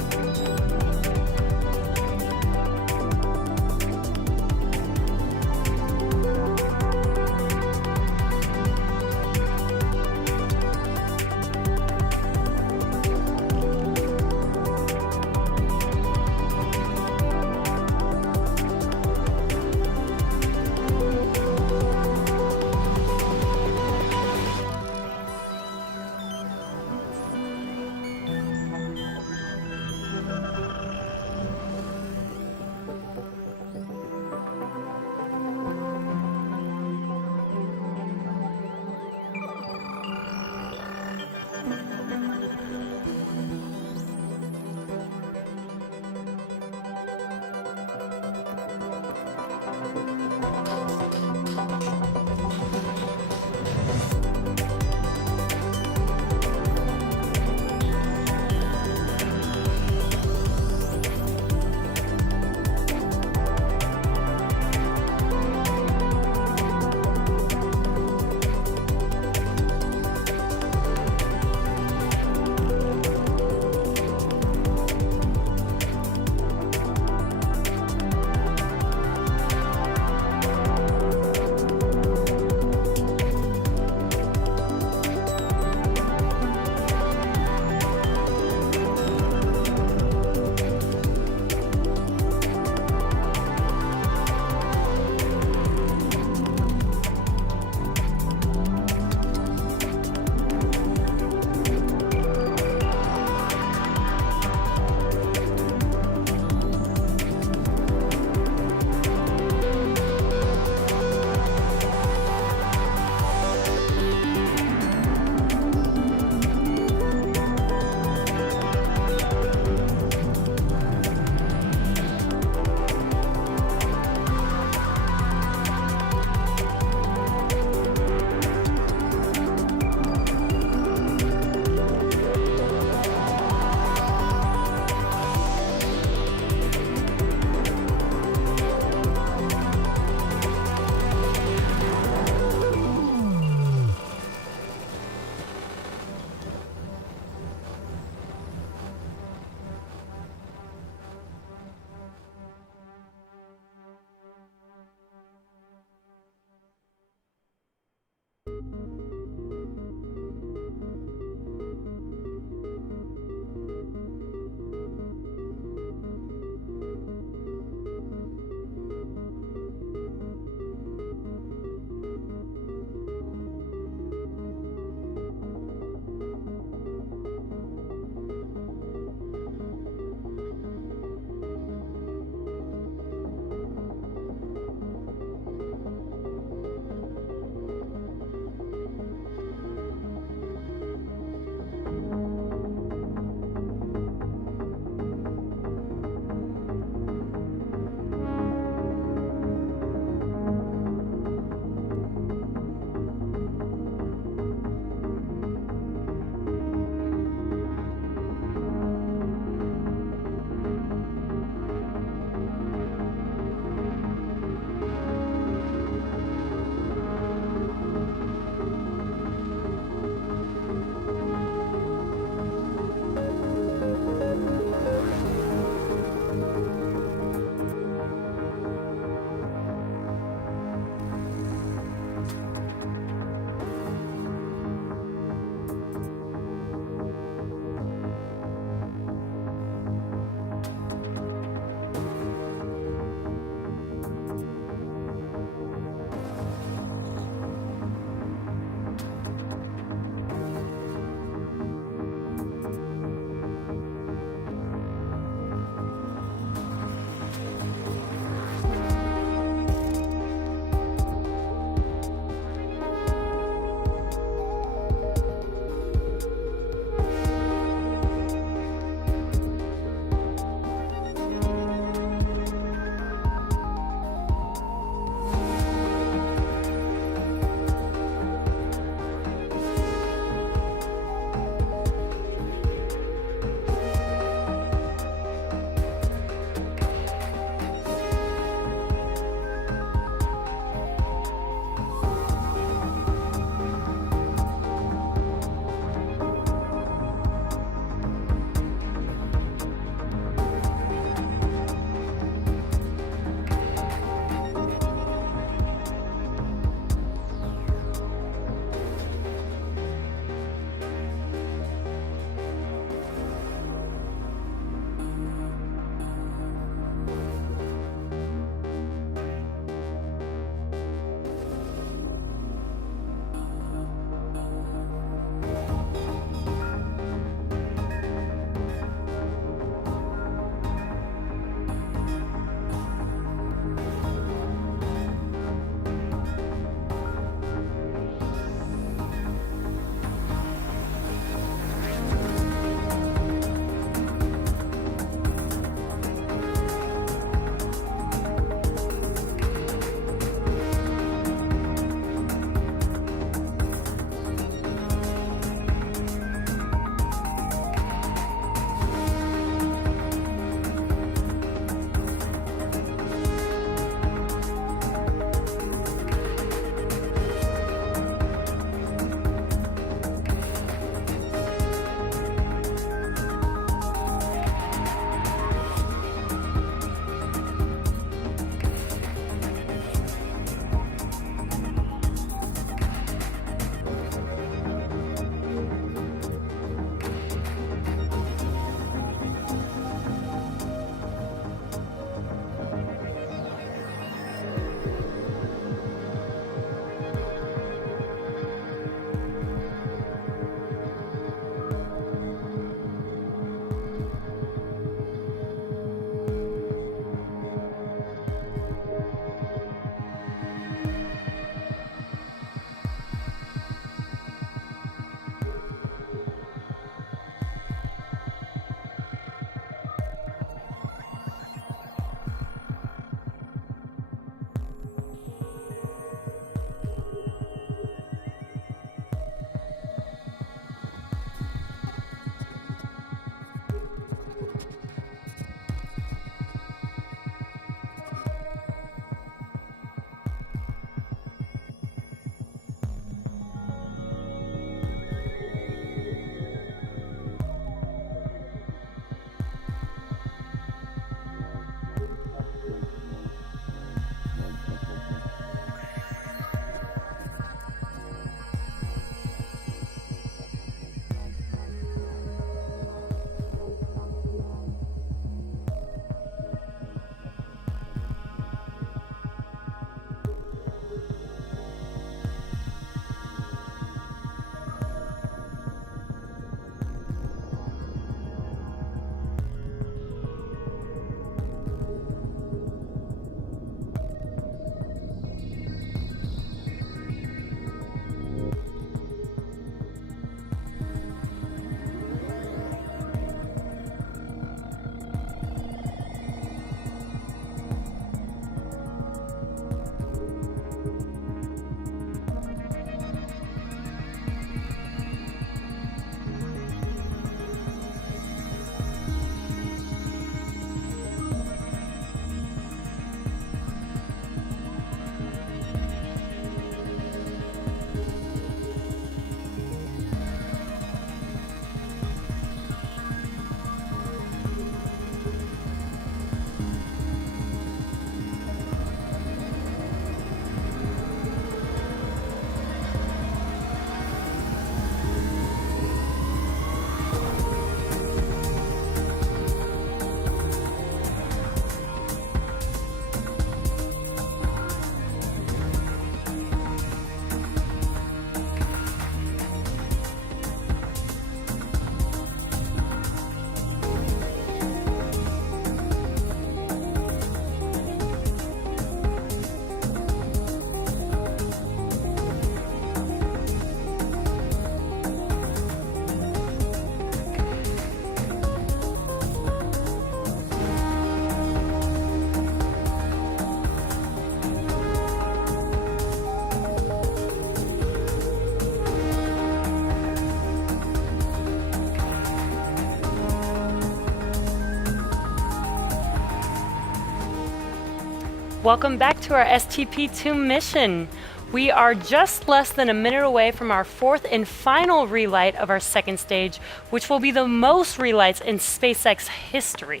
Welcome back to our STP-2 mission. We are just less than a minute away from our fourth and final relight of our second stage, which will be the most relights in SpaceX history.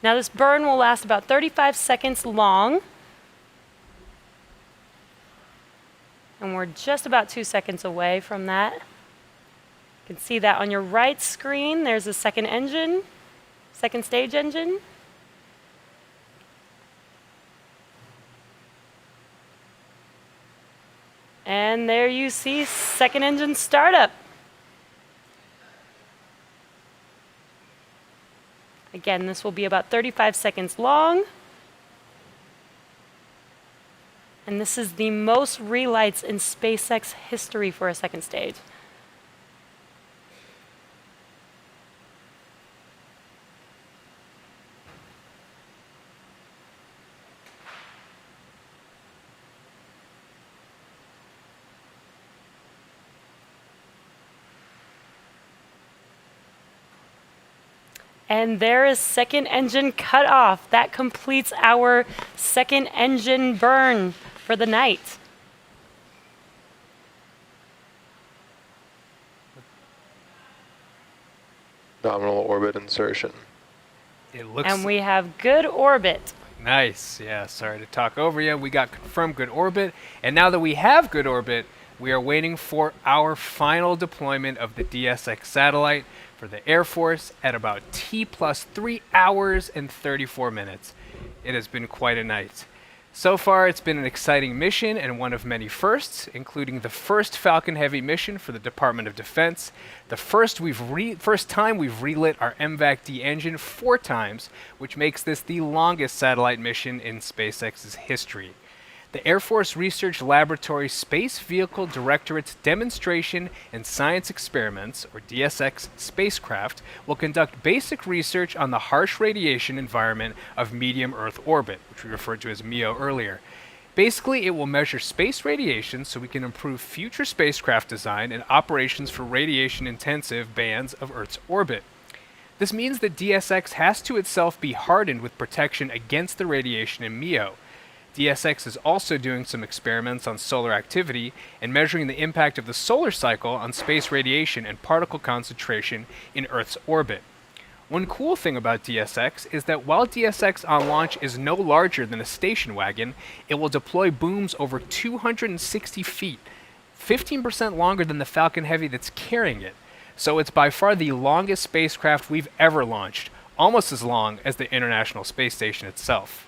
Now this burn will last about 35 seconds long. And we're just about 2 seconds away from that. You can see that on your right screen, there's the second engine, second stage engine. And there you see second engine startup. Again, this will be about 35 seconds long. And this is the most relights in SpaceX history for a second stage. And there is second engine cut off. That completes our second engine burn for the night. Nominal orbit insertion. It looks. And we have good orbit. Nice. Yeah, sorry to talk over you. We got confirmed good orbit. And now that we have good orbit, we are waiting for our final deployment of the DSX satellite for the Air Force at about T plus 3 hours and 34 minutes. It has been quite a night. So far, it's been an exciting mission and one of many firsts, including the first Falcon Heavy mission for the Department of Defense, the first time we've relit our MVAC-D engine 4 times, which makes this the longest satellite mission in SpaceX's history. The Air Force Research Laboratory Space Vehicle Directorate's Demonstration and Science Experiments, or DSX spacecraft, will conduct basic research on the harsh radiation environment of medium Earth orbit, which we referred to as MEO earlier. Basically, it will measure space radiation so we can improve future spacecraft design and operations for radiation-intensive bands of Earth's orbit. This means that DSX has to itself be hardened with protection against the radiation in MEO. DSX is also doing some experiments on solar activity and measuring the impact of the solar cycle on space radiation and particle concentration in Earth's orbit. One cool thing about DSX is that while DSX on launch is no larger than a station wagon, it will deploy booms over 260 feet, 15% longer than the Falcon Heavy that's carrying it. So it's by far the longest spacecraft we've ever launched, almost as long as the International Space Station itself.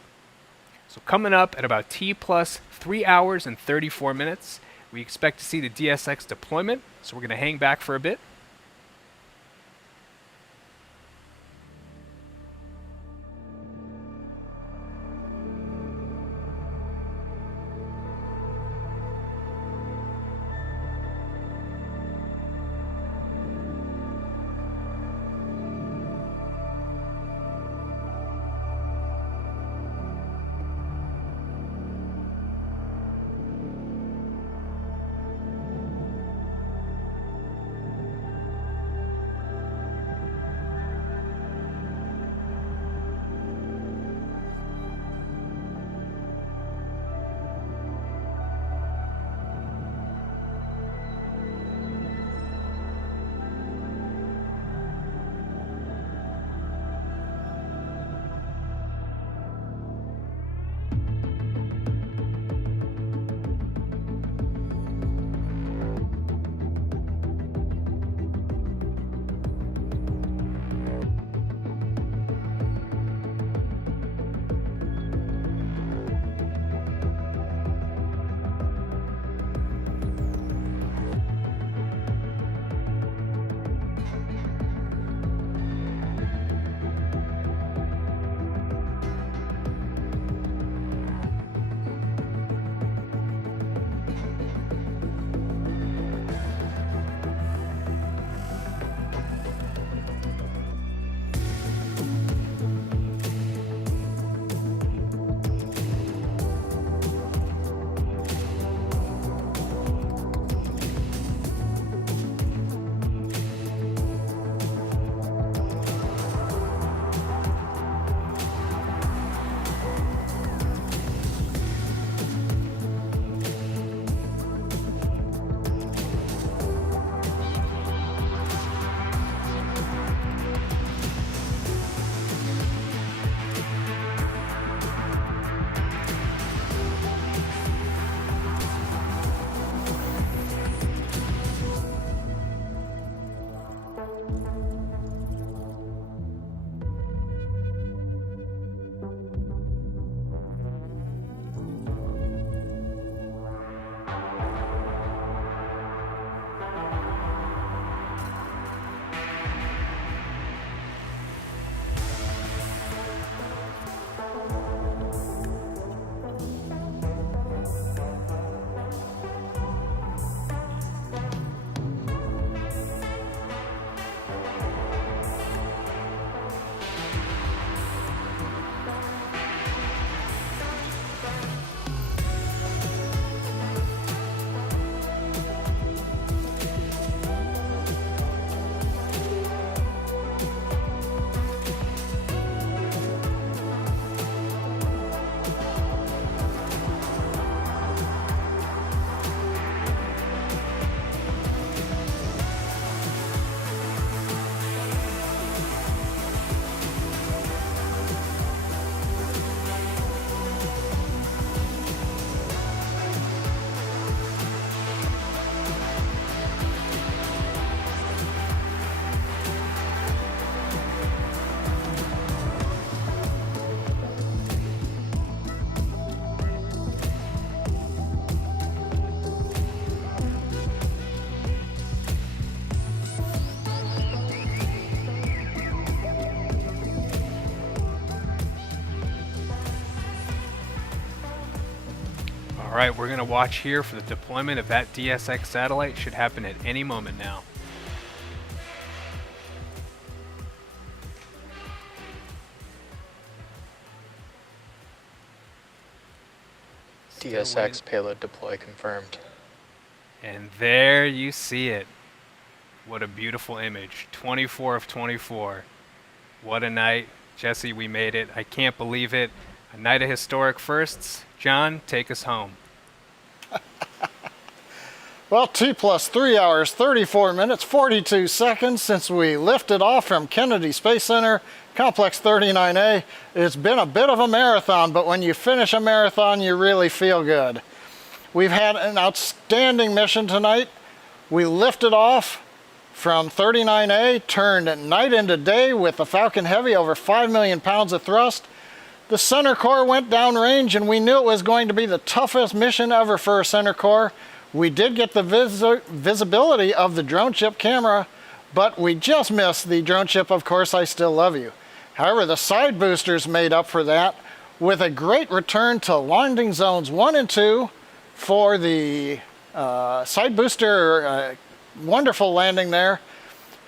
So coming up at about T plus 3 hours and 34 minutes, we expect to see the DSX deployment, so we're going to hang back for a bit. All right, we're going to watch here for the deployment of that DSX satellite. Should happen at any moment now. DSX payload deploy confirmed. And there you see it. What a beautiful image. 24 of 24. What a night. Jesse, we made it. I can't believe it. A night of historic firsts. John, take us home. Well, T plus 3 hours, 34 minutes, 42 seconds since we lifted off from Kennedy Space Center, Complex 39A. It's been a bit of a marathon, but when you finish a marathon, you really feel good. We've had an outstanding mission tonight. We lifted off from 39A, turned night into day with the Falcon Heavy, over 5 million pounds of thrust. The center core went downrange, and we knew it was going to be the toughest mission ever for a center core. We did get the visibility of the drone ship camera, but we just missed the drone ship, Of Course I Still Love You. However, the side boosters made up for that with a great return to landing zones 1 and 2 for the side booster. Wonderful landing there.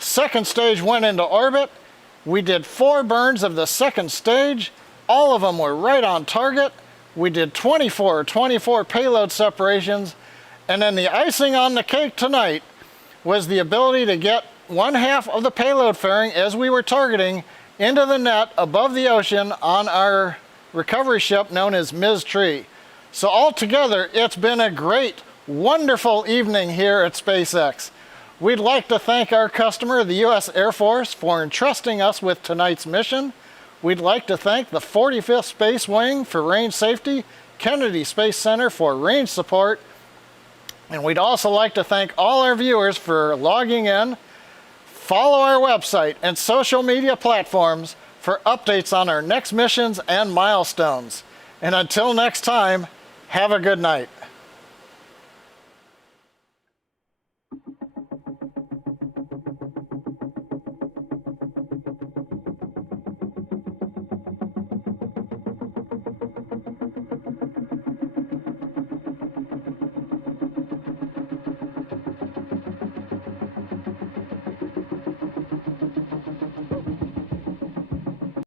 Second stage went into orbit. We did 4 burns of the second stage. All of them were right on target. We did 24 payload separations. And then the icing on the cake tonight was the ability to get 1/2 of the payload fairing, as we were targeting, into the net above the ocean on our recovery ship known as Ms. Tree. So altogether, it's been a great, wonderful evening here at SpaceX. We'd like to thank our customer, the U.S. Air Force, for entrusting us with tonight's mission. We'd like to thank the 45th Space Wing for range safety, Kennedy Space Center for range support, and we'd also like to thank all our viewers for logging in. Follow our website and social media platforms for updates on our next missions and milestones. And until next time, have a good night.